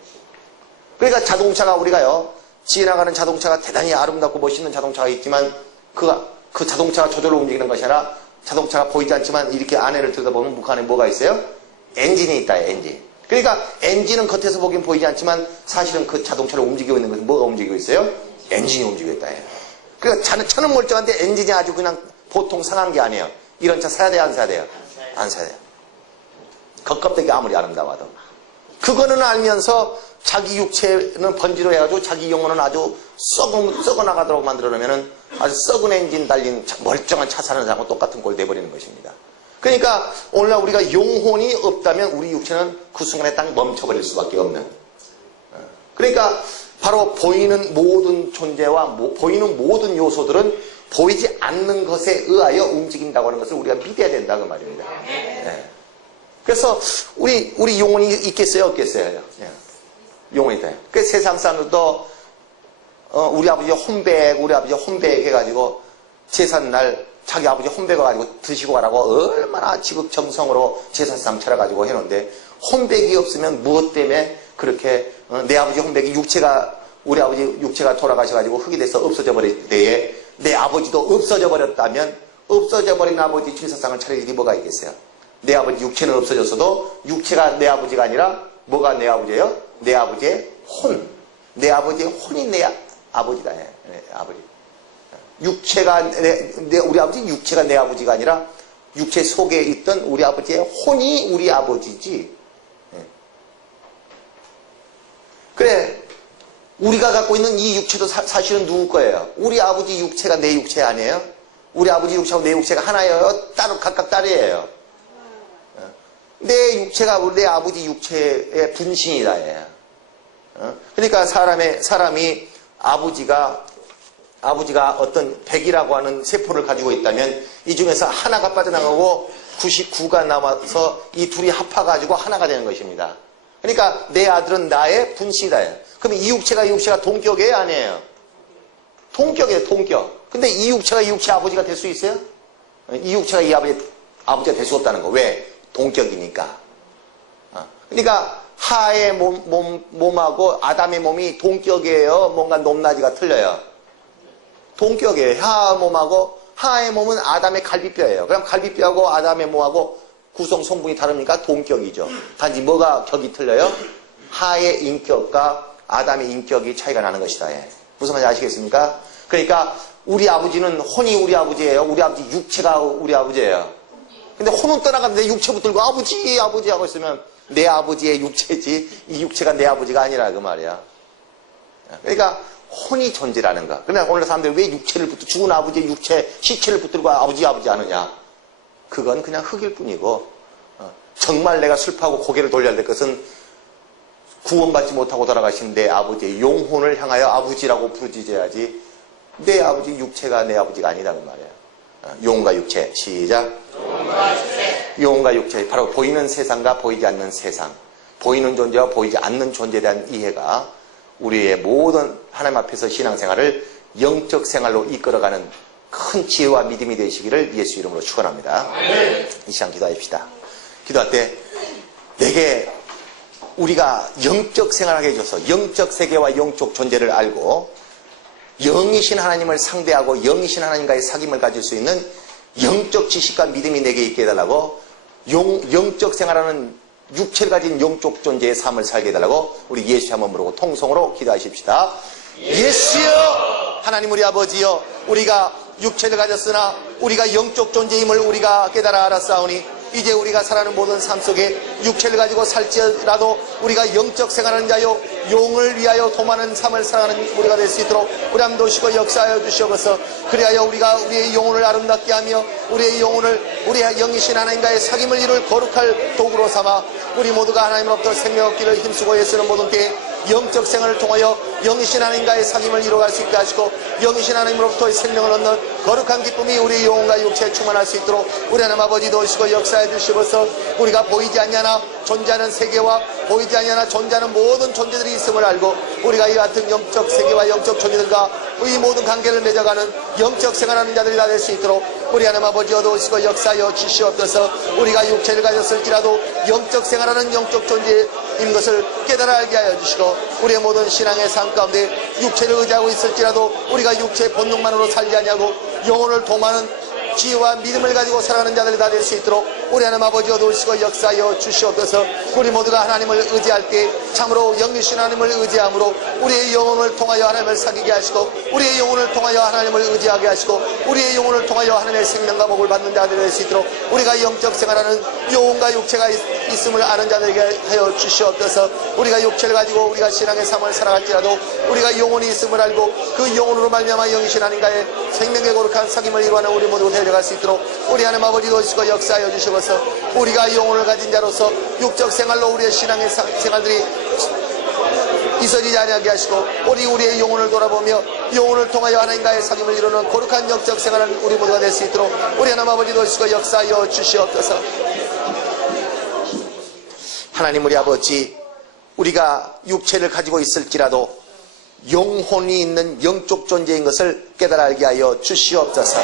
그러니까 자동차가 우리가요, 지나가는 자동차가 대단히 아름답고 멋있는 자동차가 있지만 그 자동차가 저절로 움직이는 것이 아니라 자동차가 보이지 않지만 이렇게 안에를 들여다보면 그 안에 뭐가 있어요? 엔진이 있다, 엔진. 그러니까 엔진은 겉에서 보기엔 보이지 않지만 사실은 그 자동차를 움직이고 있는 것은 뭐가 움직이고 있어요? 엔진이 움직이고 있다. 그러니까 차는 멀쩡한데 엔진이 아주 그냥 보통 상한 게 아니에요. 이런 차 사야 돼요, 안 사야 돼요? 안 사야 돼요. 겉껍데기 아무리 아름다워도. 그거는 알면서 자기 육체는 번지로 해가지고 자기 영혼은 아주 썩어 나가도록 만들어놓으면은 아주 썩은 엔진 달린 멀쩡한 차 사는 사람과 똑같은 꼴 돼버리는 것입니다. 그러니까 오늘날 우리가 영혼이 없다면 우리 육체는 그 순간에 딱 멈춰버릴 수밖에 없는. 그러니까 바로 보이는 모든 존재와 보이는 모든 요소들은 보이지 않는 것에 의하여 움직인다고 하는 것을 우리가 믿어야 된다 그 말입니다. 네. 그래서 우리 영혼이 있겠어요, 없겠어요? 네. 영혼이 있다. 그 세상 사람들도 우리 아버지 혼백 해가지고 제삿날 자기 아버지 혼백 와가지고 드시고 가라고 얼마나 지극정성으로 제사상 차려가지고 해놓는데 혼백이 없으면 무엇 때문에 그렇게 내 아버지 혼백이 우리 아버지 육체가 돌아가셔가지고 흙이 돼서 없어져 버릴 때에 내 아버지도 없어져 버렸다면 없어져 버린 아버지 제사상을 차릴 일이 뭐가 있겠어요? 내 아버지 육체는 없어졌어도 육체가 내 아버지가 아니라 뭐가 내 아버지예요? 내 아버지의 혼. 내 아버지의 혼이 내 아버지다. 내 아버지. 육체가 우리 아버지 육체가 내 아버지가 아니라 육체 속에 있던 우리 아버지의 혼이 우리 아버지지. 그래. 우리가 갖고 있는 이 육체도 사실은 누구 거예요? 우리 아버지 육체가 내 육체 아니에요? 우리 아버지 육체하고 내 육체가 하나예요? 따로 각각 딸이에요. 내 육체가 내 아버지 육체의 분신이다. 그러니까 사람이 아버지가 어떤 100이라고 하는 세포를 가지고 있다면 이 중에서 하나가 빠져나가고 99가 남아서 이 둘이 합해가지고 하나가 되는 것입니다. 그러니까 내 아들은 나의 분신이다. 그럼 이 육체가 동격이에요? 아니에요? 동격이에요, 동격. 근데 이 육체가 이 육체 아버지가 될 수 있어요? 이 육체가 이 아버지가 될 수 없다는 거. 왜? 동격이니까. 그러니까 하의 몸하고 아담의 몸이 동격이에요? 뭔가 높낮이가 틀려요? 동격이에요. 하의 몸은 아담의 갈비뼈예요. 그럼 갈비뼈하고 아담의 몸하고 구성 성분이 다릅니까? 동격이죠. 단지 뭐가 격이 틀려요? 하의 인격과 아담의 인격이 차이가 나는 것이다. 무슨 말인지 아시겠습니까? 그러니까 우리 아버지는 혼이 우리 아버지예요. 우리 아버지 육체가 우리 아버지예요. 근데 혼은 떠나갔는데 육체 붙들고 아버지 하고 있으면 내 아버지의 육체지 이 육체가 내 아버지가 아니라 그 말이야. 그러니까 혼이 존재라는 거. 그러나 오늘 사람들이 왜 죽은 아버지의 시체를 붙들고 아버지 하느냐. 그건 그냥 흙일 뿐이고 정말 내가 슬퍼하고 고개를 돌려야 될 것은 구원받지 못하고 돌아가신 내 아버지의 영혼을 향하여 아버지라고 부르짖어야지 내 아버지 육체가 내 아버지가 아니다 그 말이야. 영혼과 육체 시작. 영혼과 육체 바로 보이는 세상과 보이지 않는 세상, 보이는 존재와 보이지 않는 존재에 대한 이해가 우리의 모든 하나님 앞에서 신앙생활을 영적 생활로 이끌어가는 큰 지혜와 믿음이 되시기를 예수 이름으로 축원합니다. 이 시간 기도합시다. 기도할 때 내게 우리가 영적 생활하게 해줘서 영적 세계와 영적 존재를 알고 영이신 하나님을 상대하고 영이신 하나님과의 사귐을 가질 수 있는 영적 지식과 믿음이 내게 있게 해달라고 영적 생활하는 육체를 가진 영적 존재의 삶을 살게 해달라고 우리 예수 한번 부르고 통성으로 기도하십시다. 예수여 하나님 우리 아버지여 우리가 육체를 가졌으나 우리가 영적 존재임을 우리가 깨달아 알았사오니 이제 우리가 살아가는 모든 삶 속에 육체를 가지고 살지라도 우리가 영적 생활하는 자요 용을 위하여 도마는 삶을 살아가는 우리가 될 수 있도록 우리 함 도시고 역사하여 주시옵소서. 그리하여 우리가 우리의 영혼을 아름답게 하며 우리의 영혼을 우리의 영이신 하나님과의 사귐을 이룰 거룩할 도구로 삼아 우리 모두가 하나님으로부터 생명 얻기를 힘쓰고 애쓰는 모든 때에 영적 생활을 통하여 영이신 하나님과의 사귐을 이루어갈 수 있게 하시고 영이신 하나님으로부터의 생명을 얻는 거룩한 기쁨이 우리 영혼과 육체에 충만할 수 있도록 우리 하나님 아버지 도시고 역사해 주시옵소서. 우리가 보이지 않냐나 존재하는 세계와 보이지 않냐나 존재하는 모든 존재들이 있음을 알고 우리가 이 같은 영적 세계와 영적 존재들과 이 모든 관계를 맺어가는 영적 생활하는 자들이 다 될 수 있도록 우리 하나님 아버지 어두우시고 역사하여 주시옵소서. 우리가 육체를 가졌을지라도 영적 생활하는 영적 존재인 것을 깨달아 알게 하여 주시고, 우리의 모든 신앙의 삶 가운데 육체를 의지하고 있을지라도 우리가 육체의 본능만으로 살지 아니하고 영혼을 도모하는 지혜와 믿음을 가지고 살아가는 자들이 다 될 수 있도록 우리 하나님 아버지 어두우시고 역사하여 주시옵소서. 우리 모두가 하나님을 의지할 때 참으로 영이신 하나님을 의지함으로 우리의 영혼을 통하여 하나님을 사귀게 하시고, 우리의 영혼을 통하여 하나님을 의지하게 하시고, 우리의 영혼을 통하여 하나님의 생명과 복을 받는 자들이 될 수 있도록 우리가 영적 생활하는 영혼과 육체가 있음을 아는 자들에게 하여 주시옵소서. 우리가 육체를 가지고 우리가 신앙의 삶을 살아갈지라도 우리가 영혼이 있음을 알고 그 영혼으로 말미암아 영이신 하나님과의 생명의 거룩한 사귐을 이루어가는 우리 모두 데려갈 수 있도록 우리 하나님 아버지 도우시고 역사하여 주시옵소서. 우리가 영혼을 가진 자로서 육적 생활로 우리의 신앙의 생활들이 이어지지 아니하게 하시고, 우리의 영혼을 돌아보며 영혼을 통하여 하나님과의 사귐을 이루는 거룩한 영적 생활을 우리 모두가 될 수 있도록 우리 하나님 아버지 도우시고 역사하여 주시옵소서. 하나님 우리 아버지, 우리가 육체를 가지고 있을지라도 영혼이 있는 영적 존재인 것을 깨달아 알게 하여 주시옵소서.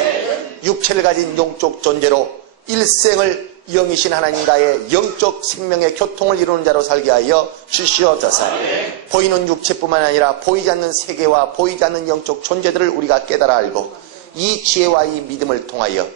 육체를 가진 영적 존재로 일생을 영이신 하나님과의 영적 생명의 교통을 이루는 자로 살게 하여 주시옵소서. 보이는 육체뿐만 아니라 보이지 않는 세계와 보이지 않는 영적 존재들을 우리가 깨달아 알고 이 지혜와 이 믿음을 통하여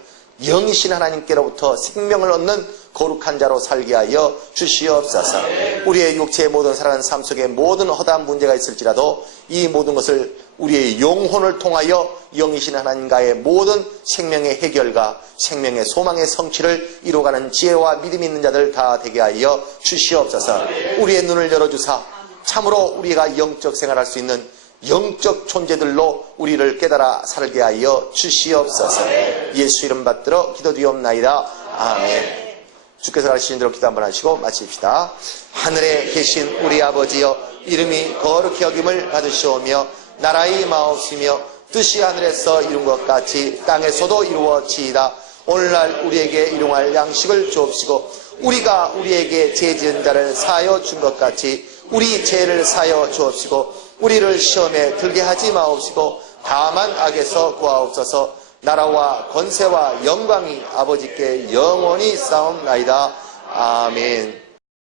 영이신 하나님께로부터 생명을 얻는 거룩한 자로 살게 하여 주시옵소서. 우리의 육체의 모든 살아가는 삶 속에 모든 허다한 문제가 있을지라도 이 모든 것을 우리의 영혼을 통하여 영이신 하나님과의 모든 생명의 해결과 생명의 소망의 성취를 이루어가는 지혜와 믿음이 있는 자들 다 되게 하여 주시옵소서. 우리의 눈을 열어주사 참으로 우리가 영적 생활할 수 있는 영적 존재들로 우리를 깨달아 살게 하여 주시옵소서. 예수 이름 받들어 기도드리옵나이다. 아멘. 주께서 가르치신 대로 기도 한번 하시고 마칩시다. 하늘에 계신 우리 아버지여, 이름이 거룩히 여김을 받으시오며 나라의 마옵시며 뜻이 하늘에서 이룬 것 같이 땅에서도 이루어지이다. 오늘날 우리에게 일용할 양식을 주옵시고, 우리가 우리에게 죄 지은 자를 사하여 준 것 같이 우리 죄를 사하여 주옵시고, 우리를 시험에 들게 하지 마옵시고 다만 악에서 구하옵소서. 나라와 권세와 영광이 아버지께 영원히 싸움나이다. 아멘.